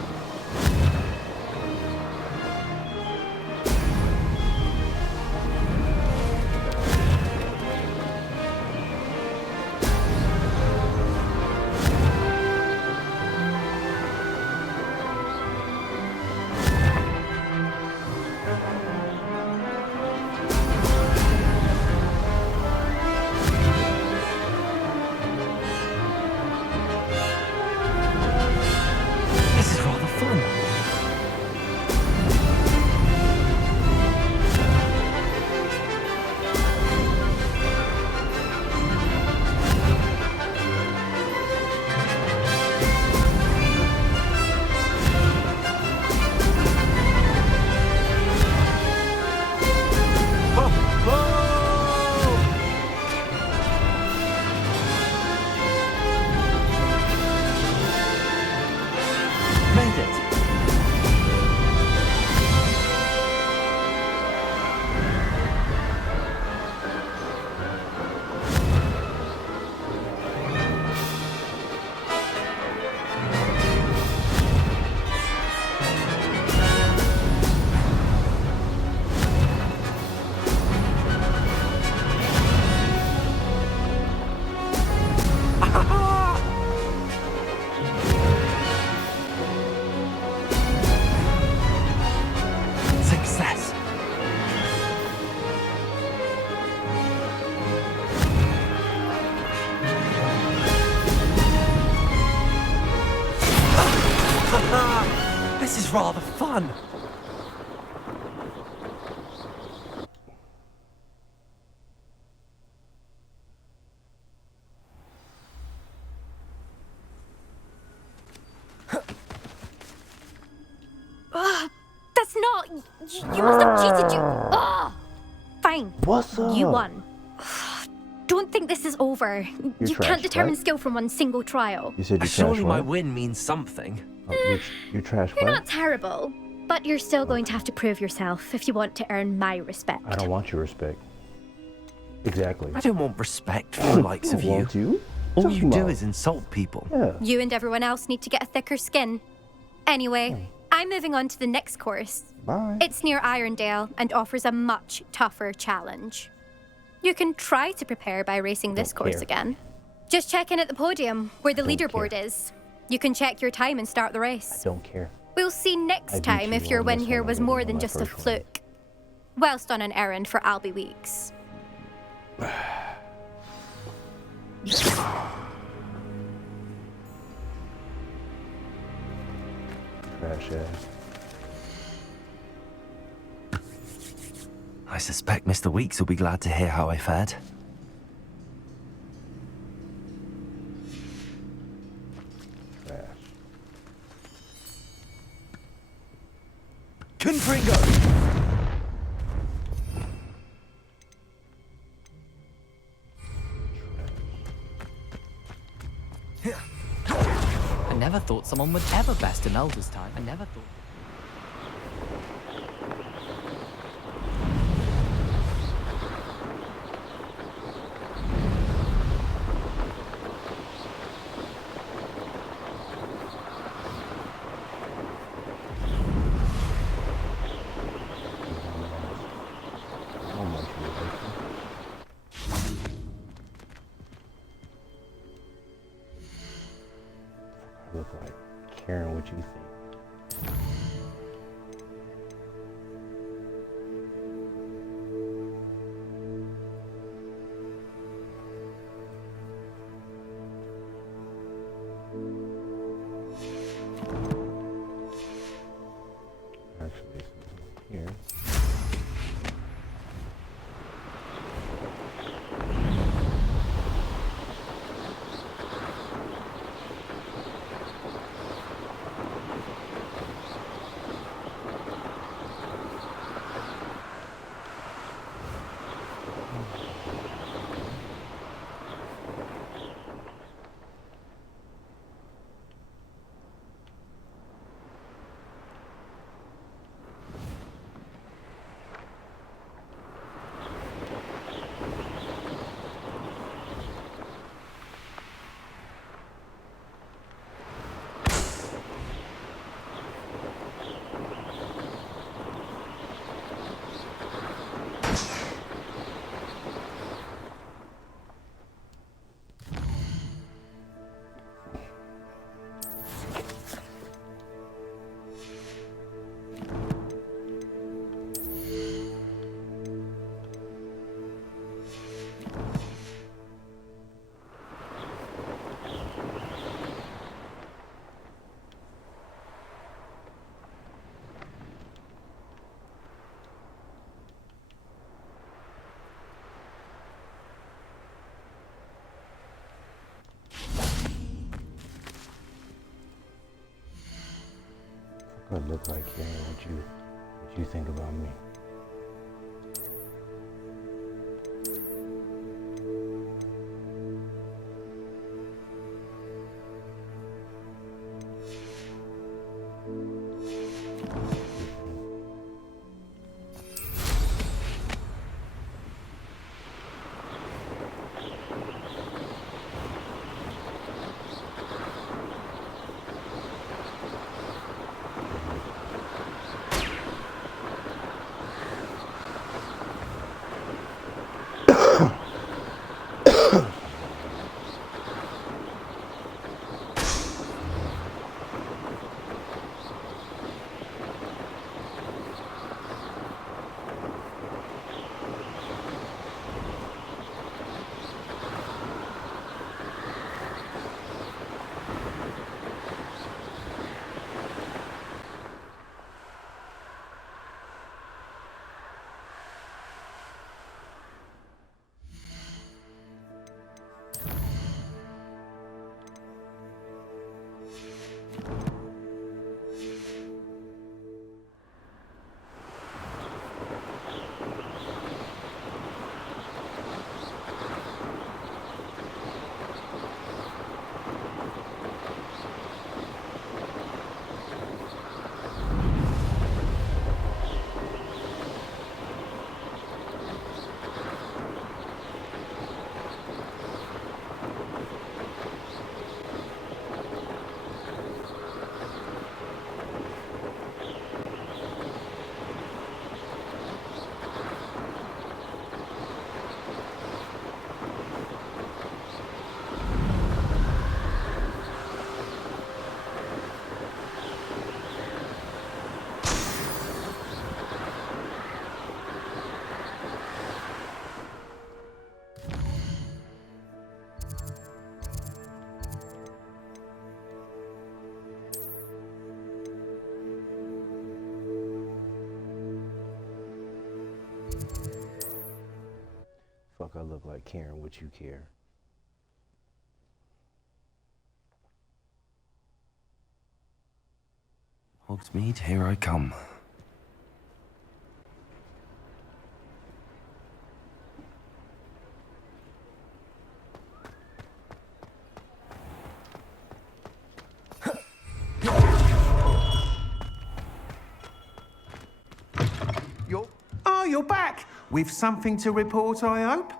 This is rather fun. Made it. Success. This is rather fun. That's not... You must have cheated, you... Ugh. Fine. What's up? You won. Don't think this is over. You're you trash, can't determine right? skill from one single trial. You said you're Surely trash, my what? win means something. Oh, you're trash, You're what? not terrible, but you're still going to have to prove yourself if you want to earn my respect. I don't want your respect. Exactly. I don't want respect from the likes of you. Want you? All Talking you do about? is insult people. Yeah. You and everyone else need to get a thicker skin. Anyway, I'm moving on to the next course. Bye. It's near Irondale and offers a much tougher challenge. You can try to prepare by racing this course care. again. Just check in at the podium, where the Don't leaderboard care. is. You can check your time and start the race. Don't care. We'll see I next beat time you if your on win this here one was already, more on than my just a first one. fluke. Whilst on an errand for Albie Weeks. Trash ass. I suspect Mr. Weeks will be glad to hear how I fared. Trash. Confringo! I never thought someone would ever best an elder's time. I never thought. Look like caring what you think. Actually, here. What look like hearing what you think about me. Fuck, I look like caring what you care. Hogsmeade, here I come. You're back! With something to report, I hope?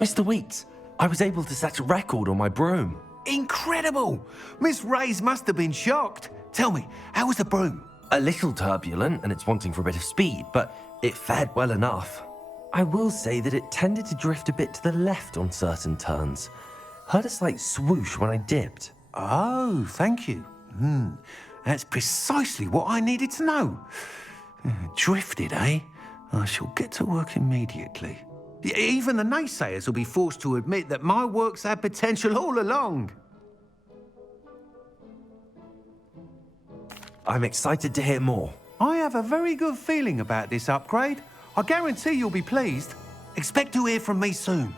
Mr. Weeks, I was able to set a record on my broom. Incredible! Miss Reyes must have been shocked. Tell me, how was the broom? A little turbulent, and it's wanting for a bit of speed, but it fared well enough. I will say that it tended to drift a bit to the left on certain turns. Heard a slight swoosh when I dipped. Oh, thank you. That's precisely what I needed to know. Drifted, eh? I shall get to work immediately. Even the naysayers will be forced to admit that my work's had potential all along. I'm excited to hear more. I have a very good feeling about this upgrade. I guarantee you'll be pleased. Expect to hear from me soon.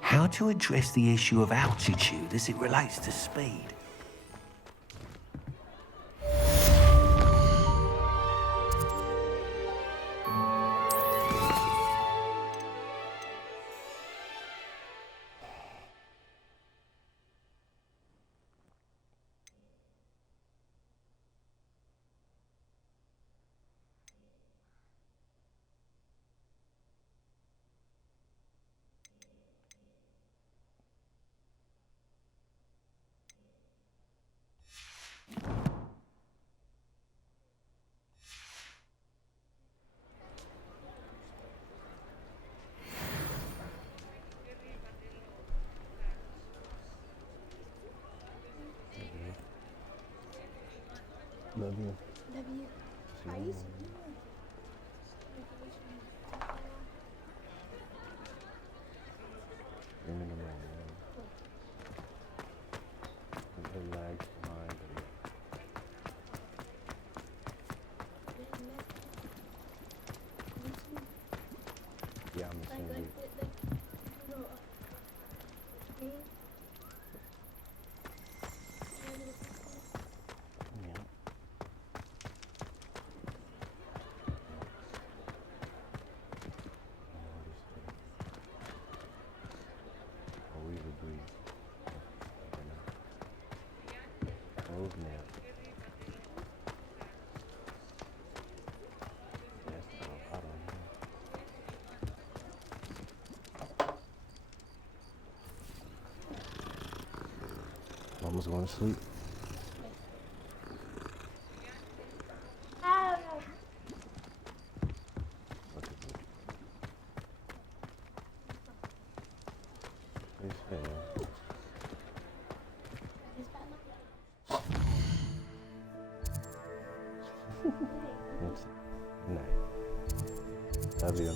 How to address the issue of altitude as it relates to speed? Love you. Love you. Are you Yeah, I'm the same dude. Mama's going to sleep. Love you.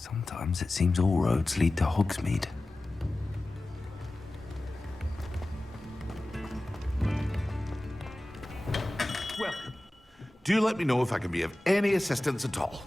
Sometimes it seems all roads lead to Hogsmeade. Welcome. Do let me know if I can be of any assistance at all.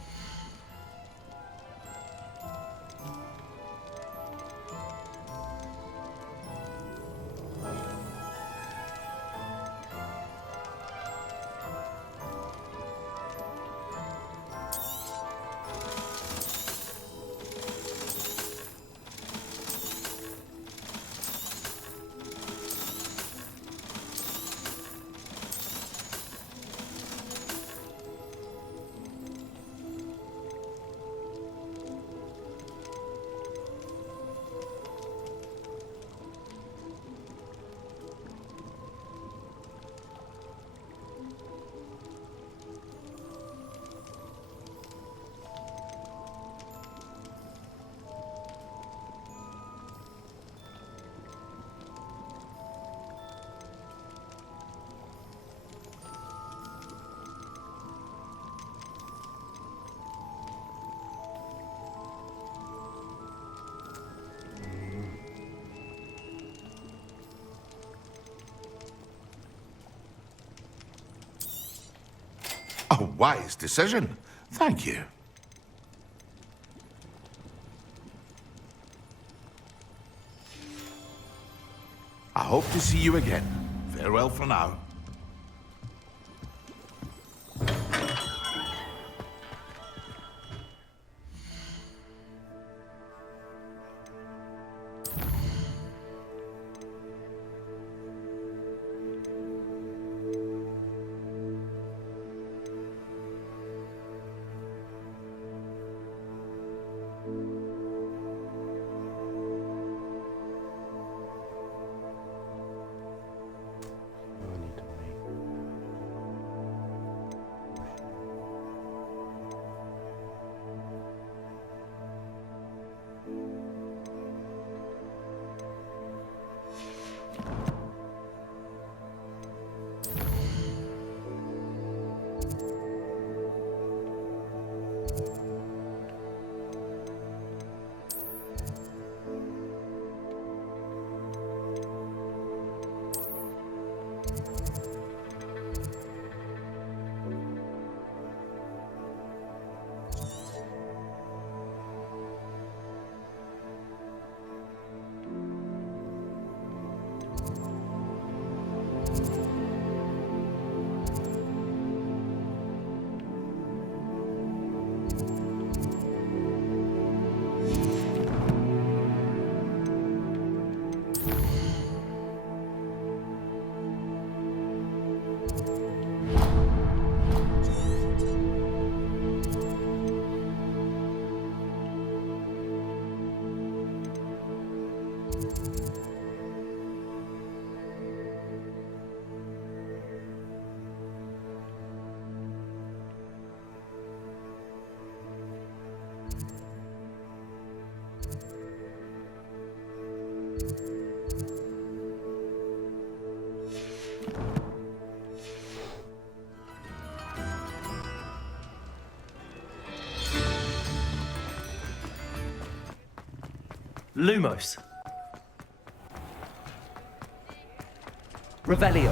A wise decision. Thank you. I hope to see you again. Farewell for now. Lumos. Revelio.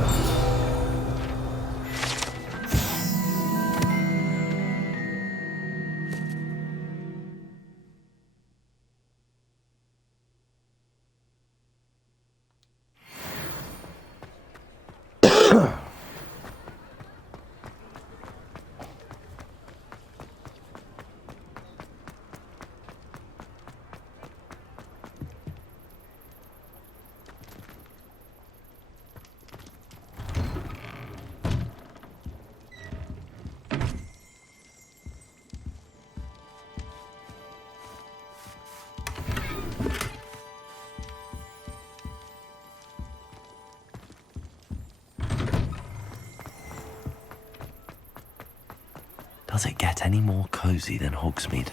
Does it get any more cozy than Hogsmeade?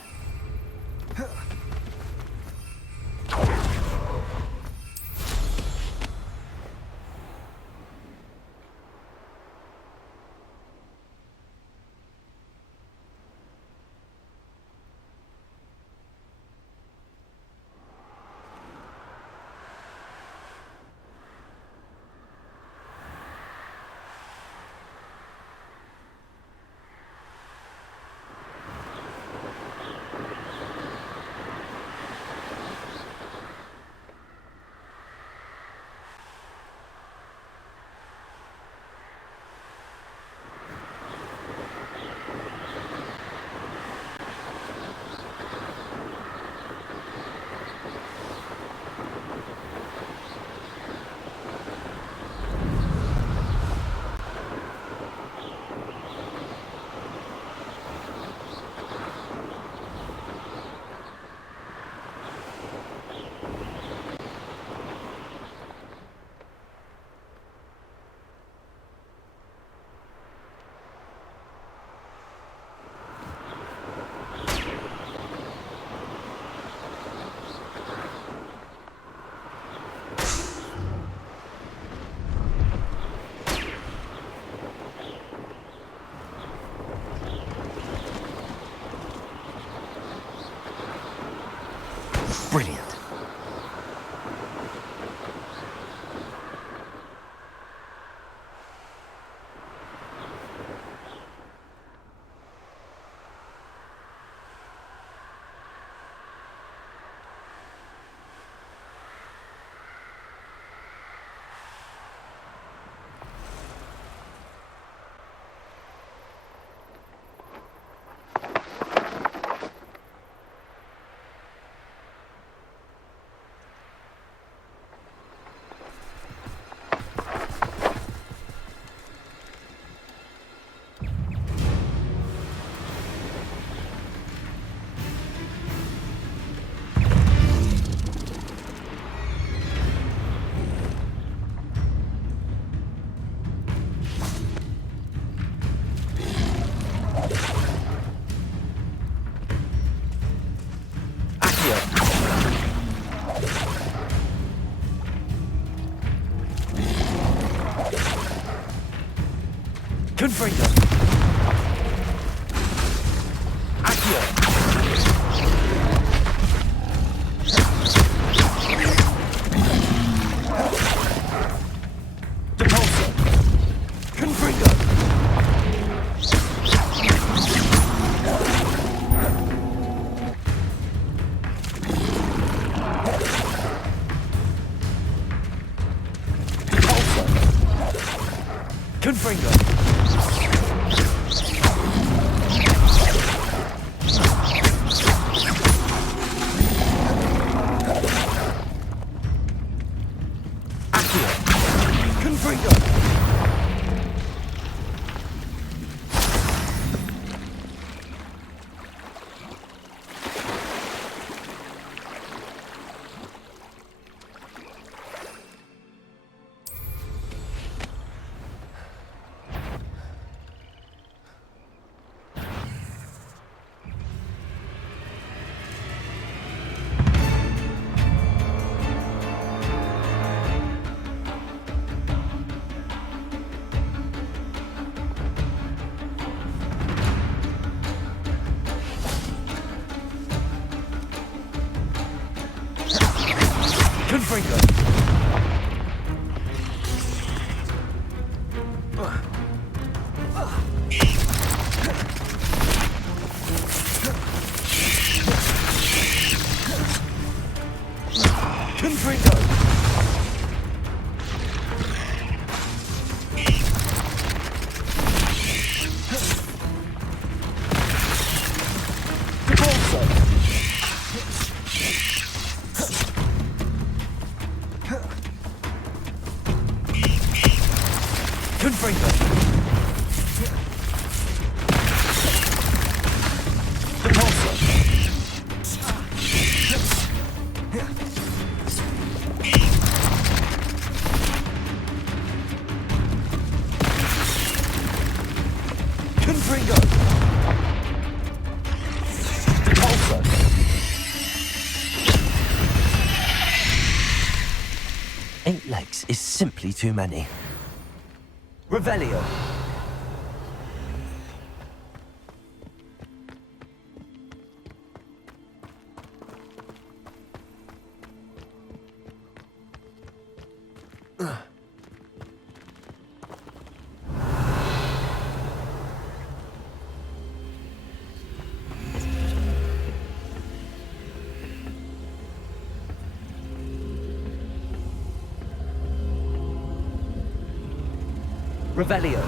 Brilliant. Eight legs is simply too many. Revelio. Revelio.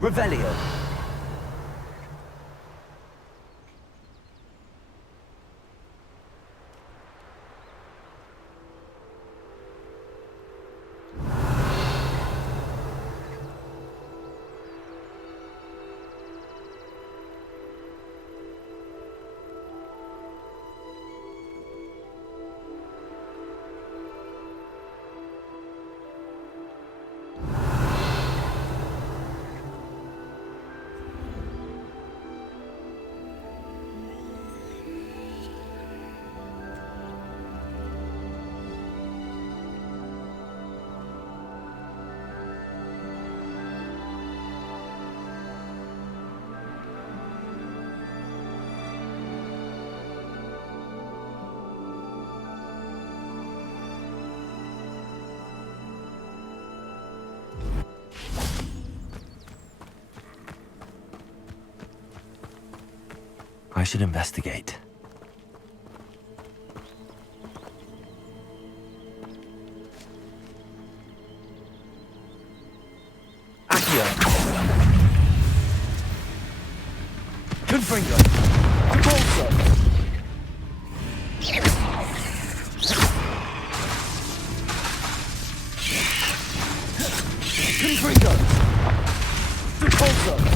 Revelio. I should investigate. Accio. Confringo. Repulsor. Confringo. Repulsor.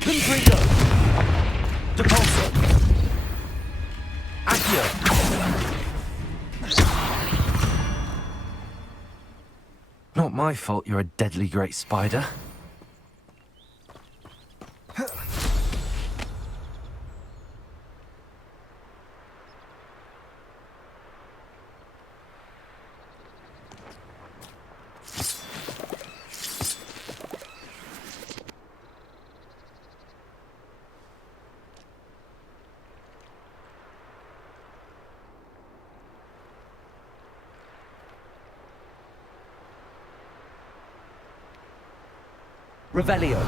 Confringo! Depulso! Accio! Not my fault you're a deadly great spider. Revelio.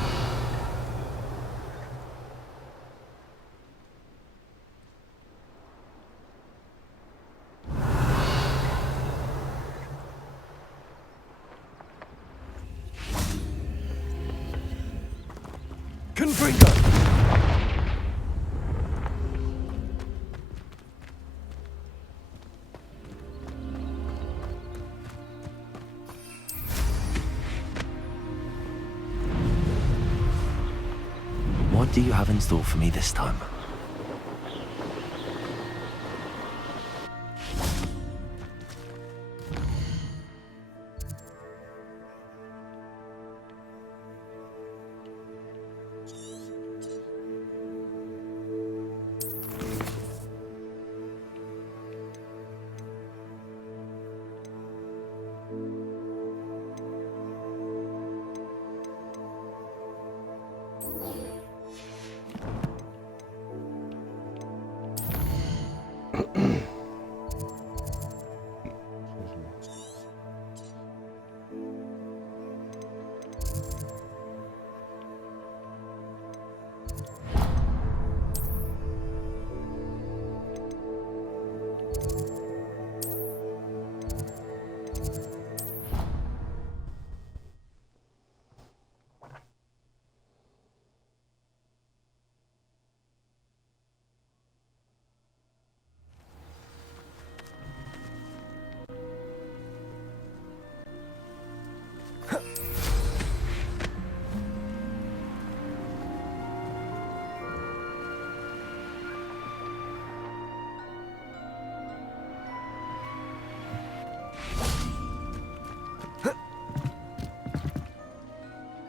Confringo. What do you have in store for me this time?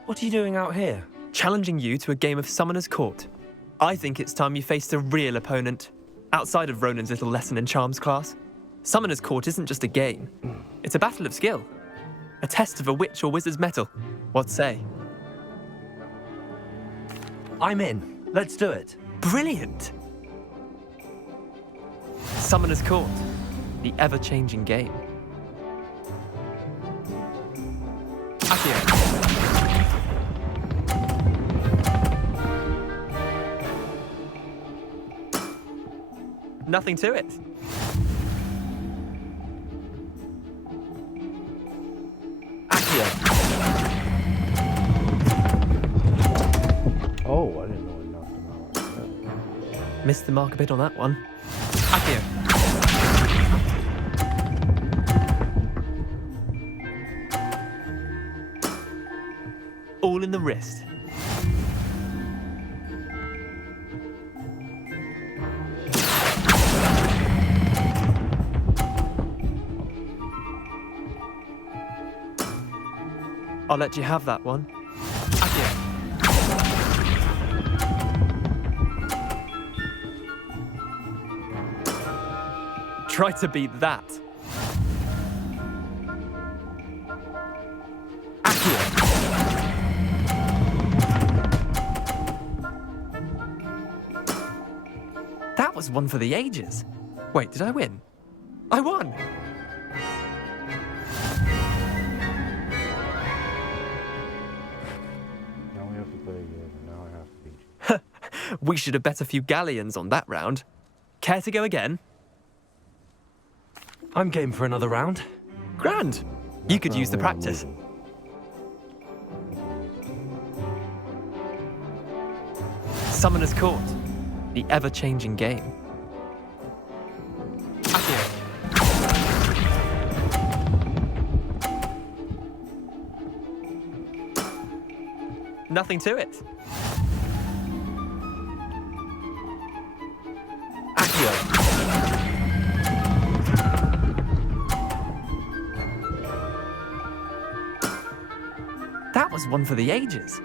What are you doing out here? Challenging you to a game of Summoner's Court. I think it's time you faced a real opponent, outside of Ronan's little lesson in charms class. Summoner's Court isn't just a game. It's a battle of skill. A test of a witch or wizard's mettle. What say? I'm in. Let's do it. Brilliant! Summoner's Court. The ever-changing game. Accio. Nothing to it. Accio. Oh, I didn't know it knocked him out like that. Missed the mark a bit on that one. Accio. All in the wrist. I'll let you have that one. Accio. Try to beat that. Accio. That was one for the ages. Wait, did I win? I won! Now we have to play again. Now I have to beat you. We should have bet a few galleons on that round. Care to go again? I'm game for another round. Grand. You could use the practice. Summoner's Court. The ever-changing game. Accio. Nothing to it. Accio. That was one for the ages.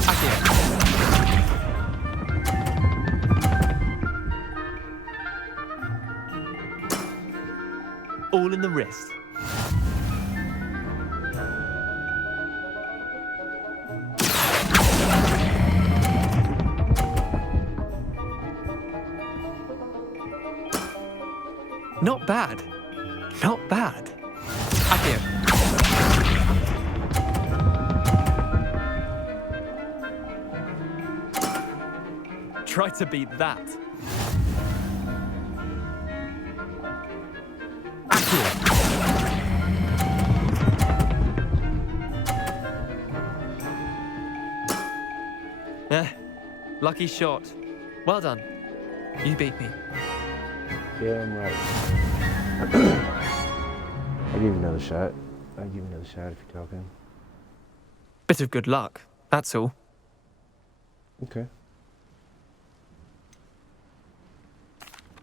Accio. All in the wrist. Not bad. Not bad. Accio. Try to beat that. Lucky shot. Well done. You beat me. Damn right. I'll give you another shot. I'll give you another shot if you're talking. Bit of good luck, that's all. Okay.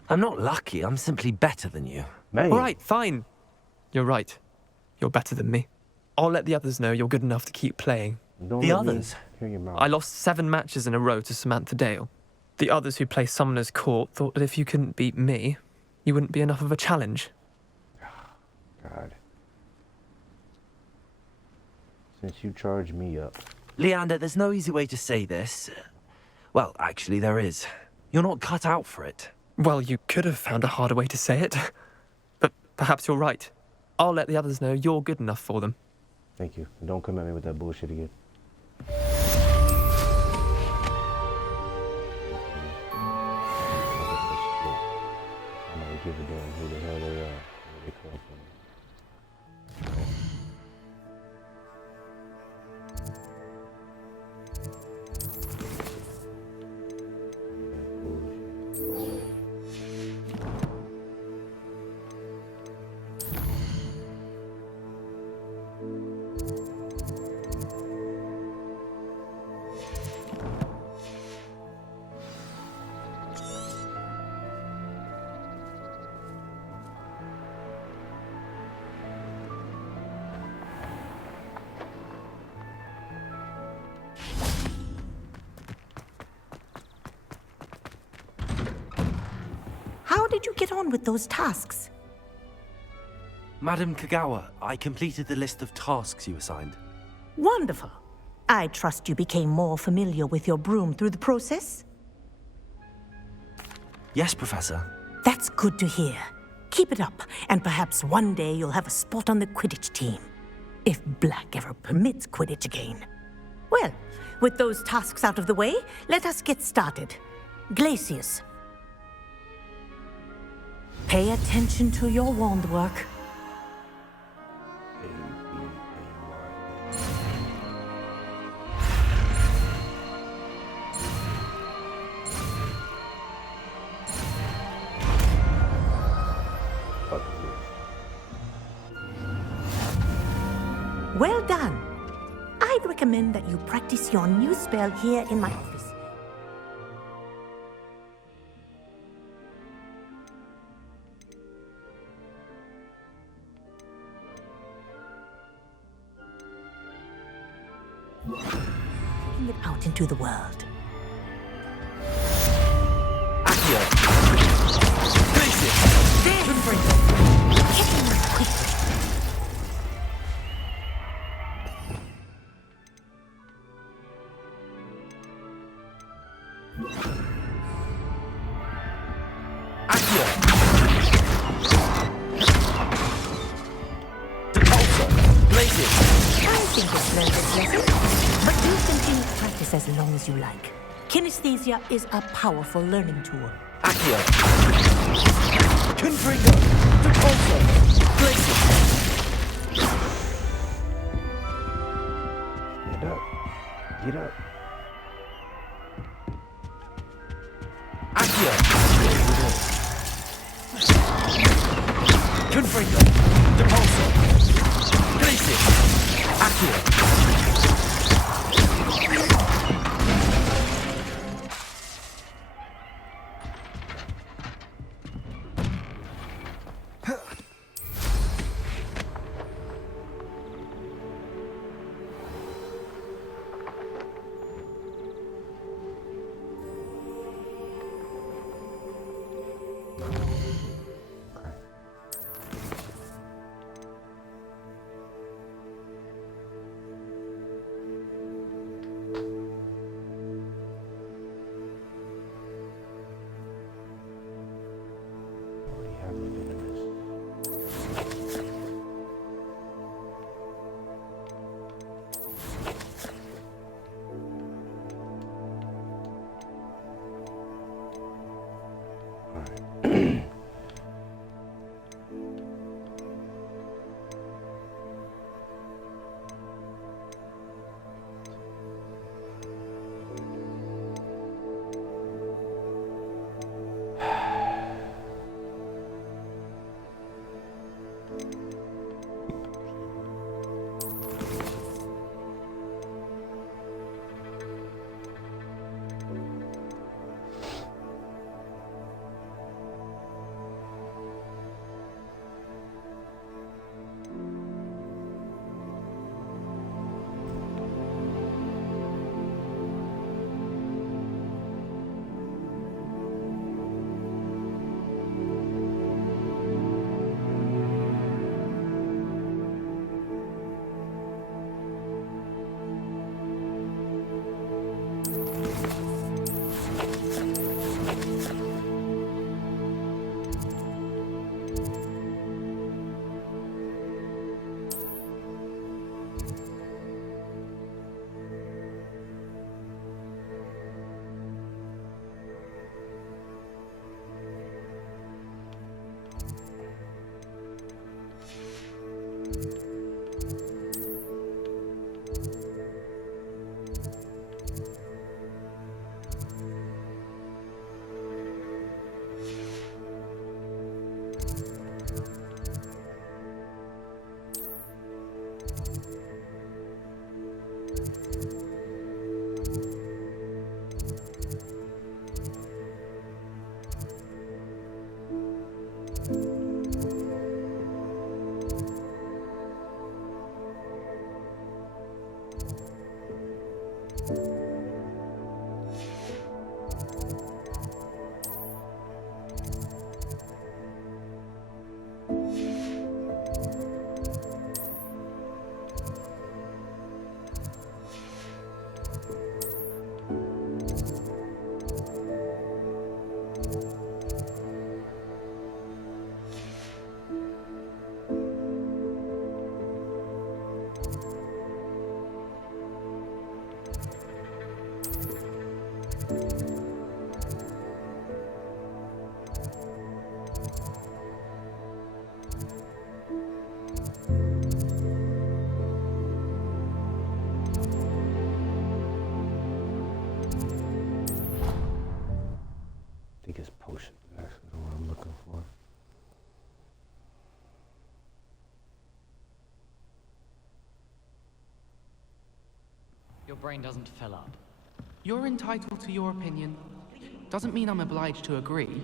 I'm not lucky, I'm simply better than you. Man. All right, fine. You're right. You're better than me. I'll let the others know you're good enough to keep playing. Don't The let me others? hear your mouth. I lost 7 matches in a row to Samantha Dale. The others who play Summoner's Court thought that if you couldn't beat me, you wouldn't be enough of a challenge. God. Since you charged me up. Leander, there's no easy way to say this. Well, actually, there is. You're not cut out for it. Well, you could have found a harder way to say it. But perhaps you're right. I'll let the others know you're good enough for them. Thank you. Don't come at me with that bullshit again. Nobody give a damn who the hell they are, where they come from. How did you get on with those tasks? Madam Kagawa, I completed the list of tasks you assigned. Wonderful. I trust you became more familiar with your broom through the process? Yes, Professor. That's good to hear. Keep it up, and perhaps one day you'll have a spot on the Quidditch team. If Black ever permits Quidditch again. Well, with those tasks out of the way, let us get started. Glacius. Pay attention to your wand work. Well done. I'd recommend that you practice your new spell here in my office. Taking it out into the world. Accio! Hitting them quickly. I think it's learned its lesson, but you continue to practice as long as you like. Kinesthesia is a powerful learning tool. Accio! Confringo! Depulso! Glacius! Get up. Get up. Accio! Confringo! Depulso! Glacius! Accio! I think it's potion. That's what I'm looking for. Your brain doesn't fill up. You're entitled to your opinion. Doesn't mean I'm obliged to agree.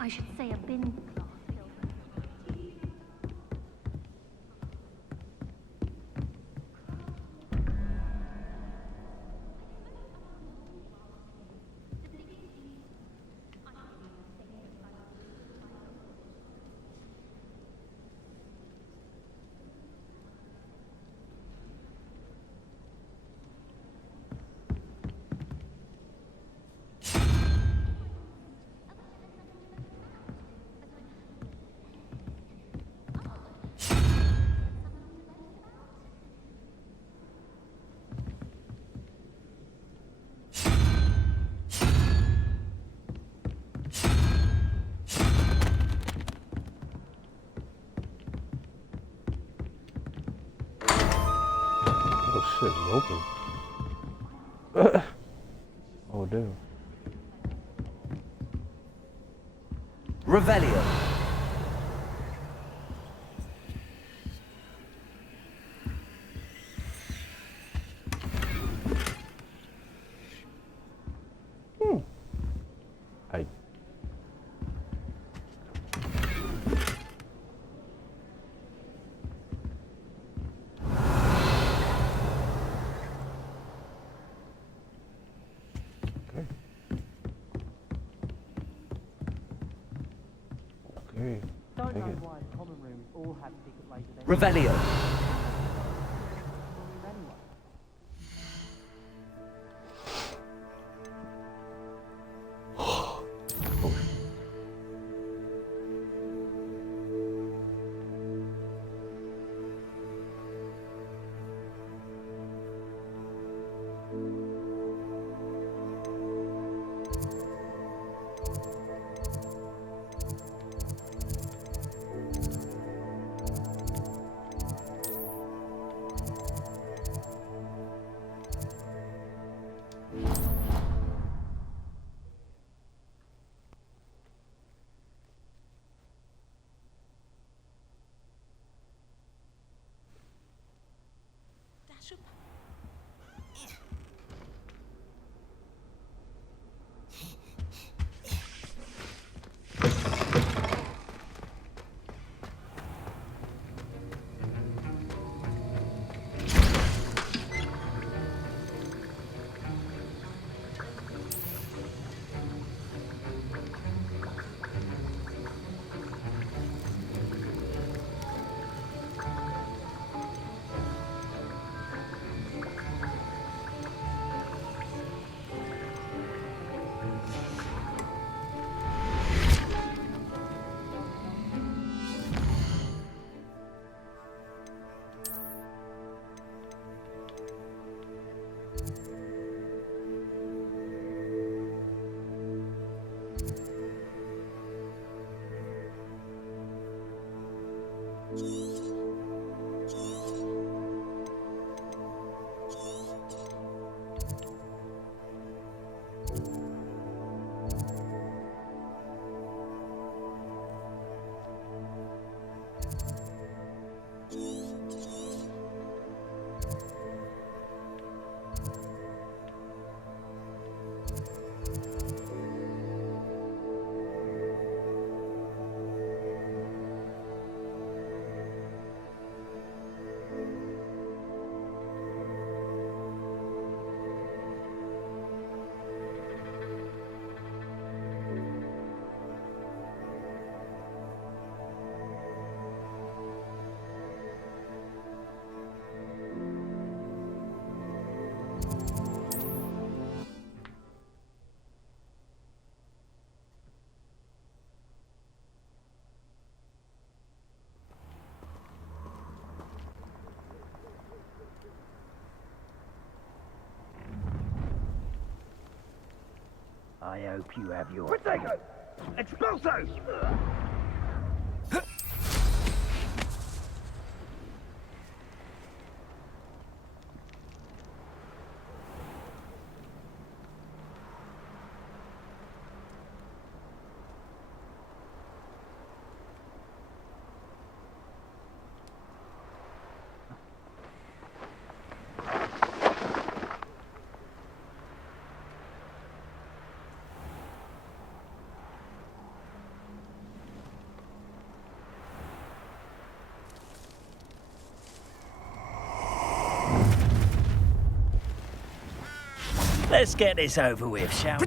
I should say a bin cloth. Oh shit, it's open. Oh damn. Revelio. I Okay. Don't Take know it. why common rooms all have secret laser. Revelio. I hope you have your... Protego! Expulso! Let's get this over with, shall we?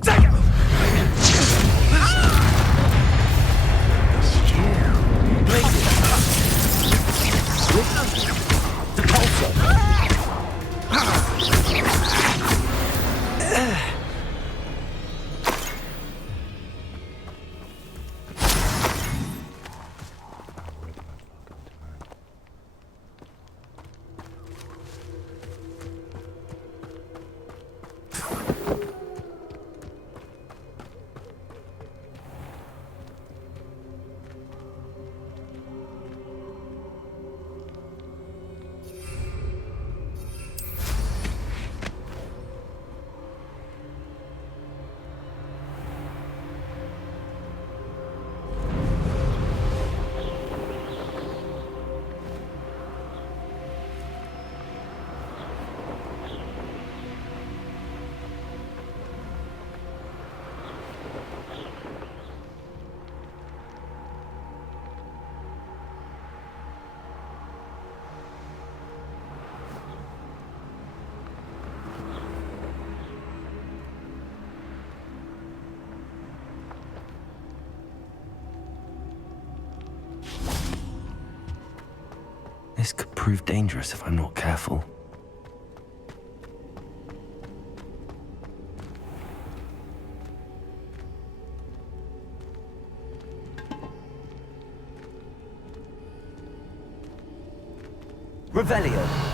This could prove dangerous if I'm not careful. Revelio.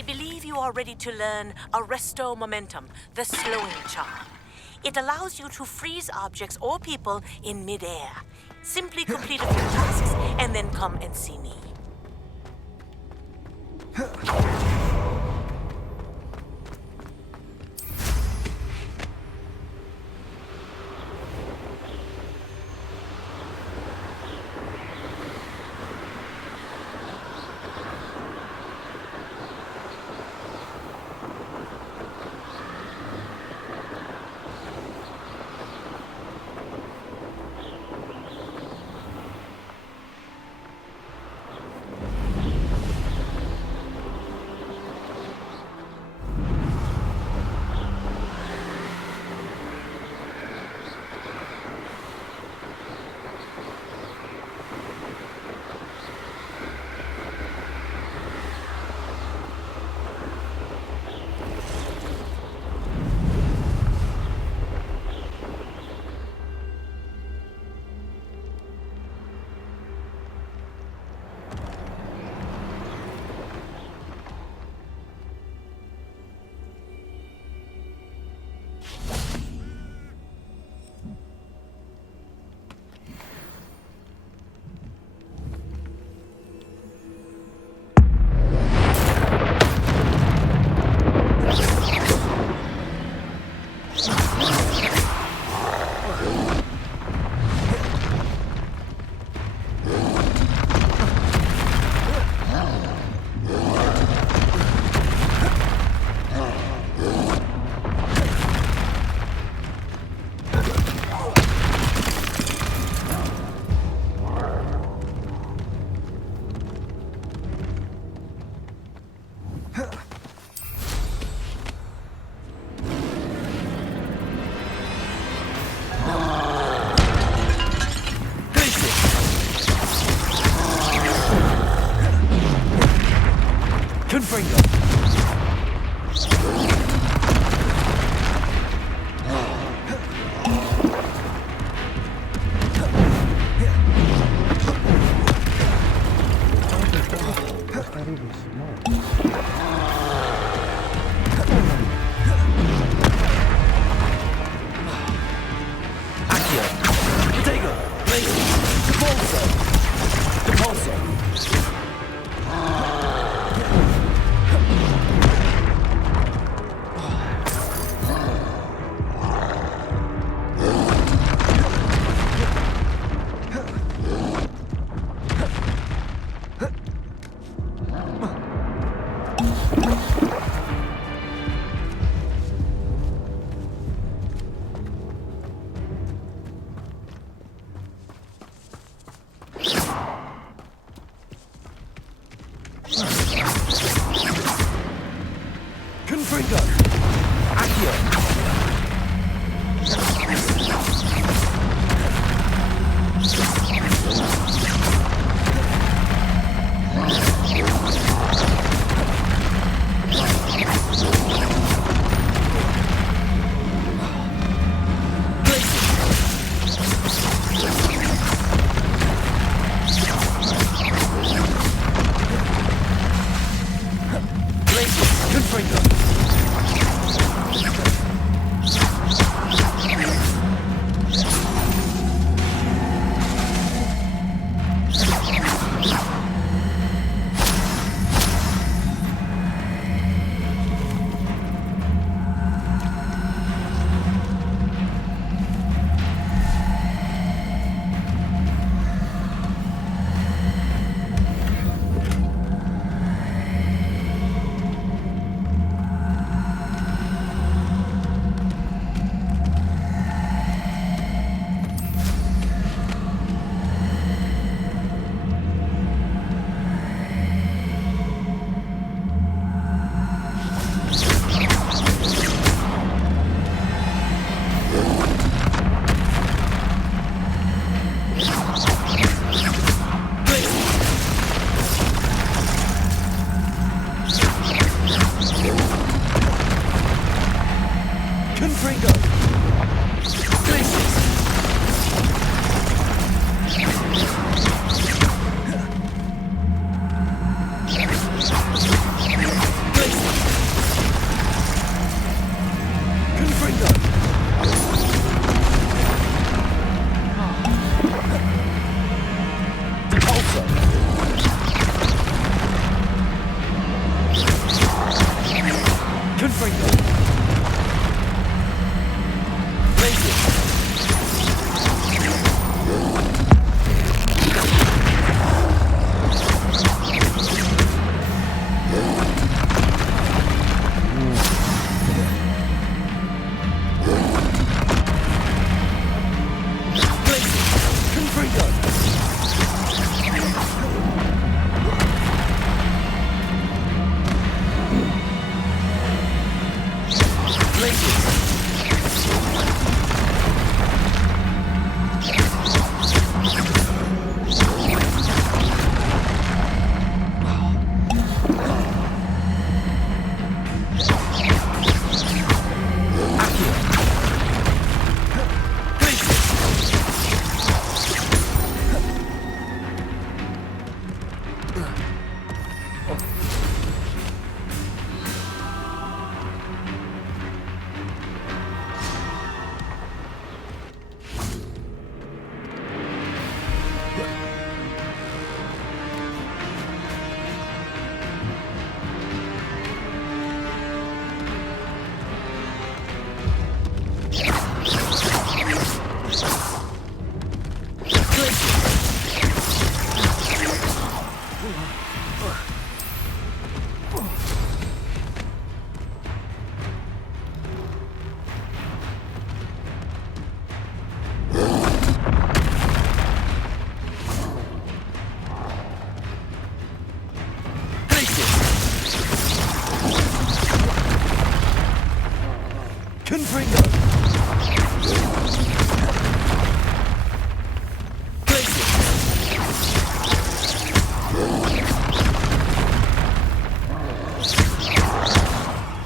I believe you are ready to learn Arresto Momentum, the slowing charm. It allows you to freeze objects or people in midair. Simply complete a few tasks and then come and see me.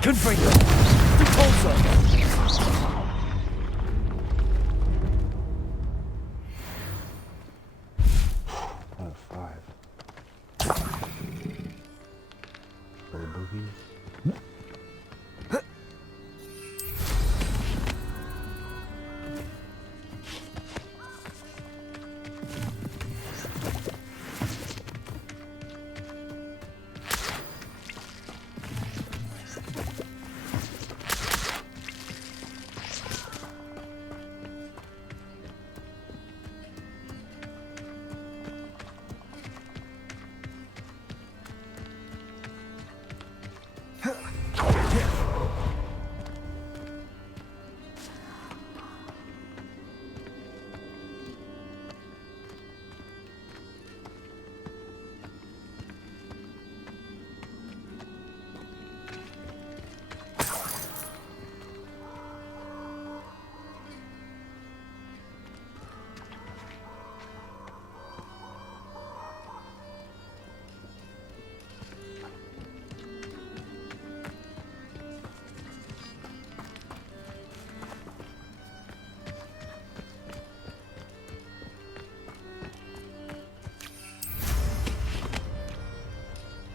Confringo! Repulsor! Out of 5. For the boogies.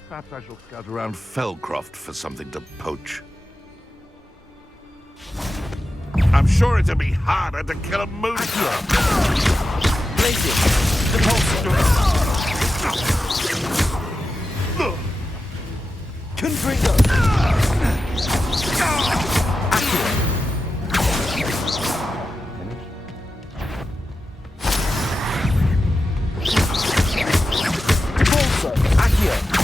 Perhaps I shall scout around Felcroft for something to poach. I'm sure it'll be harder to kill a moose. Blazing! The pulse! Confringo! Repulsor! Accio!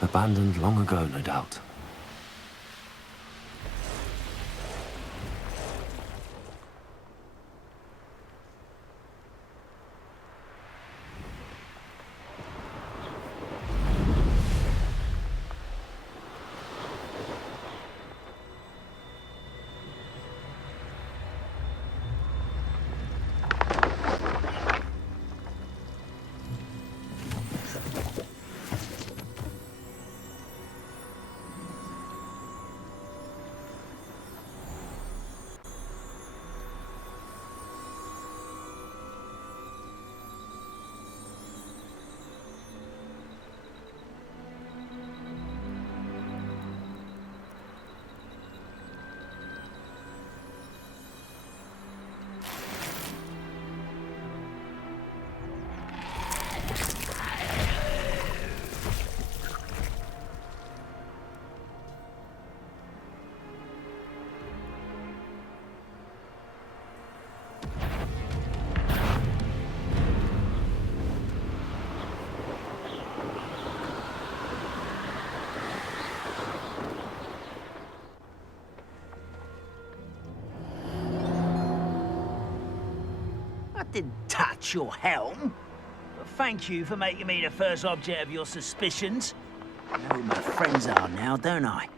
Abandoned long ago, no doubt. Didn't touch your helm. But thank you for making me the first object of your suspicions. I know who my friends are now, don't I?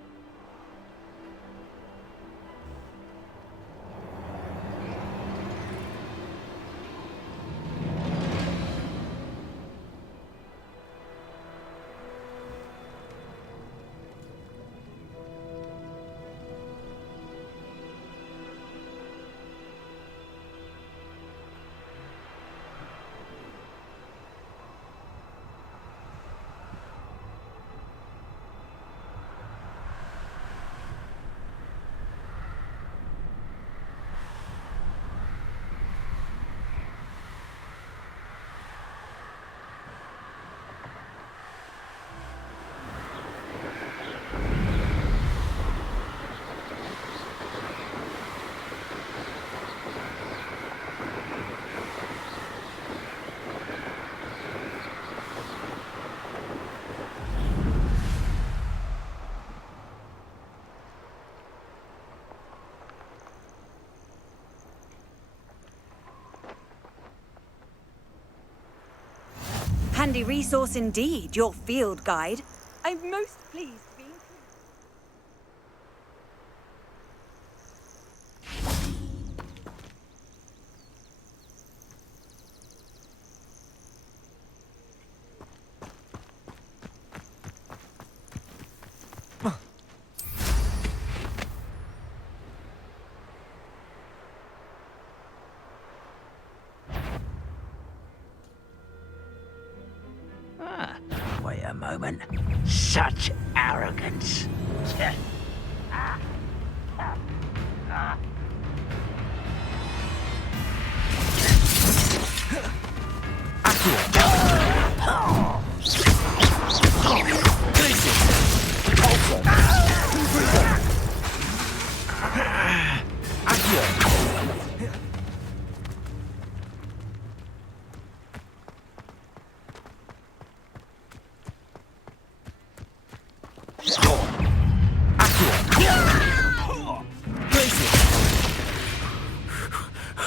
Handy resource indeed, your field guide. I'm most pleased to be included. moment. Such arrogance.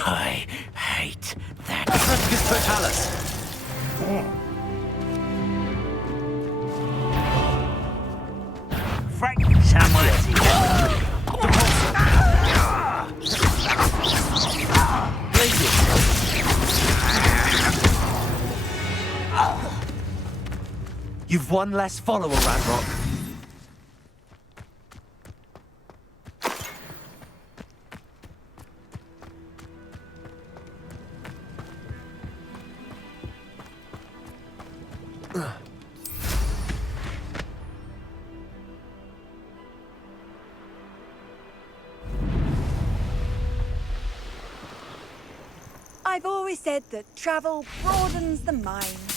I hate that. Atrocus Totalis! Frank, somewhere. You've one less follower, Ranrock. I've always said that travel broadens the mind.